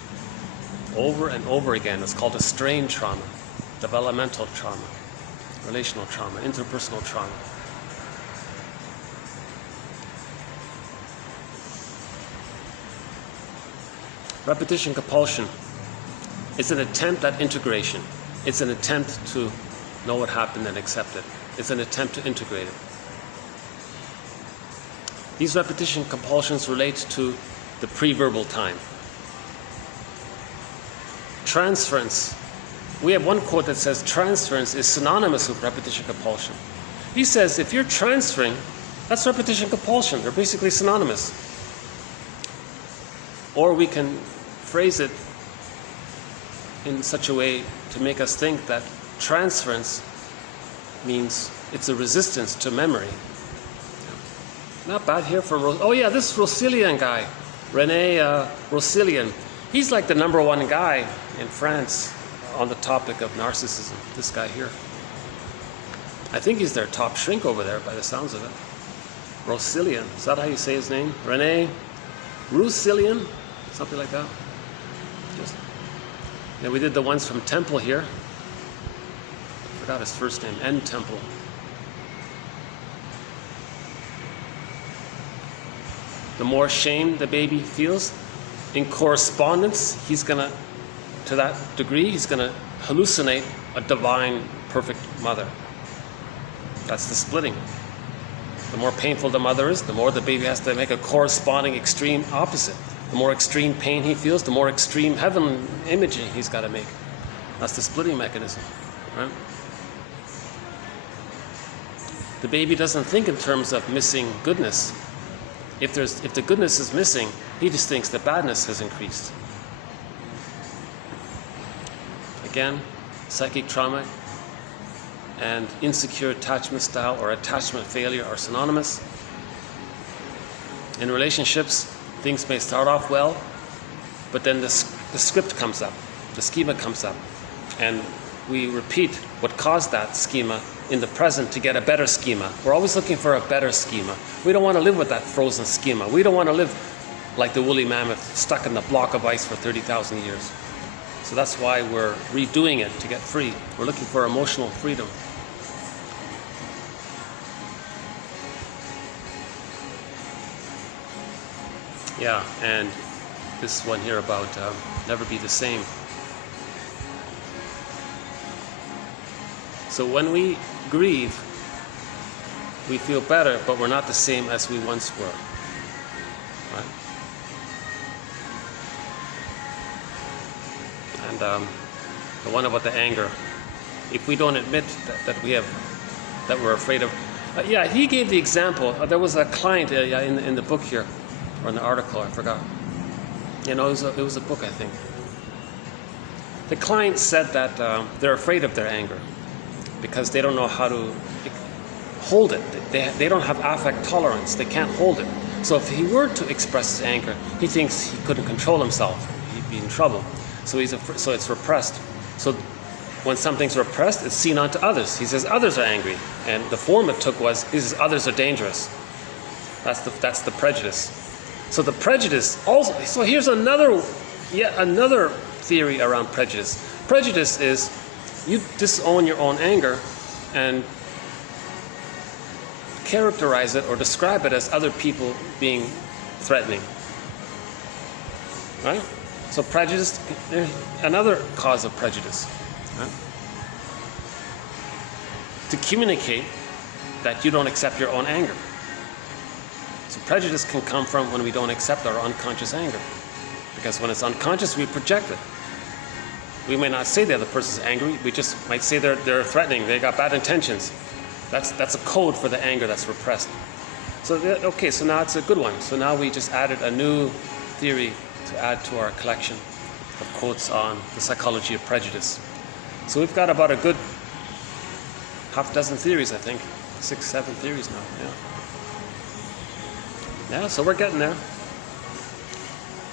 over and over again. It's called a strain trauma, developmental trauma, relational trauma, interpersonal trauma. Repetition compulsion is an attempt at integration. It's an attempt to know what happened and accept it. It's an attempt to integrate it. These repetition compulsions relate to the pre-verbal time. Transference. We have one quote that says transference is synonymous with repetition compulsion. He says if you're transferring, that's repetition compulsion. They're basically synonymous. Or we can phrase it in such a way to make us think that transference means it's a resistance to memory. Not bad here from, oh yeah, this Roussillon guy, René Roussillon. He's like the #1 guy in France on the topic of narcissism, this guy here. I think he's their top shrink over there by the sounds of it. Roussillon, is that how you say his name? Rene Roussillon, something like that. Yeah, we did the ones from Temple here. I forgot his first name, N Temple. The more shame the baby feels, in correspondence, he's gonna, to that degree, he's gonna hallucinate a divine, perfect mother. That's the splitting. The more painful the mother is, the more the baby has to make a corresponding extreme opposite. The more extreme pain he feels, the more extreme heaven imaging he's got to make. That's the splitting mechanism, right? The baby doesn't think in terms of missing goodness. If the goodness is missing, he just thinks the badness has increased. Again, psychic trauma and insecure attachment style or attachment failure are synonymous. In relationships, things may start off well, but then the script comes up, the schema comes up, and we repeat what caused that schema in the present to get a better schema. We're always looking for a better schema. We don't want to live with that frozen schema. We don't want to live like the woolly mammoth stuck in the block of ice for 30,000 years. So that's why we're redoing it to get free. We're looking for emotional freedom. Yeah, and this one here about never be the same. So when we grieve, we feel better, but we're not the same as we once were. Right? And the one about the anger. If we don't admit that we're afraid of, yeah, he gave the example. There was a client in the book here, or in the article, I forgot. You know, it was a book, I think. The client said that they're afraid of their anger because they don't know how to hold it. They don't have affect tolerance. They can't hold it. So if he were to express his anger, he thinks he couldn't control himself. He'd be in trouble. So it's repressed. So when something's repressed, it's seen onto others. He says others are angry, and the form it took was he says others are dangerous. That's the prejudice. So the prejudice also. So here's another theory around prejudice. Prejudice is you disown your own anger and characterize it or describe it as other people being threatening. Right? So prejudice, another cause of prejudice. Right? To communicate that you don't accept your own anger. So prejudice can come from when we don't accept our unconscious anger. Because when it's unconscious, we project it. We may not say the other person's angry, we just might say they're threatening, they got bad intentions. That's a code for the anger that's repressed. So, okay, so now it's a good one. So now we just added a new theory to add to our collection of quotes on the psychology of prejudice. So we've got about a good half dozen theories, I think. 6, 7 theories now, yeah. Yeah, so we're getting there.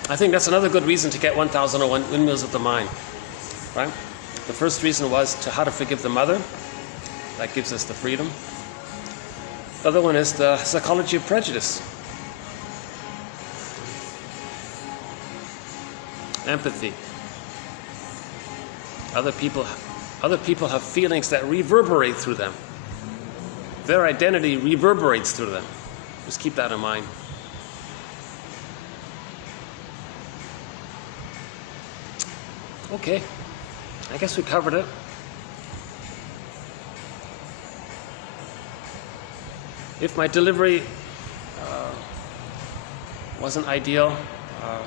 I think that's another good reason to get 1001 Windmills of the Mind, right? The first reason was to how to forgive the mother. That gives us the freedom. The other one is the psychology of prejudice. Empathy. Other people have feelings that reverberate through them. Their identity reverberates through them. Just keep that in mind. Okay, I guess we covered it. If my delivery wasn't ideal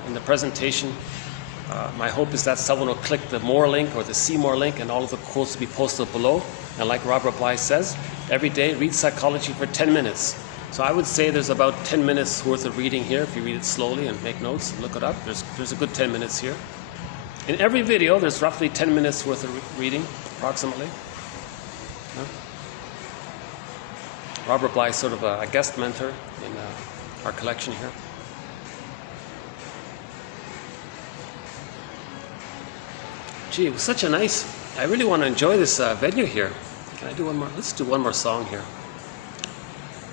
in the presentation, my hope is that someone will click the More link or the See More link, and all of the quotes will be posted below. And like Robert Bly says, every day read psychology for 10 minutes. So I would say there's about 10 minutes worth of reading here if you read it slowly and make notes and look it up. There's a good 10 minutes here. In every video, there's roughly 10 minutes worth of reading, approximately. Yeah. Robert Bly is sort of a guest mentor in our collection here. gee, it was such a nice, I really want to enjoy this venue here. Can I do one more? Let's do one more song here.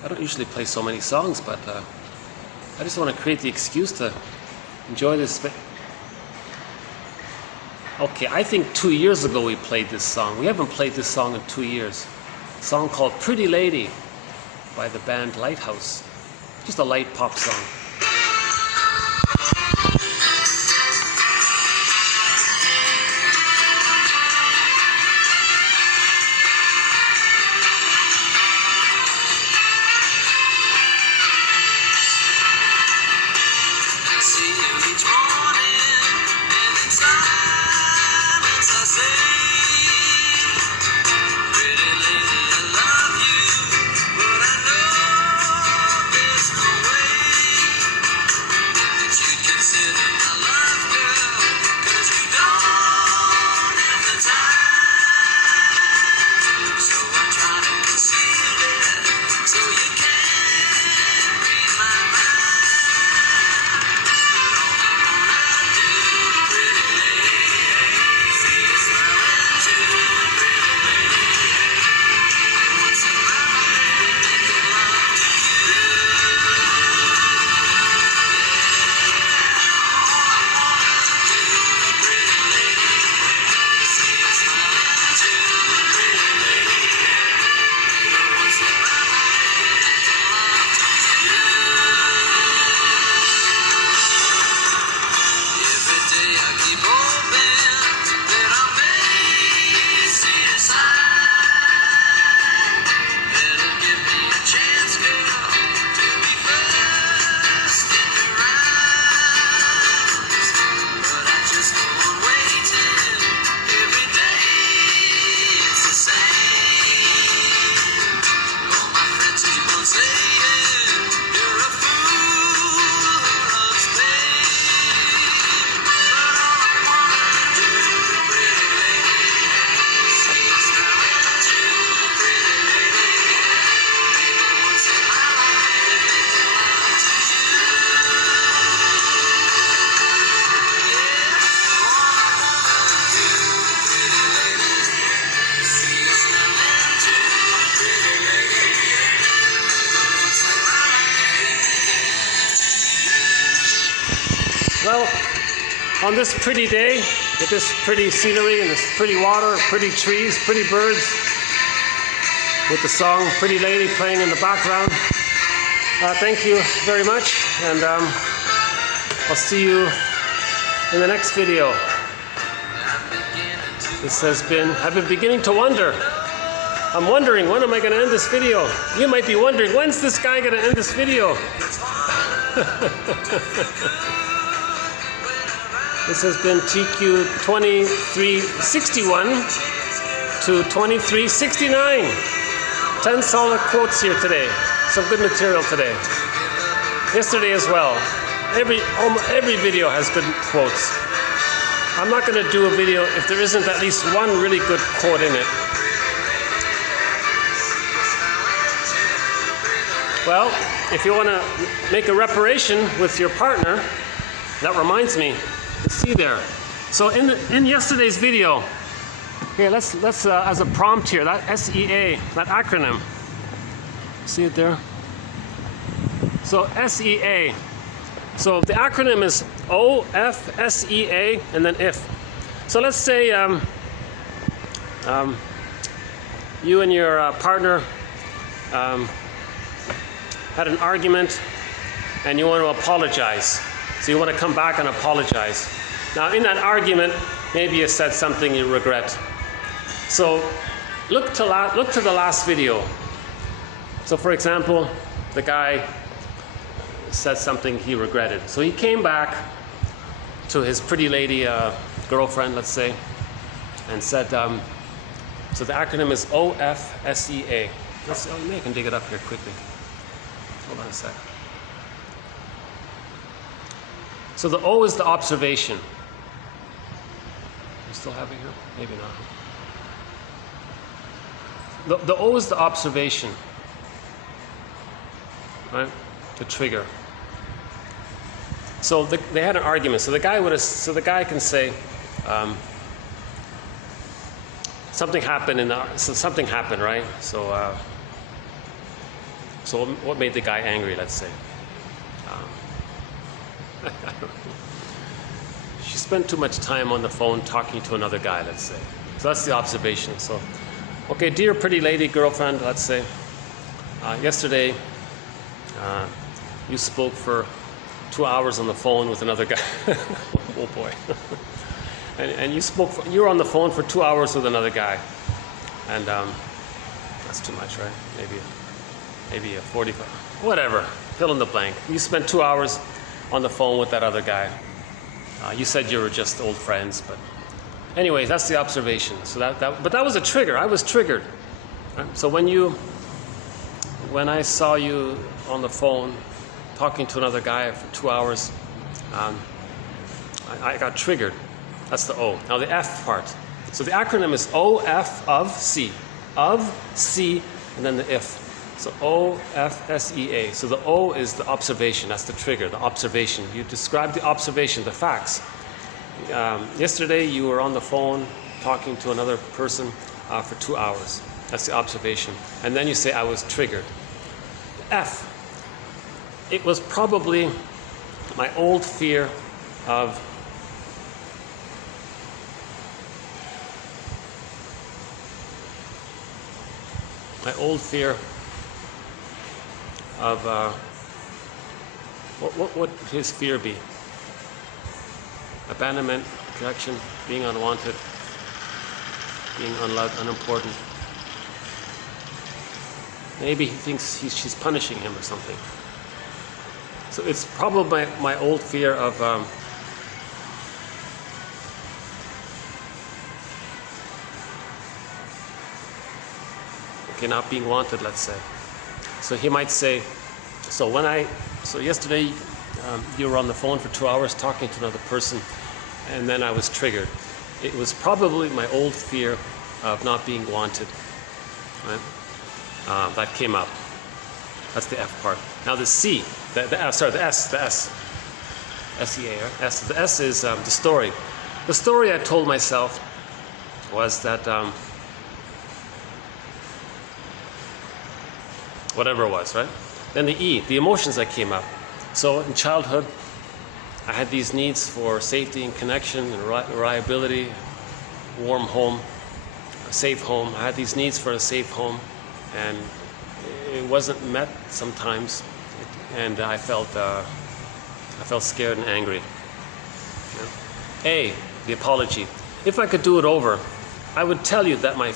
I don't usually play so many songs, but I just want to create the excuse to enjoy this. Okay, I think 2 years ago we played this song. We haven't played this song in 2 years. A song called Pretty Lady by the band Lighthouse. Just a light pop song. Well, on this pretty day, with this pretty scenery and this pretty water, pretty trees, pretty birds, with the song Pretty Lady playing in the background, thank you very much, and I'll see you in the next video. This has been, I've been beginning to wonder. I'm wondering, when am I going to end this video? You might be wondering, when's this guy going to end this video? This has been TQ 2361 to 2369. 10 solid quotes here today. Some good material today. Yesterday as well. Every video has good quotes. I'm not going to do a video if there isn't at least one really good quote in it. Well, if you want to make a reparation with your partner, that reminds me. See there. So in yesterday's video, okay, let's as a prompt here, that SEA, that acronym. See it there? So SEA. So the acronym is OFSEA and then if. So let's say you and your partner had an argument and you want to apologize. So you want to come back and apologize. Now in that argument, maybe you said something you regret. So look to the last video. So for example, the guy said something he regretted. So he came back to his pretty lady girlfriend, let's say, and said, so the acronym is OFSEA. Maybe I can dig it up here quickly. Hold on a sec. So the O is the observation. You still have it here? Maybe not. The O is the observation, right? The trigger. So they had an argument. So the guy can say, something happened something happened, right? So what made the guy angry, let's say? I don't know. She spent too much time on the phone talking to another guy, let's say. So that's the observation. So, okay, dear pretty lady girlfriend, let's say, yesterday you spoke for 2 hours on the phone with another guy. Oh boy. and you were on the phone for 2 hours with another guy. And that's too much, right? Maybe a 45, whatever, fill in the blank. You spent 2 hours on the phone with that other guy. You said you were just old friends, but anyway, that's the observation. So but that was a trigger. I was triggered. Right? So when I saw you on the phone talking to another guy for 2 hours, I got triggered. That's the O. Now the F part. So the acronym is OF of C, and then the if. So OFSEA. So the O is the observation. That's the trigger, the observation. You describe the observation, the facts. Yesterday you were on the phone talking to another person for 2 hours. That's the observation. And then you say, I was triggered. F. It was probably my old fear of what would his fear be? Abandonment, rejection, being unwanted, being unloved, unimportant. Maybe he thinks she's punishing him or something. So it's probably my old fear of not being wanted, let's say. So he might say, so yesterday you were on the phone for 2 hours talking to another person, and then I was triggered. It was probably my old fear of not being wanted. Right? That came up. That's the F part. Now the C, the S, S-E-A, right? S. The S is the story. The story I told myself was that whatever it was, right? Then the E, the emotions that came up. So in childhood, I had these needs for safety and connection and reliability, warm home, a safe home. I had these needs for a safe home, and it wasn't met sometimes, and I felt scared and angry. Yeah. A, the apology. If I could do it over, I would tell you that my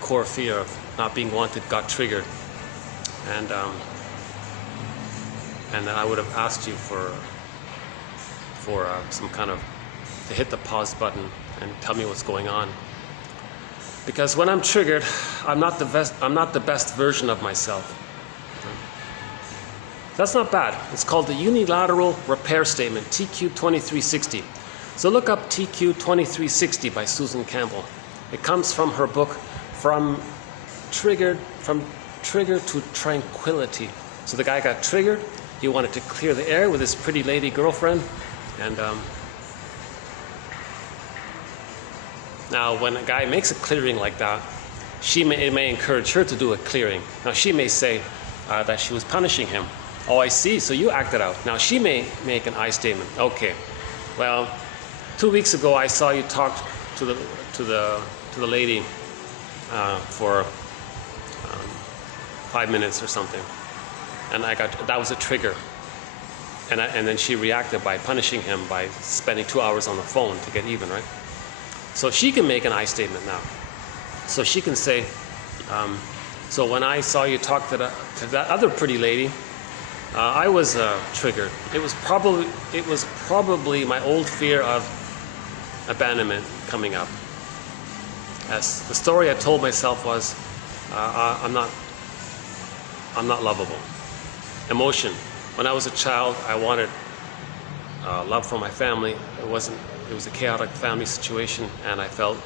core fear of not being wanted got triggered, and then I would have asked you for some kind of, to hit the pause button and tell me what's going on. Because when I'm triggered, I'm not the best version of myself. That's not bad. It's called the unilateral repair statement, TQ 2360. So look up TQ 2360 by Susan Campbell. It comes from her book, From Trigger to Tranquility. So the guy got triggered. He wanted to clear the air with his pretty lady girlfriend, and now when a guy makes a clearing like that, it may encourage her to do a clearing. Now she may say that she was punishing him. Oh, I see. So you acted out. Now she may make an I statement. Okay. Well, 2 weeks ago I saw you talk to the lady for 5 minutes or something, and that was a trigger, and then she reacted by punishing him by spending 2 hours on the phone to get even, right? So she can make an I statement now. So she can say, so when I saw you talk to that other pretty lady, I was triggered. It was probably my old fear of abandonment coming up. As the story I told myself was, I'm not lovable. Emotion. When I was a child, I wanted love from my family. It was a chaotic family situation, and I felt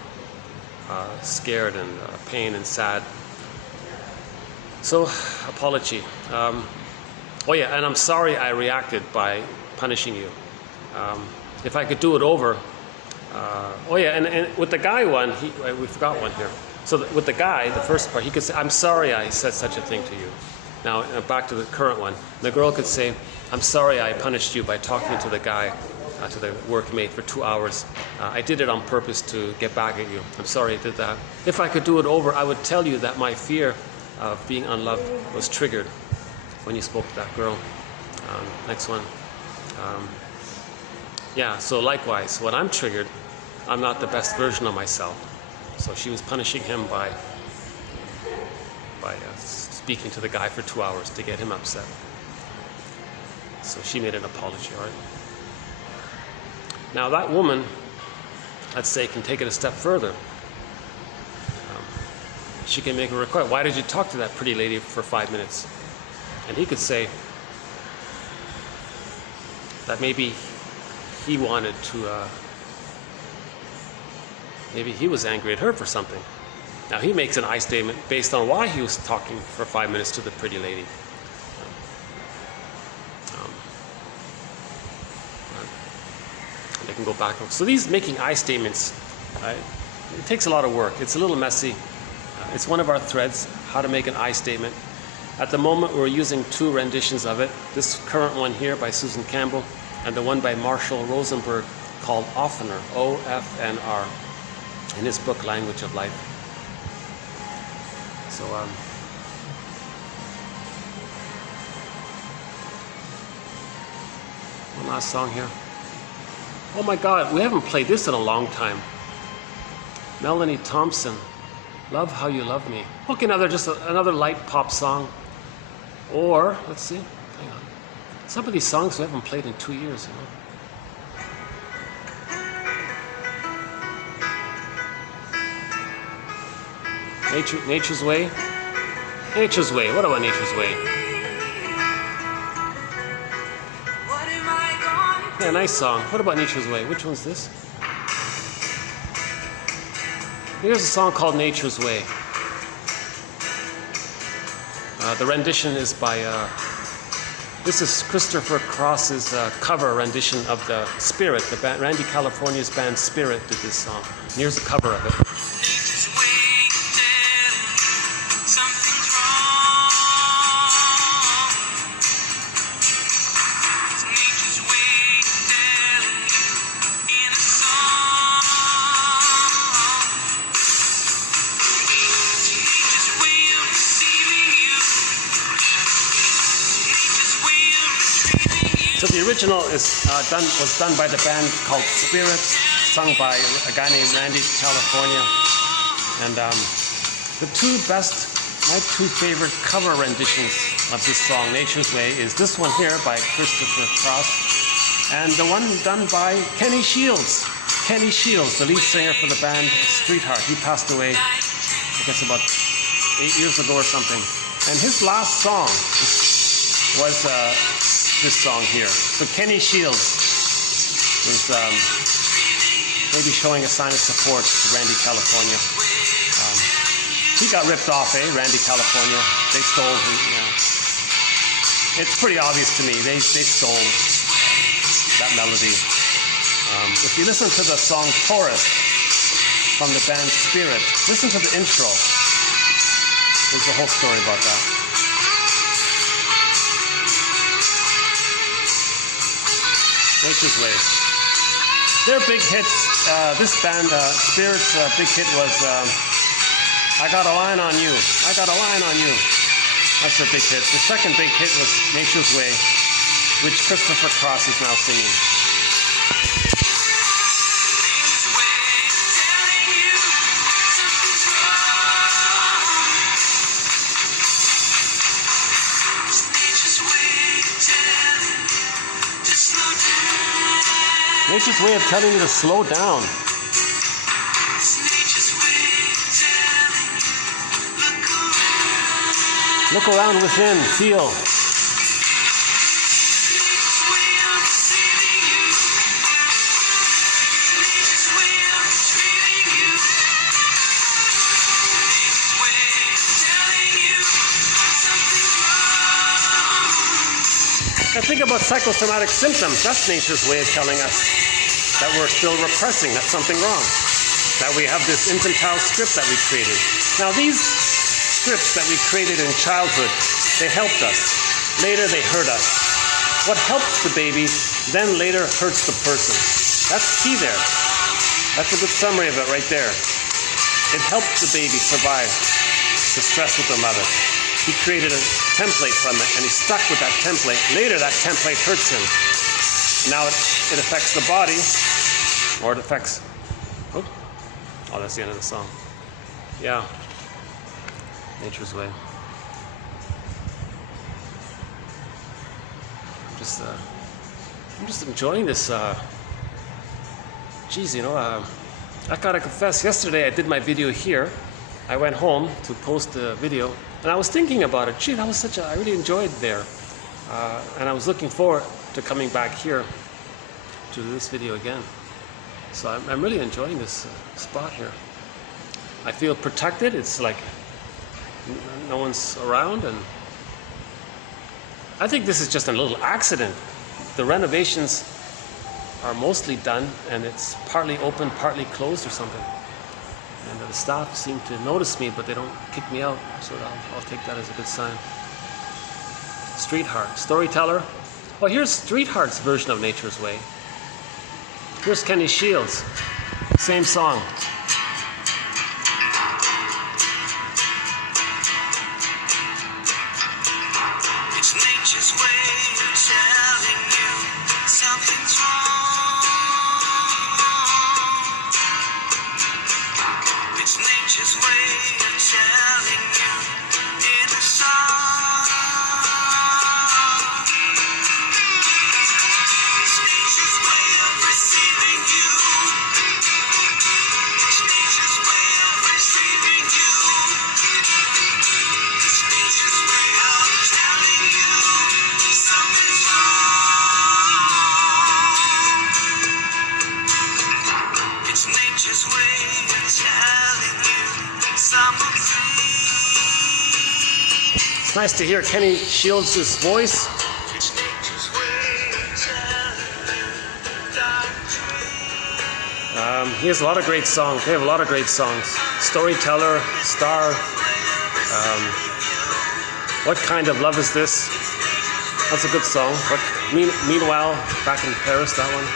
scared and pain and sad. So, apology. Oh yeah, and I'm sorry I reacted by punishing you. If I could do it over, Oh yeah, and with the guy one, we forgot one here. So with the guy, the first part, he could say, "I'm sorry I said such a thing to you." Now back to the current one. The girl could say, "I'm sorry I punished you by talking to the guy, to the workmate for 2 hours. I did it on purpose to get back at you. I'm sorry I did that. If I could do it over, I would tell you that my fear of being unloved was triggered when you spoke to that girl." Next one. Yeah, so likewise, when I'm triggered, I'm not the best version of myself. So she was punishing him by speaking to the guy for 2 hours to get him upset. So she made an apology, all right? Now that woman, let's say, can take it a step further. She can make a request. "Why did you talk to that pretty lady for 5 minutes?" And he could say that maybe he wanted to, maybe he was angry at her for something. Now he makes an I statement based on why he was talking for 5 minutes to the pretty lady. They can go back. So these making I statements, it takes a lot of work. It's a little messy. It's one of our threads, how to make an I statement. At the moment, we're using 2 renditions of it. This current one here by Susan Campbell, and the one by Marshall Rosenberg called Offener, O-F-N-R, in his book, Language of Life. So, one last song here. Oh my God, we haven't played this in a long time. Melanie Thompson, "Love How You Love Me." Okay, another light pop song. Or, let's see, hang on. Some of these songs we haven't played in 2 years, you know. Nature's Way. Nature's Way. What about Nature's Way? Yeah, nice song. What about Nature's Way? Which one's this? Here's a song called Nature's Way. The rendition is by, this is Christopher Cross's cover rendition of the Spirit. The band, Randy California's band Spirit did this song. And here's a cover of it. So the original was done by the band called Spirit, sung by a guy named Randy California. And my 2 favorite cover renditions of this song, Nature's Way, is this one here by Christopher Cross, and the one done by Kenny Shields. Kenny Shields, the lead singer for the band Streetheart. He passed away, I guess, about 8 years ago or something. And his last song was this song here. So Kenny Shields was maybe showing a sign of support to Randy California. He got ripped off, Randy California. They stole him, you know. It's pretty obvious to me. They stole that melody. If you listen to the song Tourist from the band Spirit, listen to the intro. There's a whole story about that. Nature's Way. Their big hits, this band, Spirit's big hit was "I Got a Line on You." I got a line on you. That's their big hit. The second big hit was Nature's Way, which Christopher Cross is now singing. Nature's way of telling you to slow down. Look around within, feel. Now think about psychosomatic symptoms. That's nature's way of telling us that we're still repressing, that something wrong, that we have this infantile script that we created. Now these scripts that we created in childhood, they helped us. Later they hurt us. What helps the baby then later hurts the person. That's key there. That's a good summary of it right there. It helped the baby survive the stress with the mother. He created a template from it and he's stuck with that template. Later that template hurts him. Now it affects the body, or it affects, oh, that's the end of the song. Yeah, Nature's Way. I'm just enjoying this. Geez, you know, I gotta confess, yesterday I did my video here. I went home to post the video, and I was thinking about it. Gee, that was I really enjoyed there. And I was looking forward to coming back here to do this video again. So I'm really enjoying this spot here. I feel protected. It's like no one's around, and I think this is just a little accident. The renovations are mostly done, and it's partly open, partly closed or something. And the staff seem to notice me, but they don't kick me out, so I'll take that as a good sign. Streetheart, storyteller. Well, here's Streetheart's version of Nature's Way. Here's Kenny Shields, same song. It's nature's way of telling you something's wrong. It's nature's way of telling you in a song. It's nature's way of receiving you. It's nature's way of receiving you. It's nature's way of telling you something's wrong. It's nature's way of telling you something's wrong. It's nice to hear Kenny Shields' voice. It's nature's way of telling you dark dreams. He has a lot of great songs. They have a lot of great songs. Storyteller, Star. What Kind of Love Is This? That's a good song. Meanwhile, Back in Paris, that one.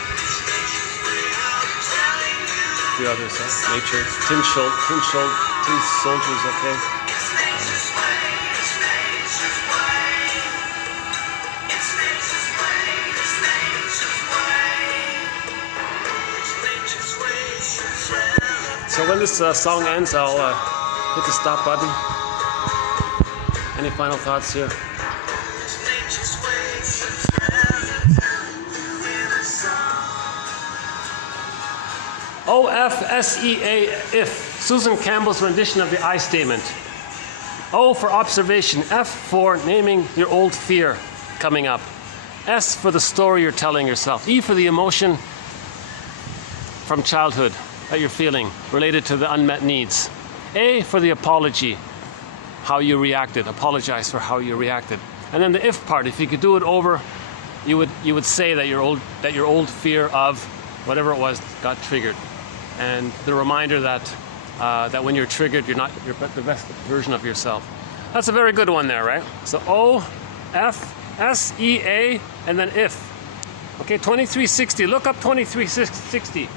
A few others, Nature. Tin Soldiers, okay. So when this song ends, I'll hit the stop button. Any final thoughts here? O-F-S-E-A, if. Susan Campbell's rendition of the I statement. O for observation. F for naming your old fear coming up. S for the story you're telling yourself. E for the emotion from childhood that you're feeling related to the unmet needs. A for the apology, how you reacted. Apologize for how you reacted. And then the if part, if you could do it over, you would say that your old fear of whatever it was got triggered. And the reminder that that when you're triggered, you're not the best version of yourself. That's a very good one there, right? So O, F, S, E, A, and then if. Okay, 2360. Look up 2360.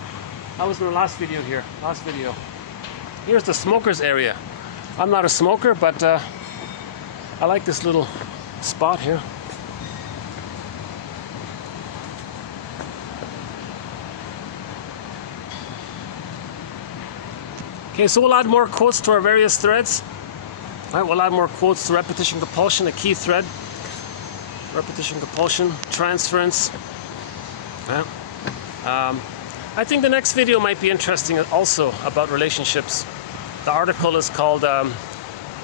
That was in the last video here. Last video. Here's the smokers area. I'm not a smoker, but I like this little spot here. Okay, so we'll add more quotes to our various threads. All right, we'll add more quotes to repetition compulsion, a key thread. Repetition compulsion, transference. All right. I think the next video might be interesting also about relationships. The article is called The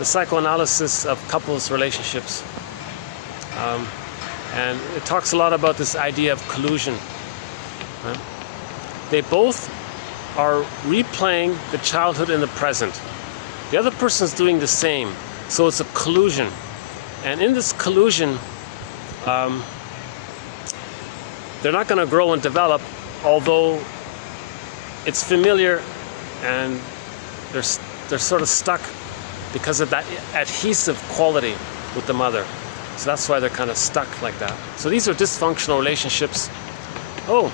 Psychoanalysis of Couples Relationships. And it talks a lot about this idea of collusion. Right? They both are replaying the childhood in the present. The other person's doing the same. So it's a collusion. And in this collusion, they're not going to grow and develop although it's familiar and they're sort of stuck because of that adhesive quality with the mother. So that's why they're kind of stuck like that. So these are dysfunctional relationships. Oh,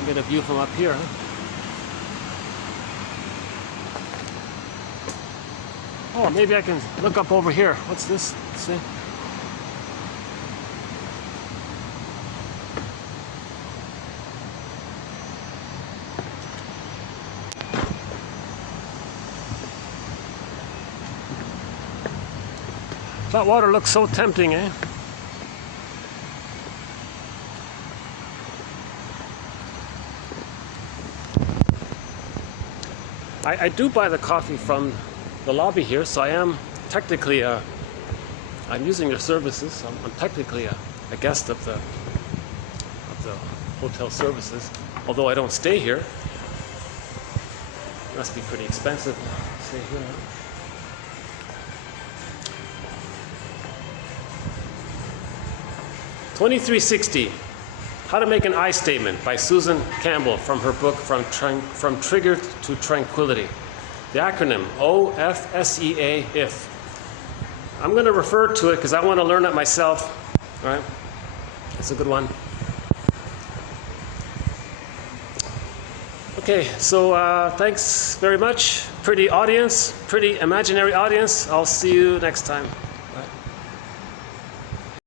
you get a view from up here, huh? Oh, maybe I can look up over here. What's this? Let's see. That water looks so tempting, eh? I do buy the coffee from the lobby here, so I am technically I'm using their services. I'm technically a guest of the hotel services, although I don't stay here. It must be pretty expensive to stay here. Huh? $23.60. How to Make an I Statement by Susan Campbell from her book From Triggered to Tranquility. The acronym OFSEA, if. I'm going to refer to it because I want to learn it myself. All right? It's a good one. Okay, so thanks very much. Pretty audience, pretty imaginary audience. I'll see you next time.